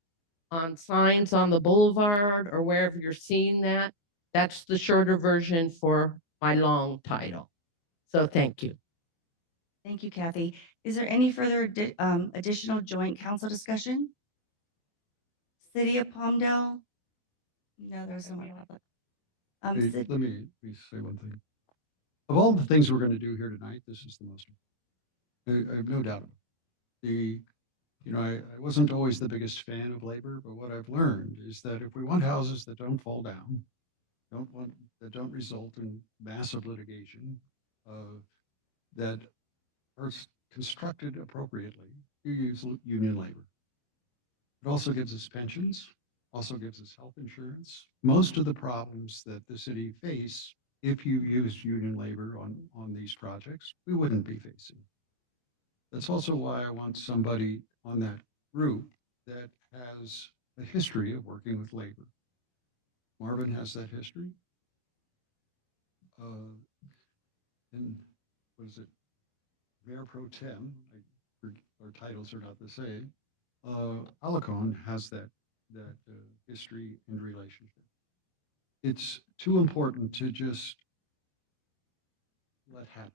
on signs on the boulevard or wherever you're seeing that, that's the shorter version for my long title. So thank you. Thank you, Kathy. Is there any further additional joint council discussion? City of Palmdale? No, there's no more public. Hey, Cit- let me say one thing. Of all the things we're going to do here tonight, this is the most, I have no doubt about it. I wasn't always the biggest fan of labor, but what I've learned is that if we want houses that don't fall down, that don't result in massive litigation, that are constructed appropriately, you use union labor. It also gives us pensions, also gives us health insurance. Most of the problems that the city face, if you used union labor on these projects, we wouldn't be facing. That's also why I want somebody on that group that has a history of working with labor. Marvin has that history. And what is it? Mayor Pro Tem, our titles are not the same. Alarcon has that history and relationship. It's too important to just let happen.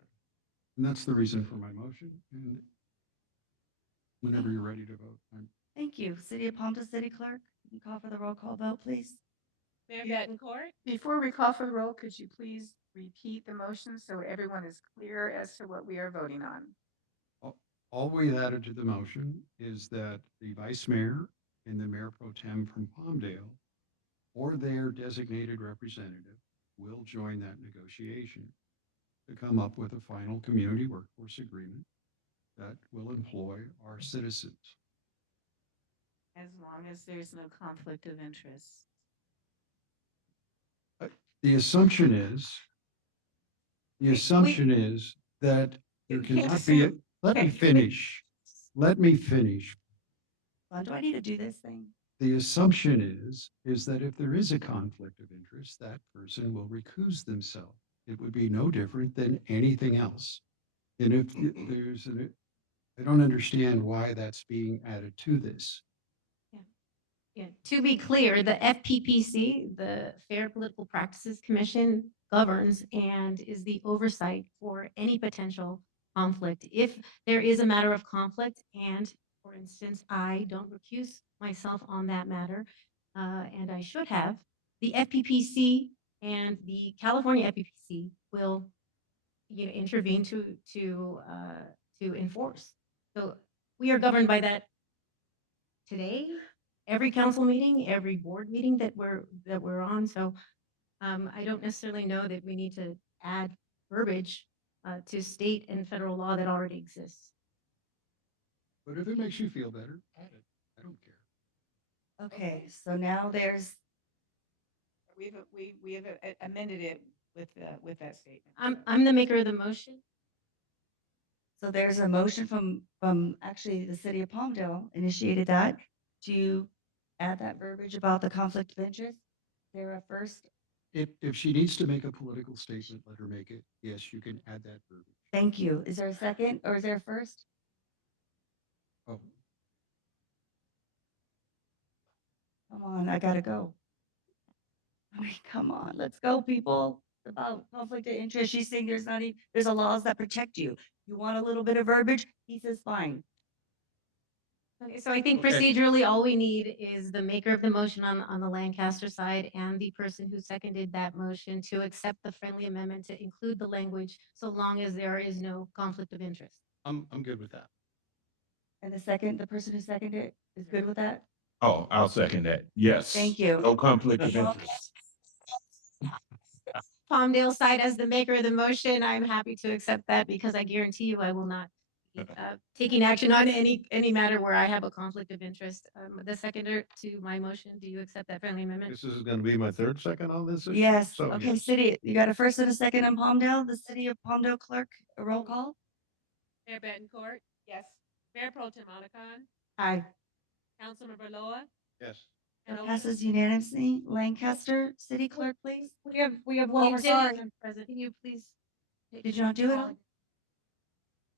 And that's the reason for my motion. And whenever you're ready to vote, Thank you. City of Palmdale City Clerk, can you call for the roll call vote, please? Mayor Bettencourt, Before we call for the roll, could you please repeat the motion so everyone is clear as to what we are voting on? all we added to the motion is that the vice mayor and the mayor pro tem from Palmdale or their designated representative will join that negotiation to come up with a final community workforce agreement that will employ our citizens. As long as there's no conflict of interest. The assumption is, that there cannot be, let me finish. Let me finish. Do I need to do this thing? The assumption is that if there is a conflict of interest, that person will recuse themselves. It would be no different than anything else. And if there's I don't understand why that's being added to this. Yeah, to be clear, the FPPC, the Fair Political Practices Commission, governs and is the oversight for any potential conflict. If there is a matter of conflict and, for instance, I don't recuse myself on that matter, and I should have, the FPPC and the California FPPC will, intervene to enforce. So we are governed by that today, every council meeting, every board meeting that we're on. So I don't necessarily know that we need to add verbiage to state and federal law that already exists. But if it makes you feel better, add it. I don't care. Okay, so now there's, We have amended it with that statement. I'm the maker of the motion. so there's a motion from actually the city of Palmdale initiated that to add that verbiage about the conflict of interest. Sarah first. If she needs to make a political statement, let her make it. Yes, you can add that verbiage. Thank you. Is there a second or is there a first? Oh, Come on, I gotta go. I mean, come on, let's go, people. It's about conflict of interest. She's saying there's a laws that protect you. You want a little bit of verbiage? He says, fine. Okay, so I think Okay. procedurally, all we need is the maker of the motion on the Lancaster side and the person who seconded that motion to accept the friendly amendment to include the language so long as there is no conflict of interest. I'm good with that. And the person who seconded it is good with that? Oh, I'll second that. Yes. Thank you. No conflict of interest. Palmdale side as the maker of the motion, I'm happy to accept that because I guarantee you I will not be taking action on any matter where I have a conflict of interest. The seconder to my motion, do you accept that friendly amendment? This is gonna be my third second on this issue? Yes, So, okay, yes. city, you got a first and a second in Palmdale, the city of Palmdale clerk, a roll call? Mayor Bettencourt, Yes. Mayor Pro Tem Alarcon, Aye. Councilmember Loa, Yes. and That passes unanimously. Lancaster, city clerk, please. We have Well, one you more did sorry. it, President. Can you please? Did you not do it?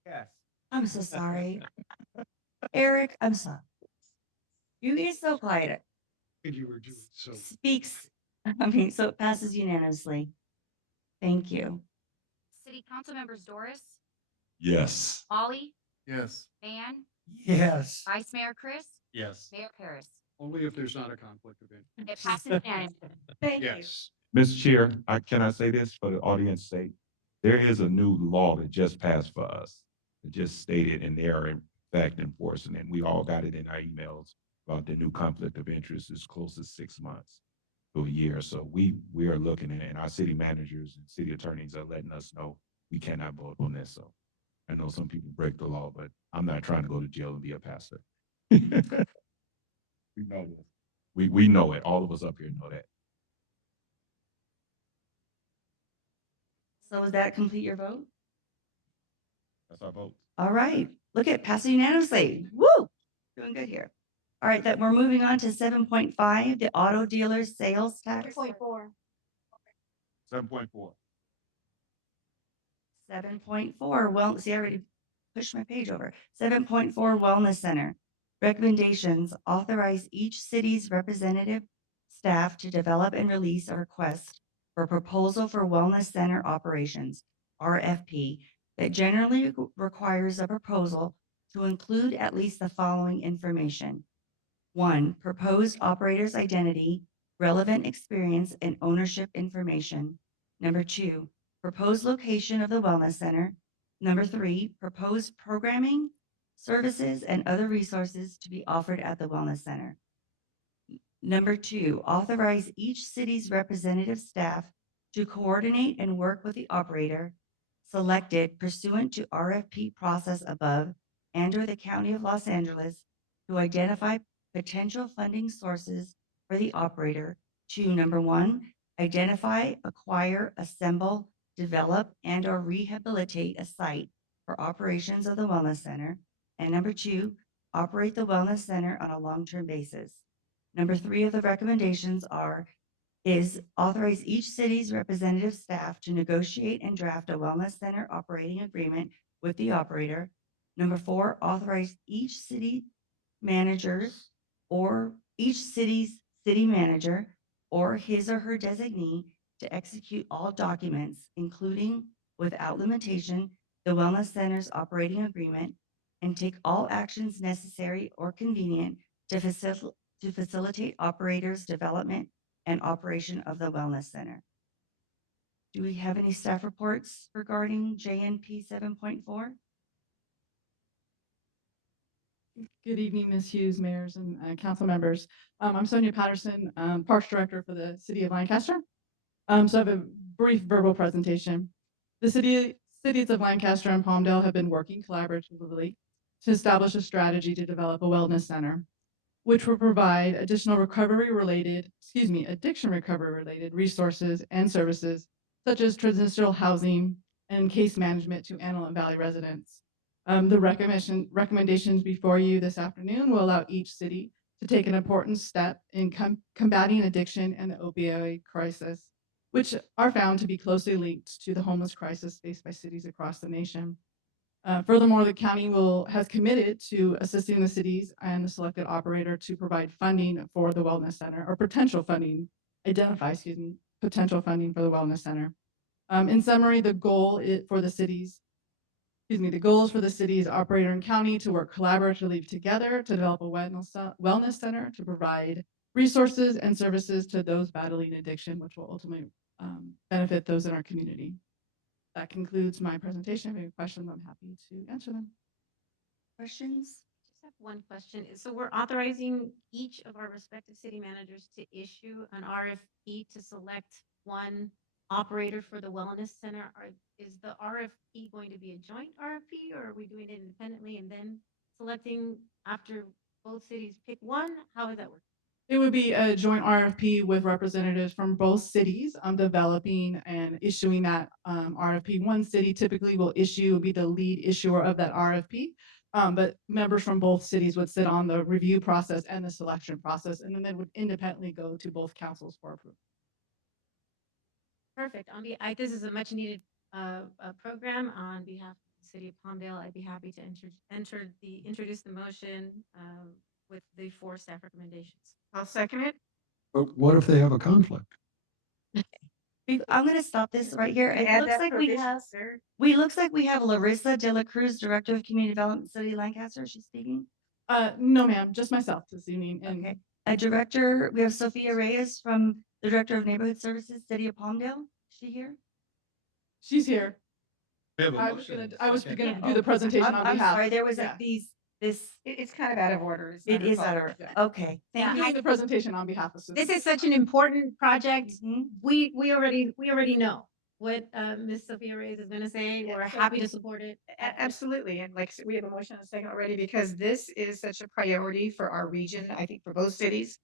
Yes. I'm so sorry. Eric, I'm sorry. You get so quiet. And you were doing so. Speaks, so it passes unanimously. Thank you. City Council members Doris, Yes. Ollie, Yes. Van, Yes. Vice Mayor Chris, Yes. Mayor Paris. Only if there's not a conflict of interest. It passes unanimously. Thank you. Yes. Mr. Chair, can I say this for the audience sake? There is a new law that just passed for us. It just stated, and they are in fact enforcing, and we all got it in our emails about the new conflict of interest as close as 6 months to a year. So we are looking at it, and our city managers and city attorneys are letting us know we cannot vote on this. So I know some people break the law, but I'm not trying to go to jail and be a pastor. We know this. We know it. All of us up here know that. So does that complete your vote? That's our vote. All right. Look at passing unanimously. Woo! Doing good here. All right, that we're moving on to 7.5, the auto dealer sales tax. 7.4. 7.4. 7.4, well, see, I already pushed my page over. 7.4 Wellness Center. Recommendations, authorize each city's representative staff to develop and release a request for proposal for wellness center operations, RFP, that generally requires a proposal to include at least the following information. 1, proposed operator's identity, relevant experience, and ownership information. Number 2, proposed location of the wellness center. Number 3, proposed programming, services, and other resources to be offered at the wellness center. Number 2, authorize each city's representative staff to coordinate and work with the operator selected pursuant to RFP process above and/or the County of Los Angeles to identify potential funding sources for the operator to, number 1, identify, acquire, assemble, develop, and/or rehabilitate a site for operations of the wellness center. And number 2, operate the wellness center on a long-term basis. Number 3 of the recommendations is authorize each city's representative staff to negotiate and draft a wellness center operating agreement with the operator. Number 4, authorize each city managers or each city's city manager or his or her designee to execute all documents, including without limitation, the wellness center's operating agreement, and take all actions necessary or convenient to facilitate operators' development and operation of the wellness center. Do we have any staff reports regarding JNP 7.4? Good evening, Ms. Hughes, mayors, and council members. I'm Sonia Patterson, Parks Director for the City of Lancaster. So I have a brief verbal presentation. The cities of Lancaster and Palmdale have been working collaboratively to establish a strategy to develop a wellness center, which will provide addition recovery related resources and services, such as transitional housing and case management to Antelope Valley residents. The recommendations before you this afternoon will allow each city to take an important step in combating addiction and the opioid crisis, which are found to be closely linked to the homeless crisis faced by cities across the nation. Furthermore, the county has committed to assisting the cities and the selected operator to provide funding for the wellness center, or potential funding, potential funding for the wellness center. In summary, the goal is for the cities operator and county to work collaboratively together to develop a wellness center to provide resources and services to those battling addiction, which will ultimately benefit those in our community. That concludes my presentation. If you have any questions, I'm happy to answer them. Questions? Just have one question. So we're authorizing each of our respective city managers to issue an RFP to select one operator for the wellness center. Is the RFP going to be a joint RFP, or are we doing it independently and then selecting after both cities pick one? How is that working? It would be a joint RFP with representatives from both cities developing and issuing that RFP. One city typically will be the lead issuer of that RFP, but members from both cities would sit on the review process and the selection process, and then they would independently go to both councils for approval. Perfect. This is a much needed program on behalf of the City of Palmdale, I'd be happy to introduce the motion with the 4 staff recommendations. I'll second it. But what if they have a conflict? I'm gonna stop this right here. It Add looks that like we provision, have, sir. looks like we have Larissa De La Cruz, Director of Community Development, City of Lancaster. She's speaking. No, ma'am, just myself this evening. And Okay. A director, we have Sophia Reyes from the Director of Neighborhood Services, City of Palmdale. Is she here? she's here. We have a I was motion gonna, and a I was second. gonna Yeah. do the Oh, presentation on I'm behalf. sorry, there was Yeah. like this, It's kind of out of order. It's it not her is fault. out of, Yeah. okay, I'm thank you. doing the presentation on behalf of. This is such an important project. Mhm. We already know what Ms. Sophia Reyes is gonna say. Yeah, We're so- happy to support it. Absolutely. And like, I said, we have a motion and a second already because this is such a priority for our region, I think for both cities.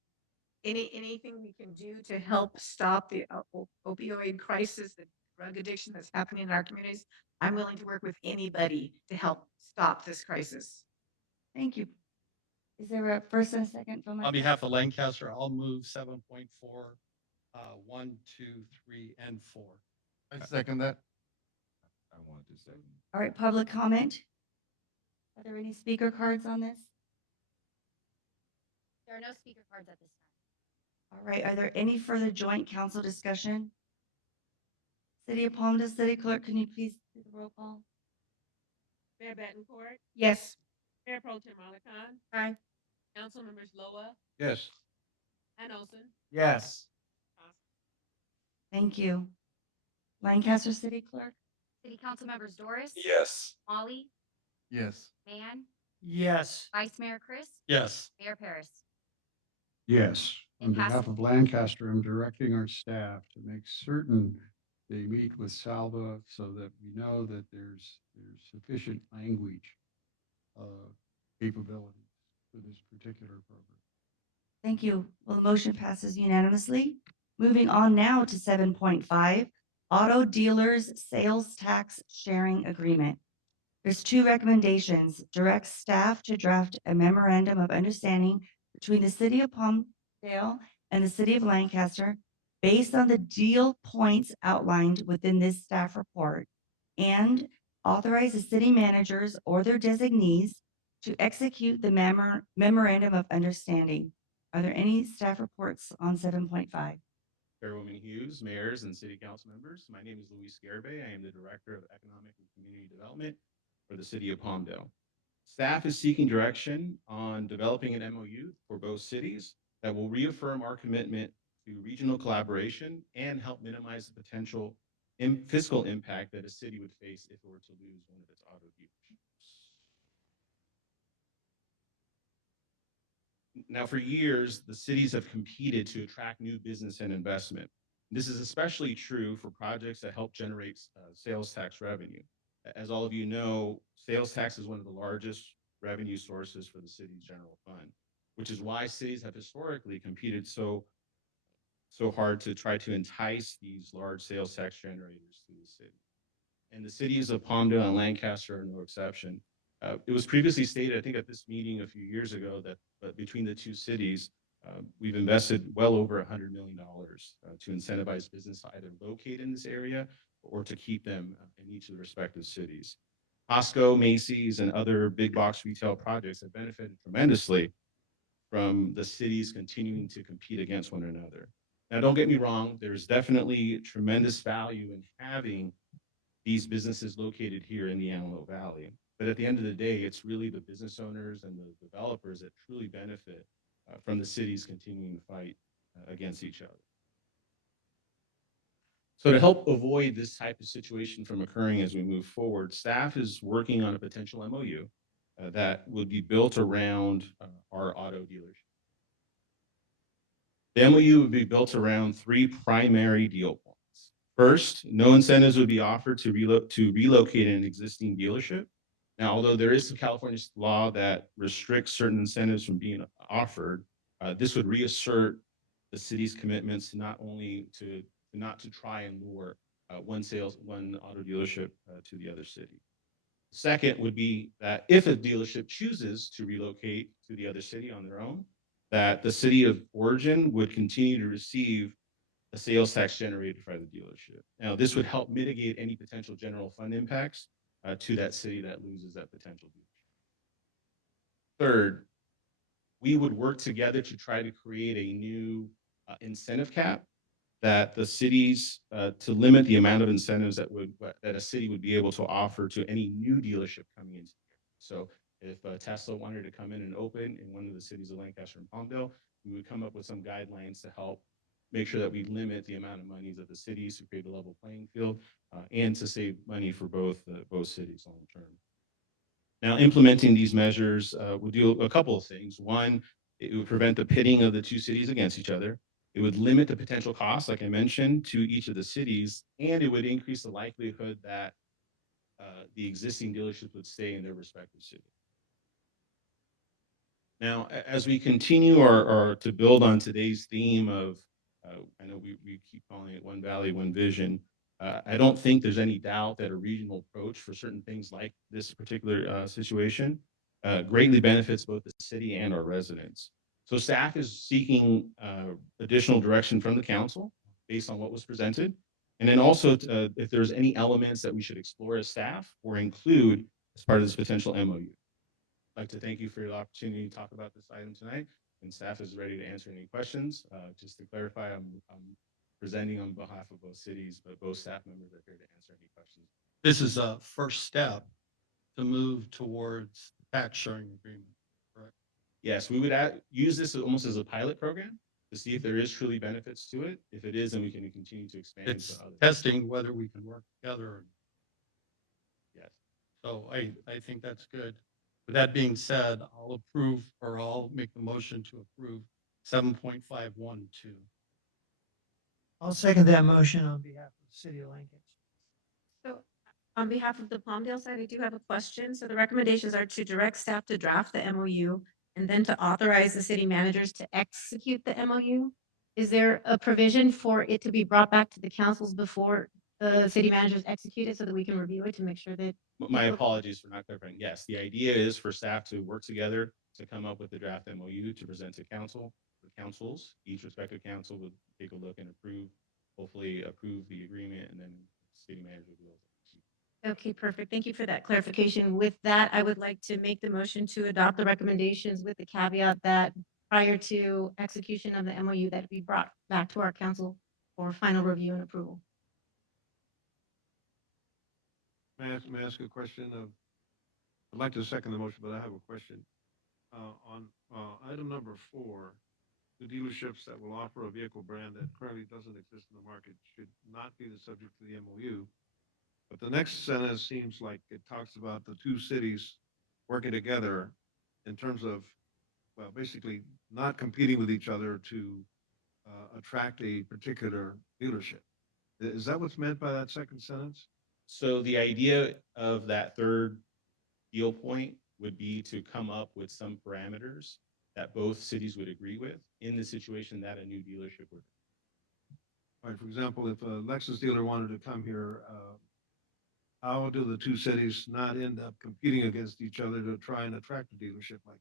Anything we can do to help stop the opioid crisis, the drug addiction that's happening in our communities, I'm willing to work with anybody to help stop this crisis. Thank you. Is there a first and a second from? On behalf of Lancaster, I'll move 7.4, 1, 2, 3, and 4. I second that. I wanted to say. All right, public comment. Are there any speaker cards on this? There are no speaker cards at this time. All right, are there any further joint council discussion? City of Palmdale, City Clerk, can you please do the roll call? Mayor Bettencourt, Yes. Mayor Pro Tem Arlecon, Aye. Council Members Loa Yes. and Olson. Yes. Thank you. Lancaster City Clerk? City Council members Doris. Yes. Molly, Yes. Van, Yes. Vice Mayor Chris, Yes. Mayor Paris. Yes, on It passes. behalf of Lancaster, I'm directing our staff to make certain they meet with Salva so that we know that there's sufficient language capability for this particular program. Thank you. Well, the motion passes unanimously. Moving on now to 7.5, Auto Dealers Sales Tax Sharing Agreement. There's 2 recommendations. Direct staff to draft a memorandum of understanding between the City of Palmdale and the City of Lancaster based on the deal points outlined within this staff report, and authorize the city managers or their designees to execute the memorandum of understanding. Are there any staff reports on 7.5? Chairwoman Hughes, mayors, and city council members. My name is Luis Garibay. I am the Director of Economic and Community Development for the City of Palmdale. Staff is seeking direction on developing an MOU for both cities that will reaffirm our commitment to regional collaboration and help minimize the potential fiscal impact that a city would face if it were to lose one of its auto dealerships. Now, for years, the cities have competed to attract new business and investment. This is especially true for projects that help generate sales tax revenue. As all of you know, sales tax is one of the largest revenue sources for the city's general fund, which is why cities have historically competed so hard to try to entice these large sales tax generators to the city. And the cities of Palmdale and Lancaster are no exception. It was previously stated, I think at this meeting a few years ago, that between the 2 cities, we've invested well over $100 million to incentivize business to either locate in this area or to keep them in each of the respective cities. Costco, Macy's, and other big box retail projects have benefited tremendously from the cities continuing to compete against one another. Now, don't get me wrong, there's definitely tremendous value in having these businesses located here in the Antelope Valley. But at the end of the day, it's really the business owners and the developers that truly benefit from the cities continuing to fight against each other. So to help avoid this type of situation from occurring as we move forward, staff is working on a potential MOU that would be built around our auto dealership. The MOU would be built around 3 primary deal points. First, no incentives would be offered to relocate an existing dealership. Now, although there is some California law that restricts certain incentives from being offered, this would reassert the city's commitments to not to try and lure one auto dealership to the other city. Second would be that if a dealership chooses to relocate to the other city on their own, that the city of origin would continue to receive a sales tax generated by the dealership. Now, this would help mitigate any potential general fund impacts to that city that loses that potential dealership. Third, we would work together to try to create a new incentive cap that the cities to limit the amount of incentives that a city would be able to offer to any new dealership coming into the area. So if Tesla wanted to come in and open in one of the cities of Lancaster and Palmdale, we would come up with some guidelines to help make sure that we limit the amount of monies of the cities to create a level playing field and to save money for both cities long term. Now, implementing these measures would do a couple of things. One, it would prevent the pitting of the two cities against each other. It would limit the potential costs, like I mentioned, to each of the cities, and it would increase the likelihood that the existing dealerships would stay in their respective cities. Now, as we continue our to build on today's theme of, I know we keep calling it One Valley, One Vision. I don't think there's any doubt that a regional approach for certain things like this particular situation greatly benefits both the city and our residents. So staff is seeking additional direction from the council based on what was presented. And then also if there's any elements that we should explore as staff or include as part of this potential MOU. I'd like to thank you for your opportunity to talk about this item tonight, and staff is ready to answer any questions. Just to clarify, I'm presenting on behalf of both cities, but both staff members are here to answer any questions. This is a first step to move towards the tax sharing agreement, correct? Yes, we would use this almost as a pilot program to see if there is truly benefits to it. If it is, then we can continue to expand It's to others. testing whether we can work together. Yes. So I think that's good. With that being said, I'll approve, or I'll make the motion to approve 7.512. I'll second that motion on behalf of the city of Lancaster. So on behalf of the Palmdale side, I do have a question. So the recommendations are to direct staff to draft the MOU and then to authorize the city managers to execute the MOU. Is there a provision for it to be brought back to the councils before the city managers execute it so that we can review it to make sure that? My apologies for not clarifying. Yes, the idea is for staff to work together to come up with the draft MOU to present to council. The councils, each respective council would take a look and approve, hopefully approve the agreement, and then city manager will. Okay, perfect. Thank you for that clarification. With that, I would like to make the motion to adopt the recommendations with the caveat that prior to execution of the MOU, that be brought back to our council for final review and approval. May I ask a question of, I'd like to second the motion, but I have a question. On item number 4, the dealerships that will offer a vehicle brand that currently doesn't exist in the market should not be the subject of the MOU. But the next sentence seems like it talks about the two cities working together in terms of, well, basically not competing with each other to attract a particular dealership. Is that what's meant by that second sentence? So the idea of that third deal point would be to come up with some parameters that both cities would agree with in the situation that a new dealership would. All right, for example, if a Lexus dealer wanted to come here, how do the two cities not end up competing against each other to try and attract a dealership like?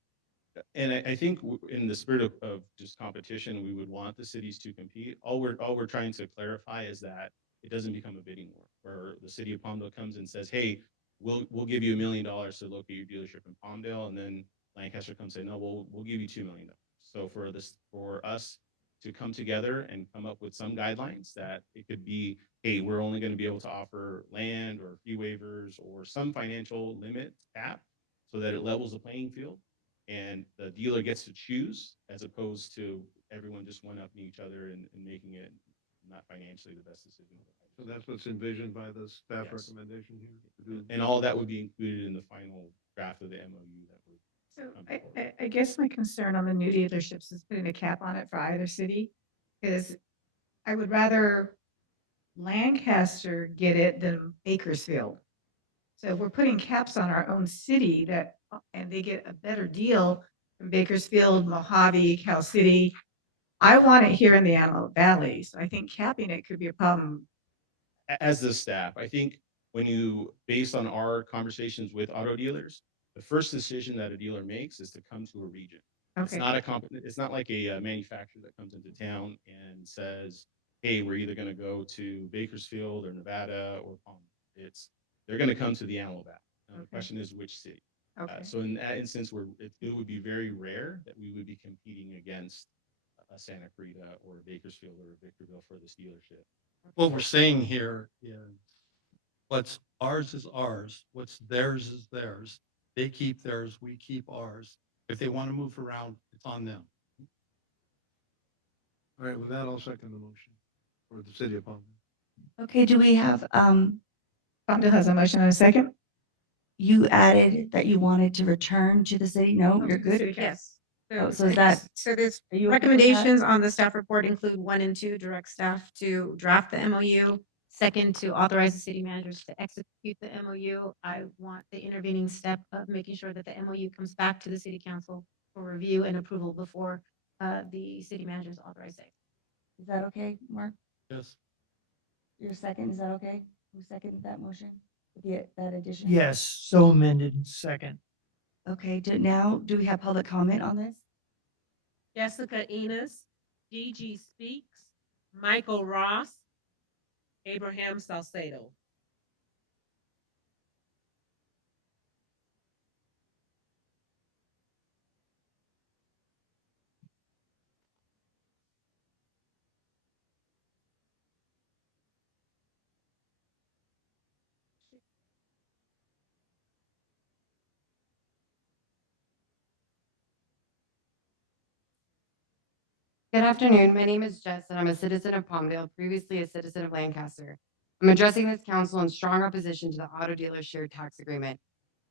And I think in the spirit of just competition, we would want the cities to compete. All we're trying to clarify is that it doesn't become a bidding war where the city of Palmdale comes and says, "Hey, we'll give you $1 million to locate your dealership in Palmdale," and then Lancaster comes and say, "No, we'll give you $2 million." So for us to come together and come up with some guidelines that it could be, hey, we're only going to be able to offer land or fee waivers or some financial limit cap so that it levels the playing field and the dealer gets to choose as opposed to everyone just one-upping each other and making it not financially the best decision. So that's what's envisioned by the staff Yes. recommendation here? to do- And all that would be included in the final draft of the MOU that would. So I guess my concern on the new dealerships is putting a cap on it for either city. Because I would rather Lancaster get it than Bakersfield. So if we're putting caps on our own city and they get a better deal from Bakersfield, Mojave, Cal City, I want it here in the Antelope Valley. So I think capping it could be a problem. As the staff, I think based on our conversations with auto dealers, the first decision that a dealer makes is to come to a region. It's Okay. it's not like a manufacturer that comes into town and says, "Hey, we're either going to go to Bakersfield or Nevada or Palm." It's they're going to come to the Antelope Valley. The Okay. question is which city. Okay. So in that instance, it would be very rare that we would be competing against a Santa Clarita or a Bakersfield or a Victorville for this dealership. What we're saying here is what's ours is ours, what's theirs is theirs. They keep theirs, we keep ours. If they want to move around, it's on them. All right, with that, I'll second the motion for the city of Palmdale. Okay, do we have, Palmdale has a motion and a second. you added that you wanted to return to the city? No, you're good? Yes. Oh, so is that, So this are you okay with that? recommendations on the staff report include 1 and 2, direct staff to draft the MOU. Second, to authorize the city managers to execute the MOU. I want the intervening step of making sure that the MOU comes back to the city council for review and approval before the city managers authorize it. Is that okay, Mark? Yes. Your second, is that okay? Who seconded that motion? That addition? Yes, so amended, second. Okay, do we have public comment on this? Jessica Enos, DG Speaks, Michael Ross, Abraham Salcedo. Good afternoon. My name is Jess, and I'm a citizen of Palmdale, previously a citizen of Lancaster. I'm addressing this council in strong opposition to the auto dealer shared tax agreement.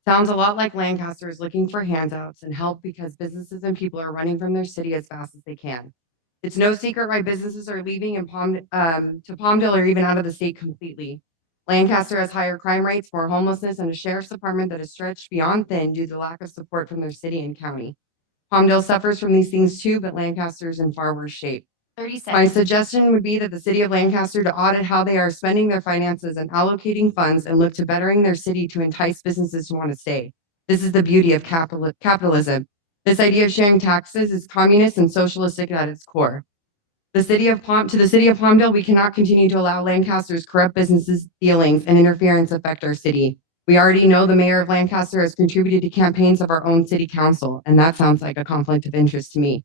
Sounds a lot like Lancaster is looking for handouts and help because businesses and people are running from their city as fast as they can. It's no secret why businesses are leaving to Palmdale or even out of the state completely. Lancaster has higher crime rates, more homelessness, and a sheriff's department that is stretched beyond thin due to lack of support from their city and county. Palmdale suffers from these things too, but Lancaster is in far worse shape. 30 seconds. My suggestion would be that the city of Lancaster to audit how they are spending their finances and allocating funds and look to bettering their city to entice businesses to want to stay. This is the beauty of capitalism. This idea of sharing taxes is communist and socialistic at its core. To the city of Palmdale, we cannot continue to allow Lancaster's corrupt businesses, dealings, and interference affect our city. We already know the mayor of Lancaster has contributed to campaigns of our own city council, and that sounds like a conflict of interest to me.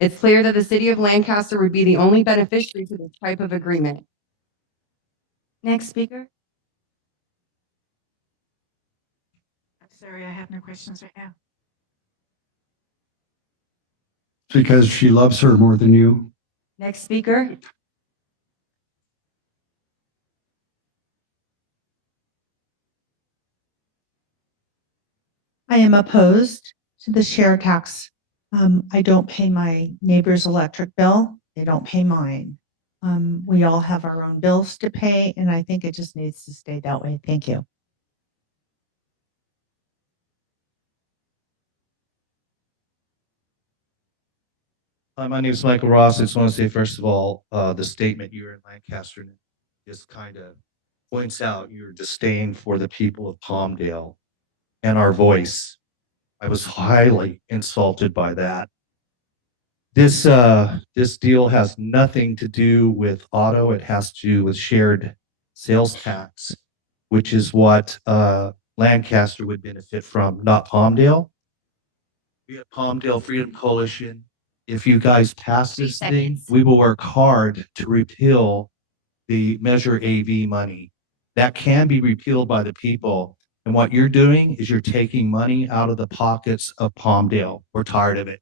It's clear that the city of Lancaster would be the only beneficiary to this type of agreement. Next speaker? I'm sorry, I have no questions right now. Because she loves her more than you. Next speaker? I am opposed to the share tax. I don't pay my neighbor's electric bill. They don't pay mine. We all have our own bills to pay, and I think it just needs to stay that way. Thank you. Hi, my name is Michael Ross. I just want to say, first of all, the statement you were in Lancaster just kind of points out your disdain for the people of Palmdale and our voice. I was highly insulted by that. This deal has nothing to do with auto. It has to do with shared sales tax, which is what Lancaster would benefit from, not Palmdale. We at Palmdale Freedom Coalition, if you guys pass this thing, we will work hard to repeal the Measure AV money. That can be repealed by the people. And what you're doing is you're taking money out of the pockets of Palmdale. We're tired of it.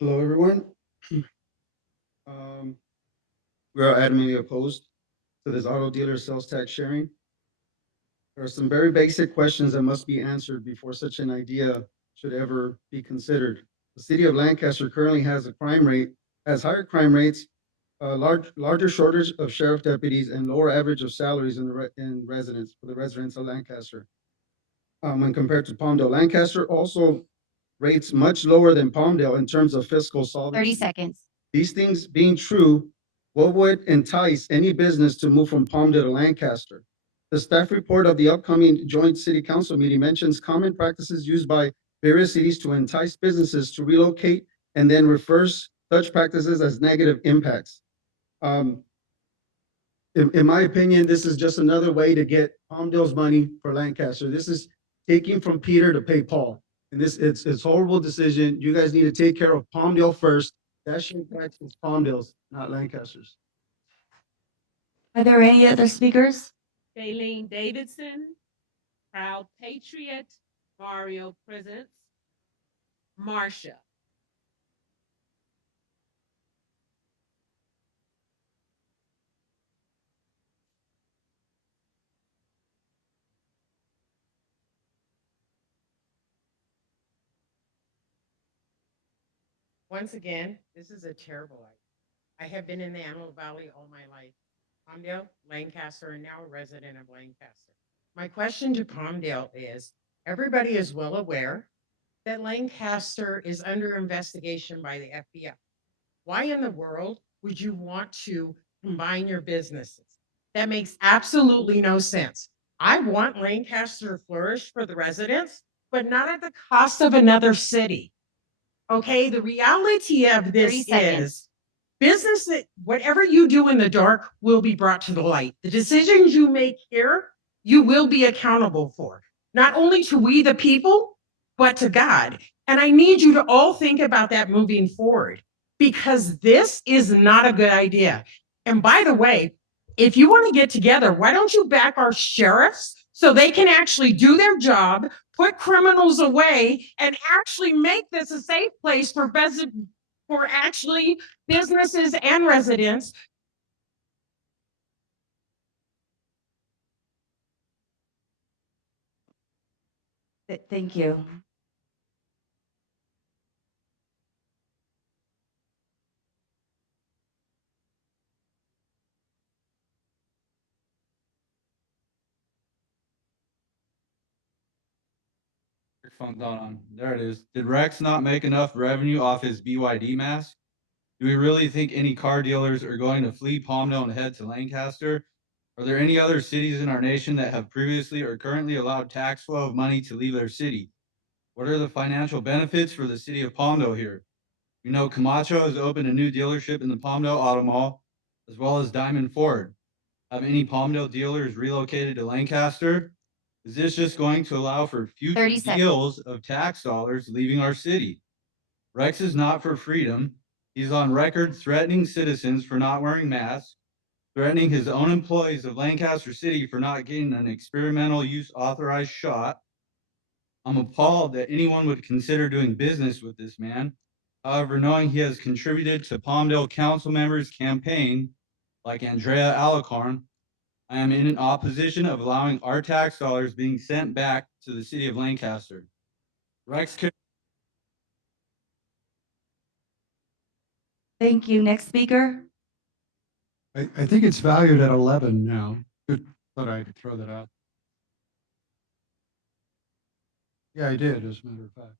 Hello, everyone. We are adamantly opposed to this auto dealer sales tax sharing. There are some very basic questions that must be answered before such an idea should ever be considered. The city of Lancaster currently has higher crime rates, larger shortage of sheriff deputies, and lower average of salaries for the residents of Lancaster. When compared to Palmdale, Lancaster also rates much lower than Palmdale in terms of fiscal solvency. 30 seconds. These things being true, what would entice any business to move from Palmdale to Lancaster? The staff report of the upcoming joint city council meeting mentions common practices used by various cities to entice businesses to relocate and then refers such practices as negative impacts. In my opinion, this is just another way to get Palmdale's money for Lancaster. This is taking from Peter to pay Paul. And it's horrible decision. You guys need to take care of Palmdale first. That share tax is Palmdale's, not Lancaster's. Are there any other speakers? Shailene Davidson, Proud Patriot, Mario Presence, Marcia. Once again, this is a terrible idea. I have been in the Antelope Valley all my life. Palmdale, Lancaster, and now a resident of Lancaster. My question to Palmdale is, everybody is well aware that Lancaster is under investigation by the FBI. Why in the world would you want to combine your businesses? That makes absolutely no sense. I want Lancaster to flourish for the residents, but not at the cost of another city. Okay, the reality of 30 this seconds. is business that whatever you do in the dark will be brought to the light. The decisions you make here, you will be accountable for, not only to we the people, but to God. And I need you to all think about that moving forward because this is not a good idea. And by the way, if you want to get together, why don't you back our sheriffs so they can actually do their job, put criminals away, and actually make this a safe place for actually businesses and residents. Thank you. Your phone's not on. There it is. Did Rex not make enough revenue off his BYD mask? Do we really think any car dealers are going to flee Palmdale and head to Lancaster? Are there any other cities in our nation that have previously or currently allowed tax flow of money to leave their city? What are the financial benefits for the city of Palmdale here? We know Camacho has opened a new dealership in the Palmdale Auto Mall, as well as Diamond Ford. Have any Palmdale dealers relocated to Lancaster? Is this just going to allow for future 30 seconds. deals of tax dollars leaving our city? Rex is not for freedom. He's on record threatening citizens for not wearing masks, threatening his own employees of Lancaster City for not getting an experimental use authorized shot. I'm appalled that anyone would consider doing business with this man. However, knowing he has contributed to Palmdale council members' campaign, like Andrea Alicorn, I am in opposition of allowing our tax dollars being sent back to the city of Lancaster. Rex. Thank you. Next speaker. I think it's valued at 11 now. Good, thought I'd throw that out. Yeah, I did, as a matter of fact.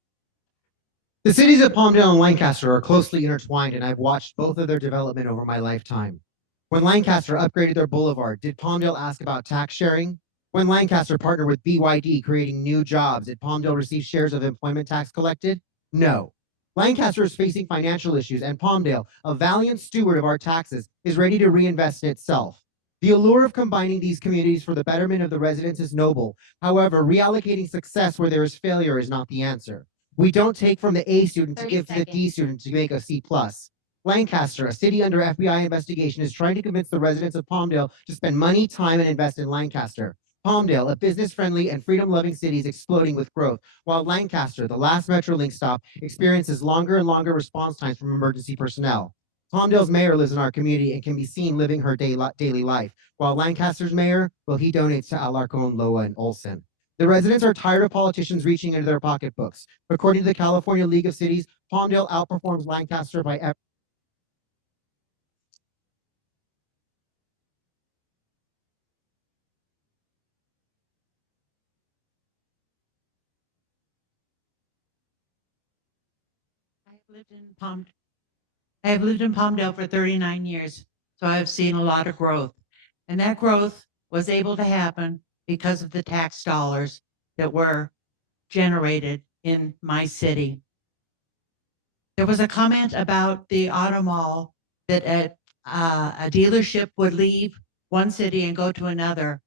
The cities of Palmdale and Lancaster are closely intertwined, and I've watched both of their development over my lifetime. When Lancaster upgraded their boulevard, did Palmdale ask about tax sharing? When Lancaster partnered with BYD creating new jobs, did Palmdale receive shares of employment tax collected? No. Lancaster is facing financial issues, and Palmdale, a valiant steward of our taxes, is ready to reinvest in itself. The allure of combining these communities for the betterment of the residents is noble. However, reallocating success where there is failure is not the answer. We don't take from the A student to 30 give to the D seconds. student to make a C+. Lancaster, a city under FBI investigation, is trying to convince the residents of Palmdale to spend money, time, and invest in Lancaster. Palmdale, a business-friendly and freedom-loving city, is exploding with growth, while Lancaster, the last Metrolink stop, experiences longer and longer response times from emergency personnel. Palmdale's mayor lives in our community and can be seen living her daily life, while Lancaster's mayor, well, he donates to Alarcon, Loa, and Olson. The residents are tired of politicians reaching into their pocketbooks. According to the California League of Cities, Palmdale outperforms Lancaster by I have lived in Palmdale for 39 years, so I've seen a lot of growth. And that growth was able to happen because of the tax dollars that were generated in my city. There was a comment about the auto mall that a dealership would leave one city and go to another.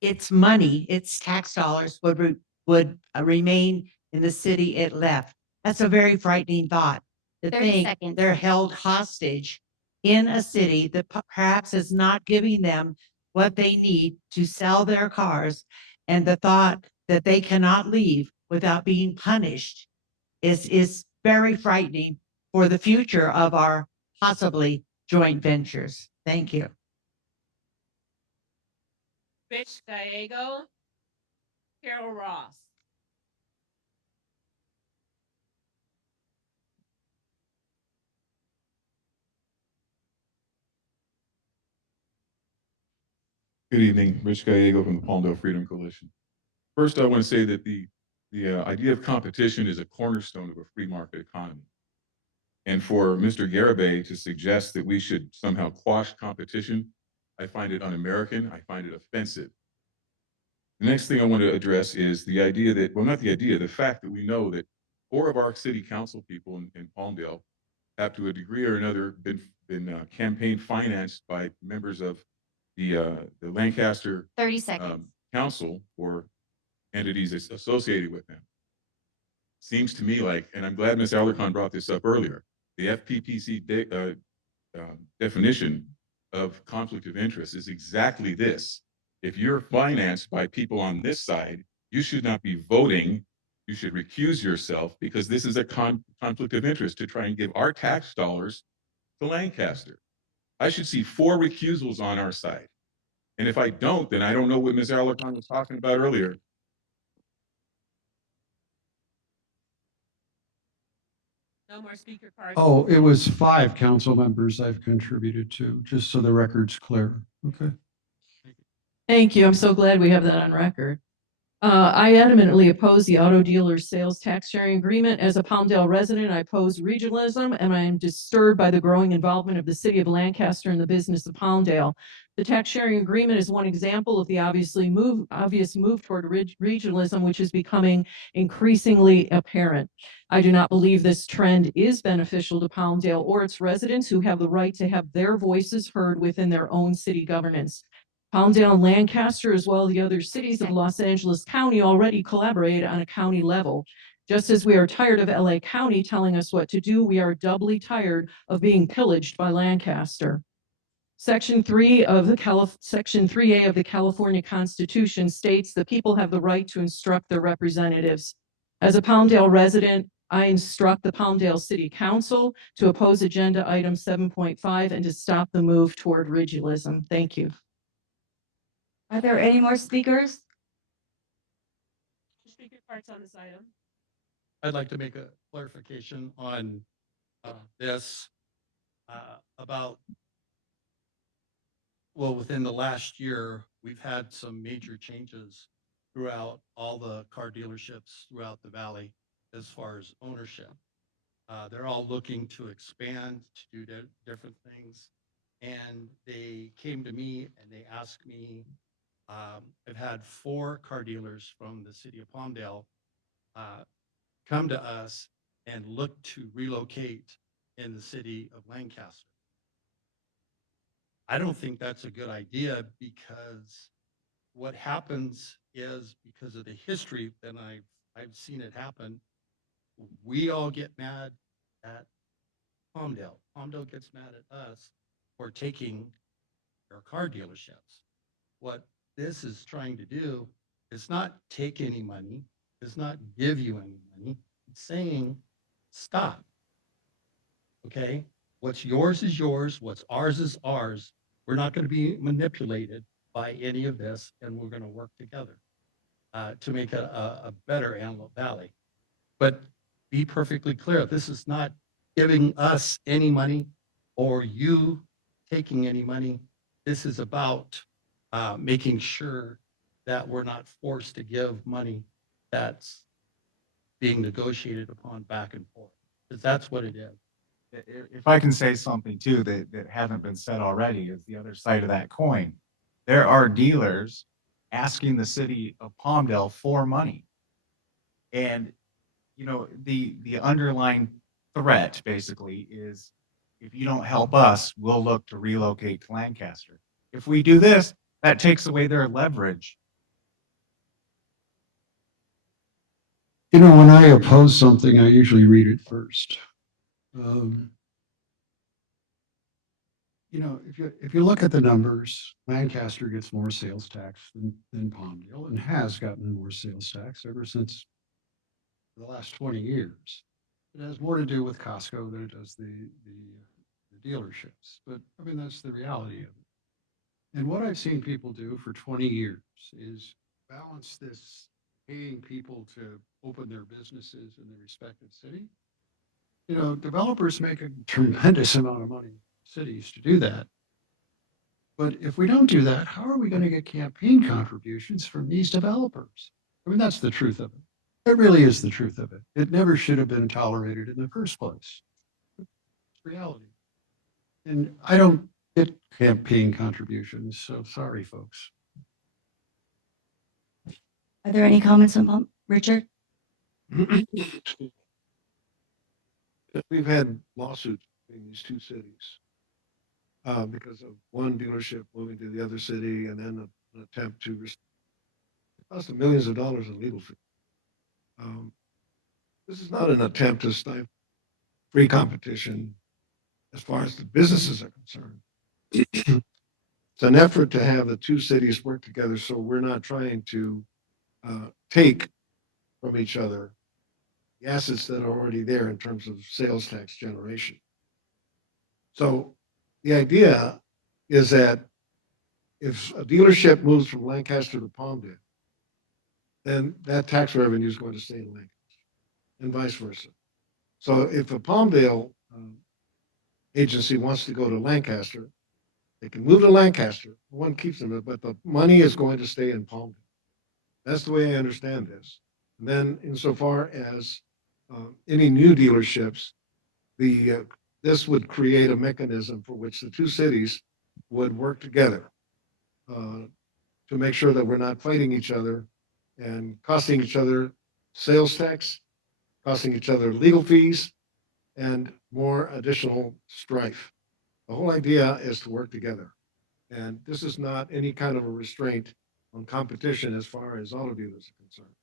Its money, its tax dollars would remain in the city it left. That's a very frightening thought. To 30 think seconds. they're held hostage in a city that perhaps is not giving them what they need to sell their cars, and the thought that they cannot leave without being punished is very frightening for the future of our possibly joint ventures. Thank you. Rich Gallego, Carol Ross. Good evening, Rich Gallego from the Palmdale Freedom Coalition. First, I want to say that the idea of competition is a cornerstone of a free market economy. And for Mr. Garibay to suggest that we should somehow quash competition, I find it un-American. I find it offensive. The next thing I want to address is the idea that, well, not the idea, the fact that we know that 4 of our city council people in Palmdale have to a degree or another been campaign financed by members of the Lancaster 30 seconds. council or entities associated with them. Seems to me like, and I'm glad Ms. Alarcon brought this up earlier, the FPPC definition of conflict of interest is exactly this. If you're financed by people on this side, you should not be voting. You should recuse yourself because this is a conflict of interest to try and give our tax dollars to Lancaster. I should see 4 recusals on our side. And if I don't, then I don't know what Ms. Alarcon was talking about earlier. No more speaker cards. Oh, it was 5 council members I've contributed to, just so the record's clear. Okay. Thank you. I'm so glad we have that on record. I adamantly oppose the auto dealer sales tax sharing agreement. As a Palmdale resident, I oppose regionalism, and I am disturbed by the growing involvement of the city of Lancaster in the business of Palmdale. The tax sharing agreement is one example of the obvious move toward regionalism, which is becoming increasingly apparent. I do not believe this trend is beneficial to Palmdale or its residents who have the right to have their voices heard within their own city governance. Palmdale and Lancaster, as well as the other cities of Los Angeles County, already collaborate on a county level. Just as we are tired of LA County telling us what to do, we are doubly tired of being pillaged by Lancaster. Section 3A of the California Constitution states the people have the right to instruct their representatives. As a Palmdale resident, I instruct the Palmdale City Council to oppose agenda item 7.5 and to stop the move toward regionalism. Thank you. Are there any more speakers? Speaker cards on this item. I'd like to make a clarification on this about, well, within the last year, we've had some major changes throughout all the car dealerships throughout the valley as far as ownership. They're all looking to expand, to do different things. And they came to me and they asked me, I've had 4 car dealers from the city of Palmdale come to us and look to relocate in the city of Lancaster. I don't think that's a good idea because what happens is because of the history, and I've seen it happen, we all get mad at Palmdale. Palmdale gets mad at us for taking their car dealerships. What this is trying to do is not take any money, is not give you any money. It's saying, stop. Okay? What's yours is yours. What's ours is ours. We're not going to be manipulated by any of this, and we're going to work together to make a better Antelope Valley. But be perfectly clear, this is not giving us any money or you taking any money. This is about making sure that we're not forced to give money that's being negotiated upon back and forth, because that's what it is. If I can say something too that hasn't been said already, is the other side of that coin. There are dealers asking the city of Palmdale for money. And, you know, the underlying threat basically is if you don't help us, we'll look to relocate to Lancaster. If we do this, that takes away their leverage. You know, when I oppose something, I usually read it first. Um, You know, if you look at the numbers, Lancaster gets more sales tax than Palmdale and has gotten more sales tax ever since the last 20 years. It has more to do with Costco than it does the dealerships. But I mean, that's the reality of it. And what I've seen people do for 20 years is balance this paying people to open their businesses in their respective city. You know, developers make a tremendous amount of money in cities to do that. But if we don't do that, how are we going to get campaign contributions from these developers? I mean, that's the truth of it. That really is the truth of it. It never should have been tolerated in the first place. It's reality. And I don't get campaign contributions, so sorry, folks. Are there any comments on Richard? We've had lawsuits in these two cities because of one dealership moving to the other city and then an attempt to cost them millions of dollars in legal fees. Um, this is not an attempt to stifle free competition as far as the businesses are concerned. It's an effort to have the two cities work together so we're not trying to take from each other the assets that are already there in terms of sales tax generation. So the idea is that if a dealership moves from Lancaster to Palmdale, then that tax revenue is going to stay in Lancaster and vice versa. So if a Palmdale agency wants to go to Lancaster, they can move to Lancaster. One keeps them, but the money is going to stay in Palmdale. That's the way I understand this. And then insofar as any new dealerships, this would create a mechanism for which the two cities would work together to make sure that we're not fighting each other and costing each other sales tax, costing each other legal fees, and more additional strife. The whole idea is to work together. And this is not any kind of a restraint on competition as far as auto dealers are concerned.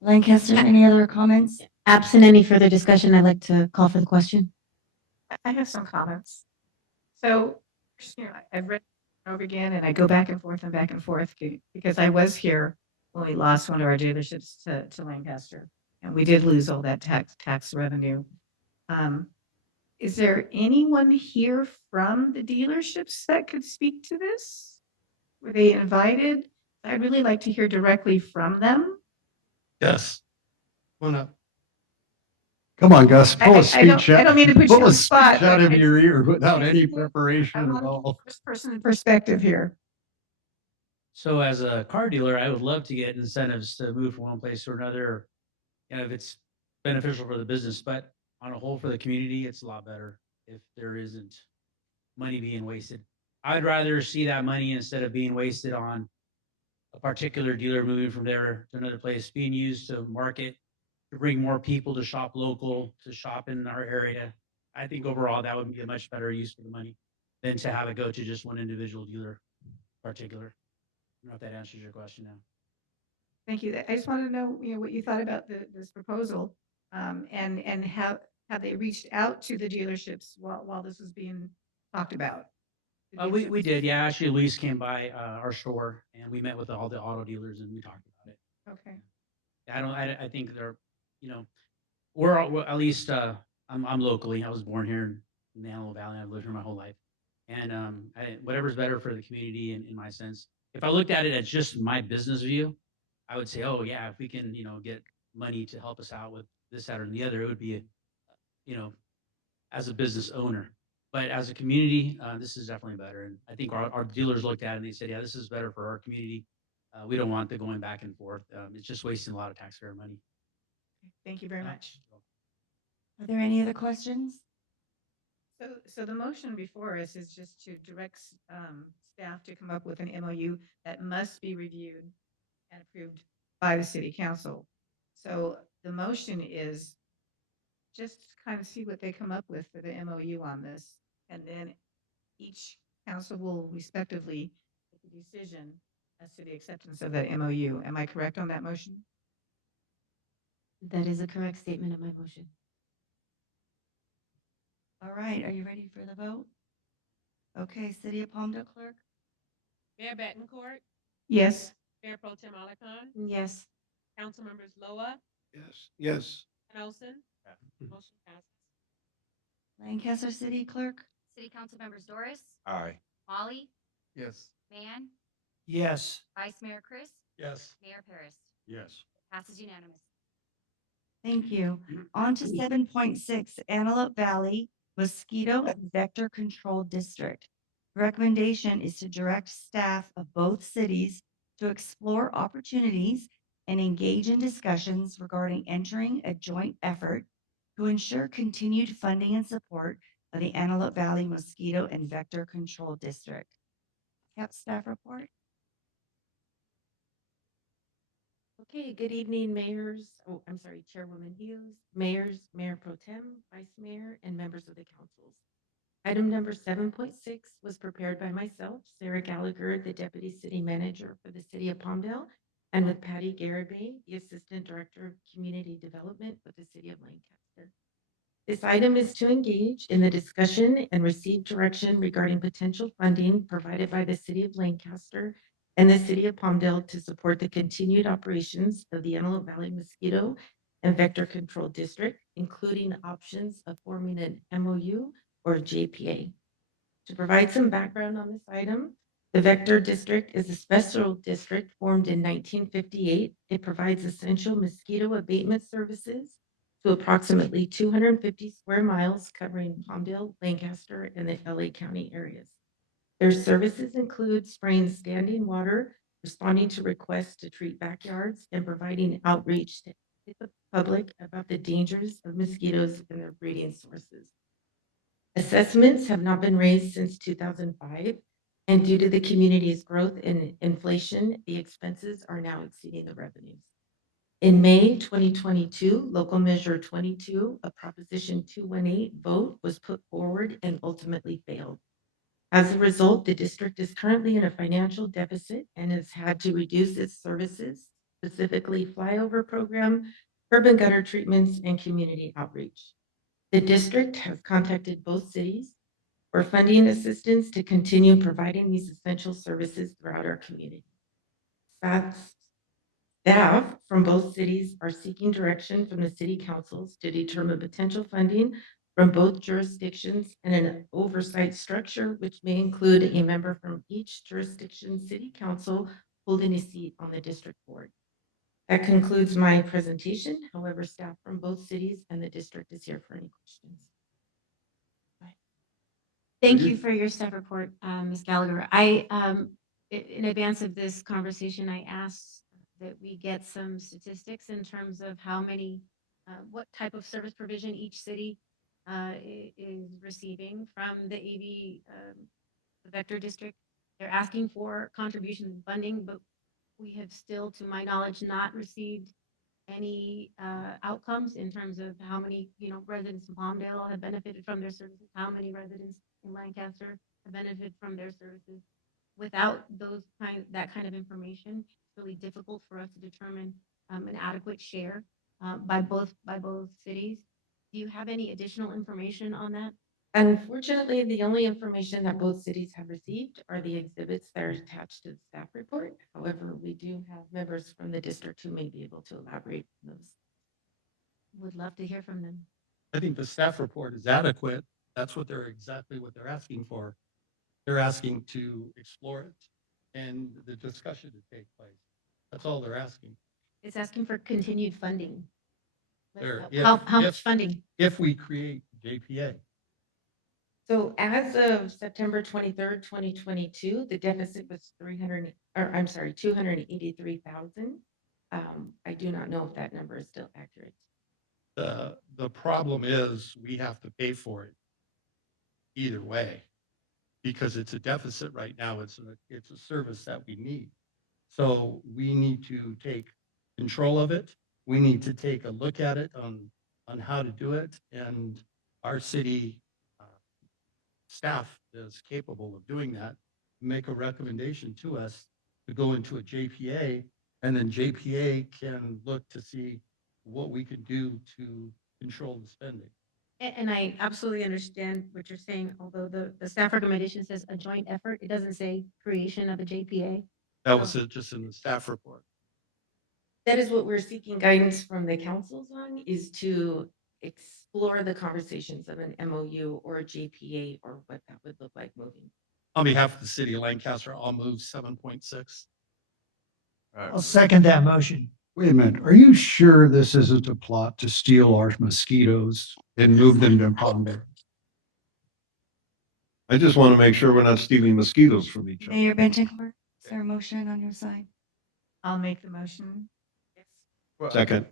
Lancaster, any other comments? Absent any further discussion, I'd like to call for the question. I have some comments. So, you know, I've read it over again and I go back and forth because I was here when we lost one of our dealerships to Lancaster. And we did lose all that tax revenue. Is there anyone here from the dealerships that could speak to this? Were they invited? I'd really like to hear directly from them. Yes. Come on up. Come on, Gus, pull a I speech don't mean to put you pull on a the speech spot, out but of your ear I without any I preparation at want to all. first person perspective here. So as a car dealer, I would love to get incentives to move from one place to another, you know, if it's beneficial for the business, but on a whole for the community, it's a lot better if there isn't money being wasted. I'd rather see that money instead of being wasted on a particular dealer moving from there to another place, being used to market, to bring more people to shop local, to shop in our area. I think overall that would be a much better use for the money than to have it go to just one individual dealer particular. I don't know if that answers your question now. Thank you. I just wanted to know, you know, what you thought about this proposal, and have they reached out to the dealerships while this was being talked about? The We dealerships? did, yeah. Actually, Luis came by our store and we met with all the auto dealers and we talked about it. Okay. I think they're, you know, we're at least I'm locally. I was born here in the Antelope Valley. I've lived here my whole life, and whatever's better for the community in my sense. If I looked at it as just my business view, I would say, oh yeah, if we can, you know, get money to help us out with this, that, or the other, it would be, you know, as a business owner. But as a community, this is definitely better. And I think our dealers looked at it and they said, yeah, this is better for our community. We don't want the going back and forth. It's just wasting a lot of taxpayer money. Thank you very much. Are there any other questions? So the motion before us is just to direct staff to come up with an MOU that must be reviewed and approved by the city council. So the motion is just to kind of see what they come up with for the MOU on this. And then each council will respectively make a decision as to the acceptance of that MOU. Am I correct on that motion? That is a correct statement of my motion. All right, are you ready for the vote? Okay, City of Palmdale Clerk? Mayor Bettencourt, Yes. Mayor Pro Tem Alarcon, Yes. Council members Loa, Yes. Yes. Nelson. Motion passes. Lancaster City Clerk? City Council members Doris, Aye. Molly, Yes. Mann, Yes. Vice Mayor Chris, Yes. Mayor Paris. Yes. Passes unanimous. Thank you. On to 7.6, Antelope Valley Mosquito and Vector Control District. Recommendation is to direct staff of both cities to explore opportunities and engage in discussions regarding entering a joint effort to ensure continued funding and support of the Antelope Valley Mosquito and Vector Control District. Cap staff report. Okay, good evening, mayors. Oh, I'm sorry, Chairwoman Hughes, mayors, Mayor Pro Tem, Vice Mayor, and members of the councils. Item number 7.6 was prepared by myself, Sarah Gallagher, the Deputy City Manager for the City of Palmdale, and with Patty Garibay, the Assistant Director of Community Development for the City of Lancaster. This item is to engage in the discussion and receive direction regarding potential funding provided by the City of Lancaster and the City of Palmdale to support the continued operations of the Antelope Valley Mosquito and Vector Control District, including options of forming an MOU or a JPA. To provide some background on this item, the Vector District is a special district formed in 1958. It provides essential mosquito abatement services to approximately 250 square miles covering Palmdale, Lancaster, and the LA County areas. Their services include spraying standing water, responding to requests to treat backyards, and providing outreach to the public about the dangers of mosquitoes and their breeding sources. Assessments have not been raised since 2005, and due to the community's growth in inflation, the expenses are now exceeding the revenues. In May 2022, Local Measure 22, a Proposition 218 vote was put forward and ultimately failed. As a result, the district is currently in a financial deficit and has had to reduce its services, specifically flyover program, curb and gutter treatments, and community outreach. The district has contacted both cities for funding assistance to continue providing these essential services throughout our community. Staff from both cities are seeking direction from the city councils to determine potential funding from both jurisdictions and an oversight structure, which may include a member from each jurisdiction city council holding a seat on the district board. That concludes my presentation. However, staff from both cities and the district is here for any questions. Thank you for your staff report, Ms. Gallagher. In advance of this conversation, I asked that we get some statistics in terms of how many, what type of service provision each city is receiving from the AV, the Vector District. They're asking for contributions and funding, but we have still, to my knowledge, not received any outcomes in terms of how many, residents in Palmdale have benefited from their services, how many residents in Lancaster have benefited from their services. Without that kind of information, it's really difficult for us to determine an adequate share by both cities. Do you have any additional information on that? Unfortunately, the only information that both cities have received are the exhibits that are attached to the staff report. However, we do have members from the district who may be able to elaborate on those. Would love to hear from them. I think the staff report is adequate. That's exactly what they're asking for. They're asking to explore it and the discussion to take place. That's all they're asking. It's asking for continued funding. There, How much funding? If we create JPA. So as of September 23rd, 2022, the deficit was 283,000. I do not know if that number is still accurate. The problem is we have to pay for it either way because it's a deficit right now. It's a service that we need. So we need to take control of it. We need to take a look at it on how to do it, and our city staff is capable of doing that. Make a recommendation to us to go into a JPA, and then JPA can look to see what we can do to control the spending. And I absolutely understand what you're saying, although the staff recommendation says a joint effort, it doesn't say creation of a JPA. That was it, just in the staff report. That is what we're seeking guidance from the councils on, is to explore the conversations of an MOU or a JPA or what that would look like moving. On behalf of the city of Lancaster, I'll move 7.6. I'll second that motion. Wait a minute, are you sure this isn't a plot to steal our mosquitoes and move them to Palmdale? I just want to make sure we're not stealing mosquitoes from each other. Mayor Benton, is there a motion on your side? I'll make the motion. Well, Second.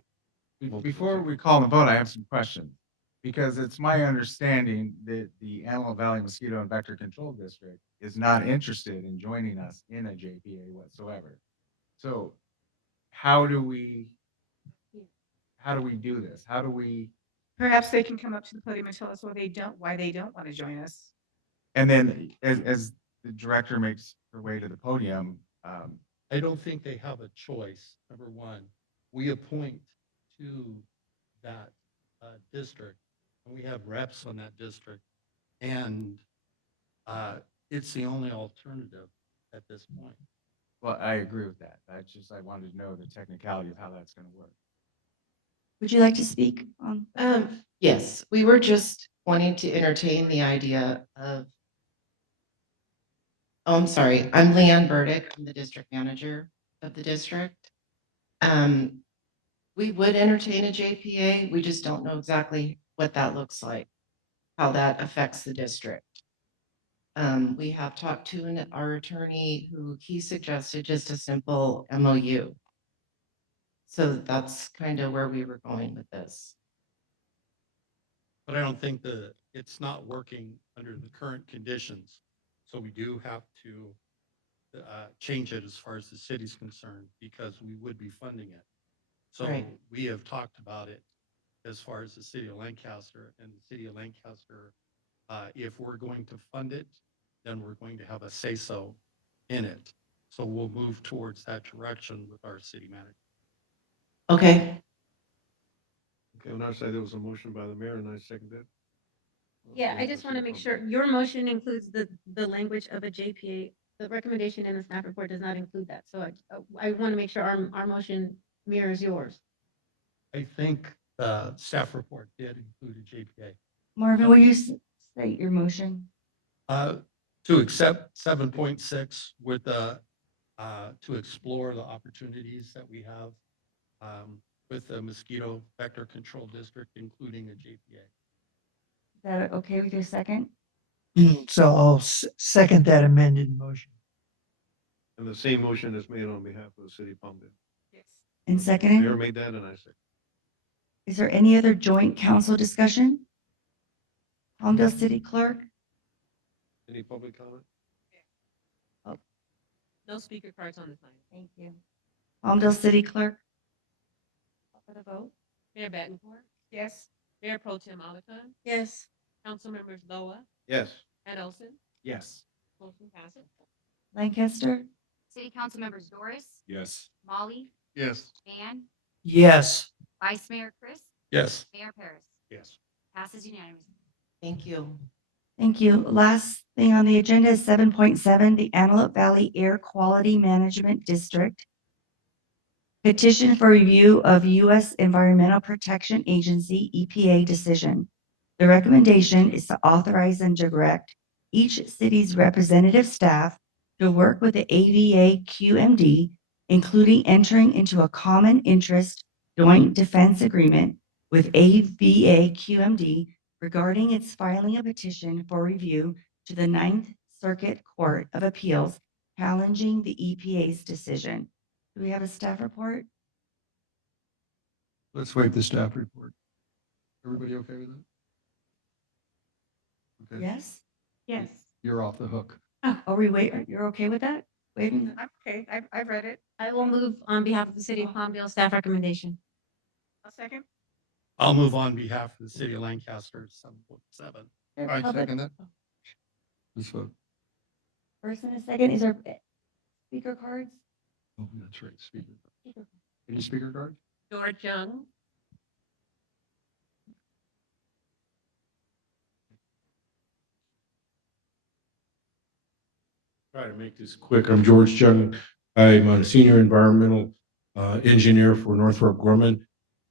Before we call the vote, I have some questions. Because it's my understanding that the Antelope Valley Mosquito and Vector Control District is not interested in joining us in a JPA whatsoever. So how do we do this? How do we, Perhaps they can come up to the podium and tell us why they don't want to join us. and then as the director makes her way to the podium, I don't think they have a choice. Number one, we appoint to that district, and we have reps on that district, and it's the only alternative at this point. well, I agree with that. I wanted to know the technicality of how that's going to work. Would you like to speak on? Yes, we were just wanting to entertain the idea of, oh, I'm sorry, I'm Leanne Burdick, I'm the district manager of the district. We would entertain a JPA, we just don't know exactly what that looks like, how that affects the district. We have talked to our attorney who he suggested just a simple MOU. So that's kind of where we were going with this. But I don't think it's not working under the current conditions. So we do have to change it as far as the city's concerned, because we would be funding it. So Right. we have talked about it as far as the city of Lancaster, and the city of Lancaster, if we're going to fund it, then we're going to have a say-so in it. So we'll move towards that direction with our city manager. Okay. Okay, on our side, there was a motion by the mayor and I seconded it. Yeah, I just want to make sure your motion includes the language of a JPA. The recommendation in the staff report does not include that. So I want to make sure our motion mirrors yours. I think the staff report did include a JPA. Marvin, will you state your motion? To accept 7.6 with to explore the opportunities that we have with the mosquito vector control district, including a JPA. Is that okay with your second? So I'll second that amended motion. And the same motion is made on behalf of the city of Palmdale. And Mayor seconded? made that and I seconded. Is there any other joint council discussion? Palmdale City Clerk? Any public comment? No speaker cards on the sign. Thank you. Palmdale City Clerk? Call for the vote? Mayor Bettencourt, Yes. Mayor Pro Tem Aulicon, Yes. Council Members Loa Yes. and Olson, Yes. motion passes. Lancaster? City Council Members Doris, Yes. Molly, Yes. Van, Yes. Vice Mayor Chris, Yes. Mayor Paris. Yes. Passes unanimously. Thank you. Thank you. Last thing on the agenda is 7.7, the Antelope Valley Air Quality Management District. Petition for review of U.S. Environmental Protection Agency EPA decision. The recommendation is to authorize and direct each city's representative staff to work with the AVA QMD, including entering into a common interest joint defense agreement with AVA QMD regarding its filing a petition for review to the Ninth Circuit Court of Appeals challenging the EPA's decision. Do we have a staff report? Let's waive the staff report. Everybody okay with that? Okay, Yes? Yes. you're off the hook. Oh, are we wait? You're okay with that? Waving. I'm okay. I've read it. I will move on behalf of the city of Palmdale staff recommendation. A second. I'll move on behalf of the city of Lancaster, 7.7. There I public- second that. Let's vote. First and a second, is there speaker cards? Oh, that's right, speaker. Any speaker card? George Young, Try to make this quick. I'm George Jung. I'm a senior environmental engineer for Northrop Grumman.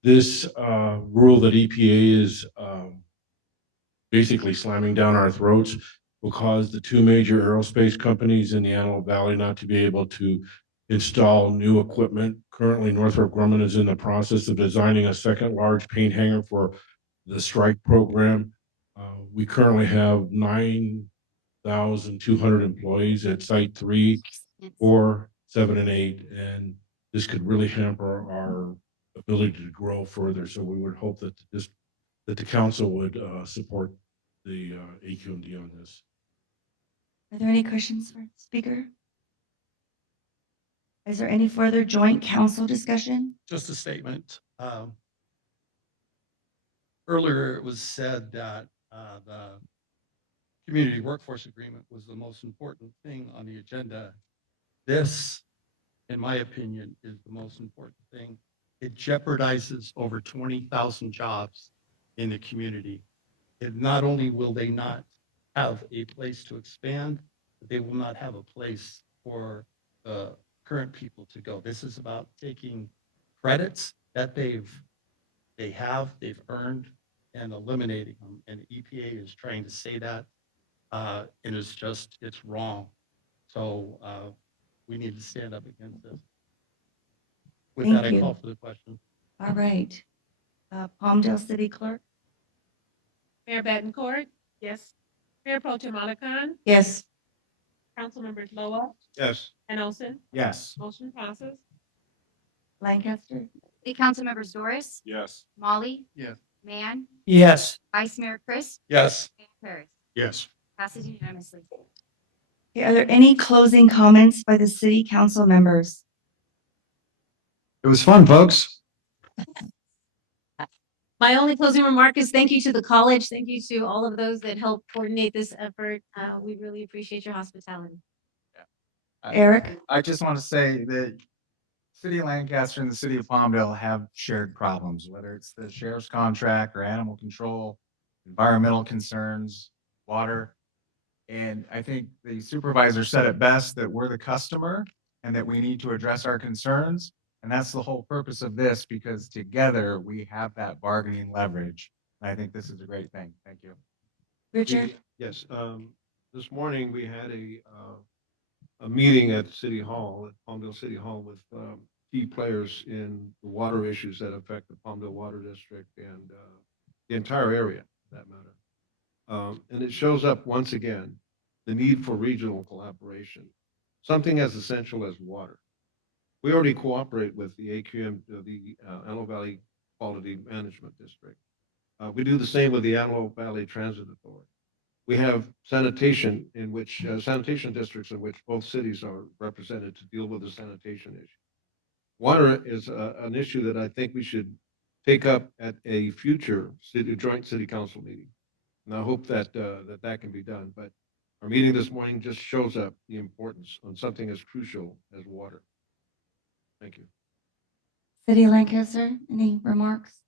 This rule that EPA is basically slamming down our throats will cause the two major aerospace companies in the Antelope Valley not to be able to install new equipment. Currently, Northrop Grumman is in the process of designing a second large paint hangar for the strike program. We currently have 9,200 employees at Site 3, 4, 7, and 8, and this could really hamper our ability to grow further. So we would hope that that the council would support the AQMD on this. Are there any questions for the speaker? Is there any further joint council discussion? Just a statement. Earlier, it was said that the community workforce agreement was the most important thing on the agenda. This, in my opinion, is the most important thing. It jeopardizes over 20,000 jobs in the community. And not only will they not have a place to expand, but they will not have a place for the current people to go. This is about taking credits that they've earned and eliminating them. And the EPA is trying to say that, and it's wrong. So we need to stand up against this. With Thank that, I you. call for the question. All right. Palmdale City Clerk? Mayor Bettencourt, Yes. Mayor Pro Tem Alacon, Yes. Council members Loa Yes. and Olson. Yes. Motion passes. Lancaster? City Council members Doris, Yes. Molly, Yes. Man, Yes. Vice Mayor Chris, Yes. and Harris. Yes. Passes unanimously. Okay, are there any closing comments by the city council members? It was fun, folks. My only closing remark is thank you to the college. Thank you to all of those that helped coordinate this effort. We really appreciate your hospitality. Eric? I just want to say that City of Lancaster and the City of Palmdale have shared problems, whether it's the sheriff's contract or animal control, environmental concerns, water. And I think the supervisor said it best that we're the customer and that we need to address our concerns. And that's the whole purpose of this, because together we have that bargaining leverage. And I think this is a great thing. Thank you. Richard? Yes, this morning we had a meeting at City Hall, at Palmdale City Hall, with key players in the water issues that affect the Palmdale Water District and the entire area, for that matter. And it shows up once again, the need for regional collaboration, something as essential as water. We already cooperate with the AQM, the Antelope Valley Quality Management District. We do the same with the Antelope Valley Transit Authority. We have sanitation sanitation districts in which both cities are represented to deal with the sanitation issue. Water is an issue that I think we should take up at a future joint city council meeting. And I hope that that can be done. But our meeting this morning just shows up the importance on something as crucial as water. Thank you. City of Lancaster, any remarks?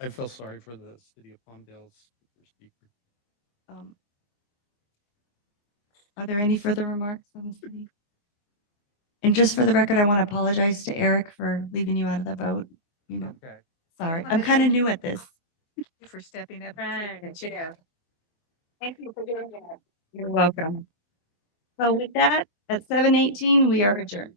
I feel sorry for the city of Palmdale's speaker. Are there any further remarks on the city? And just for the record, I want to apologize to Eric for leaving you out of the vote. You know, Okay. sorry, I'm kind of new at this. Thank you for stepping up and taking the chair. Thank you for doing that. You're welcome. So with that, at 7:18, we are adjourned.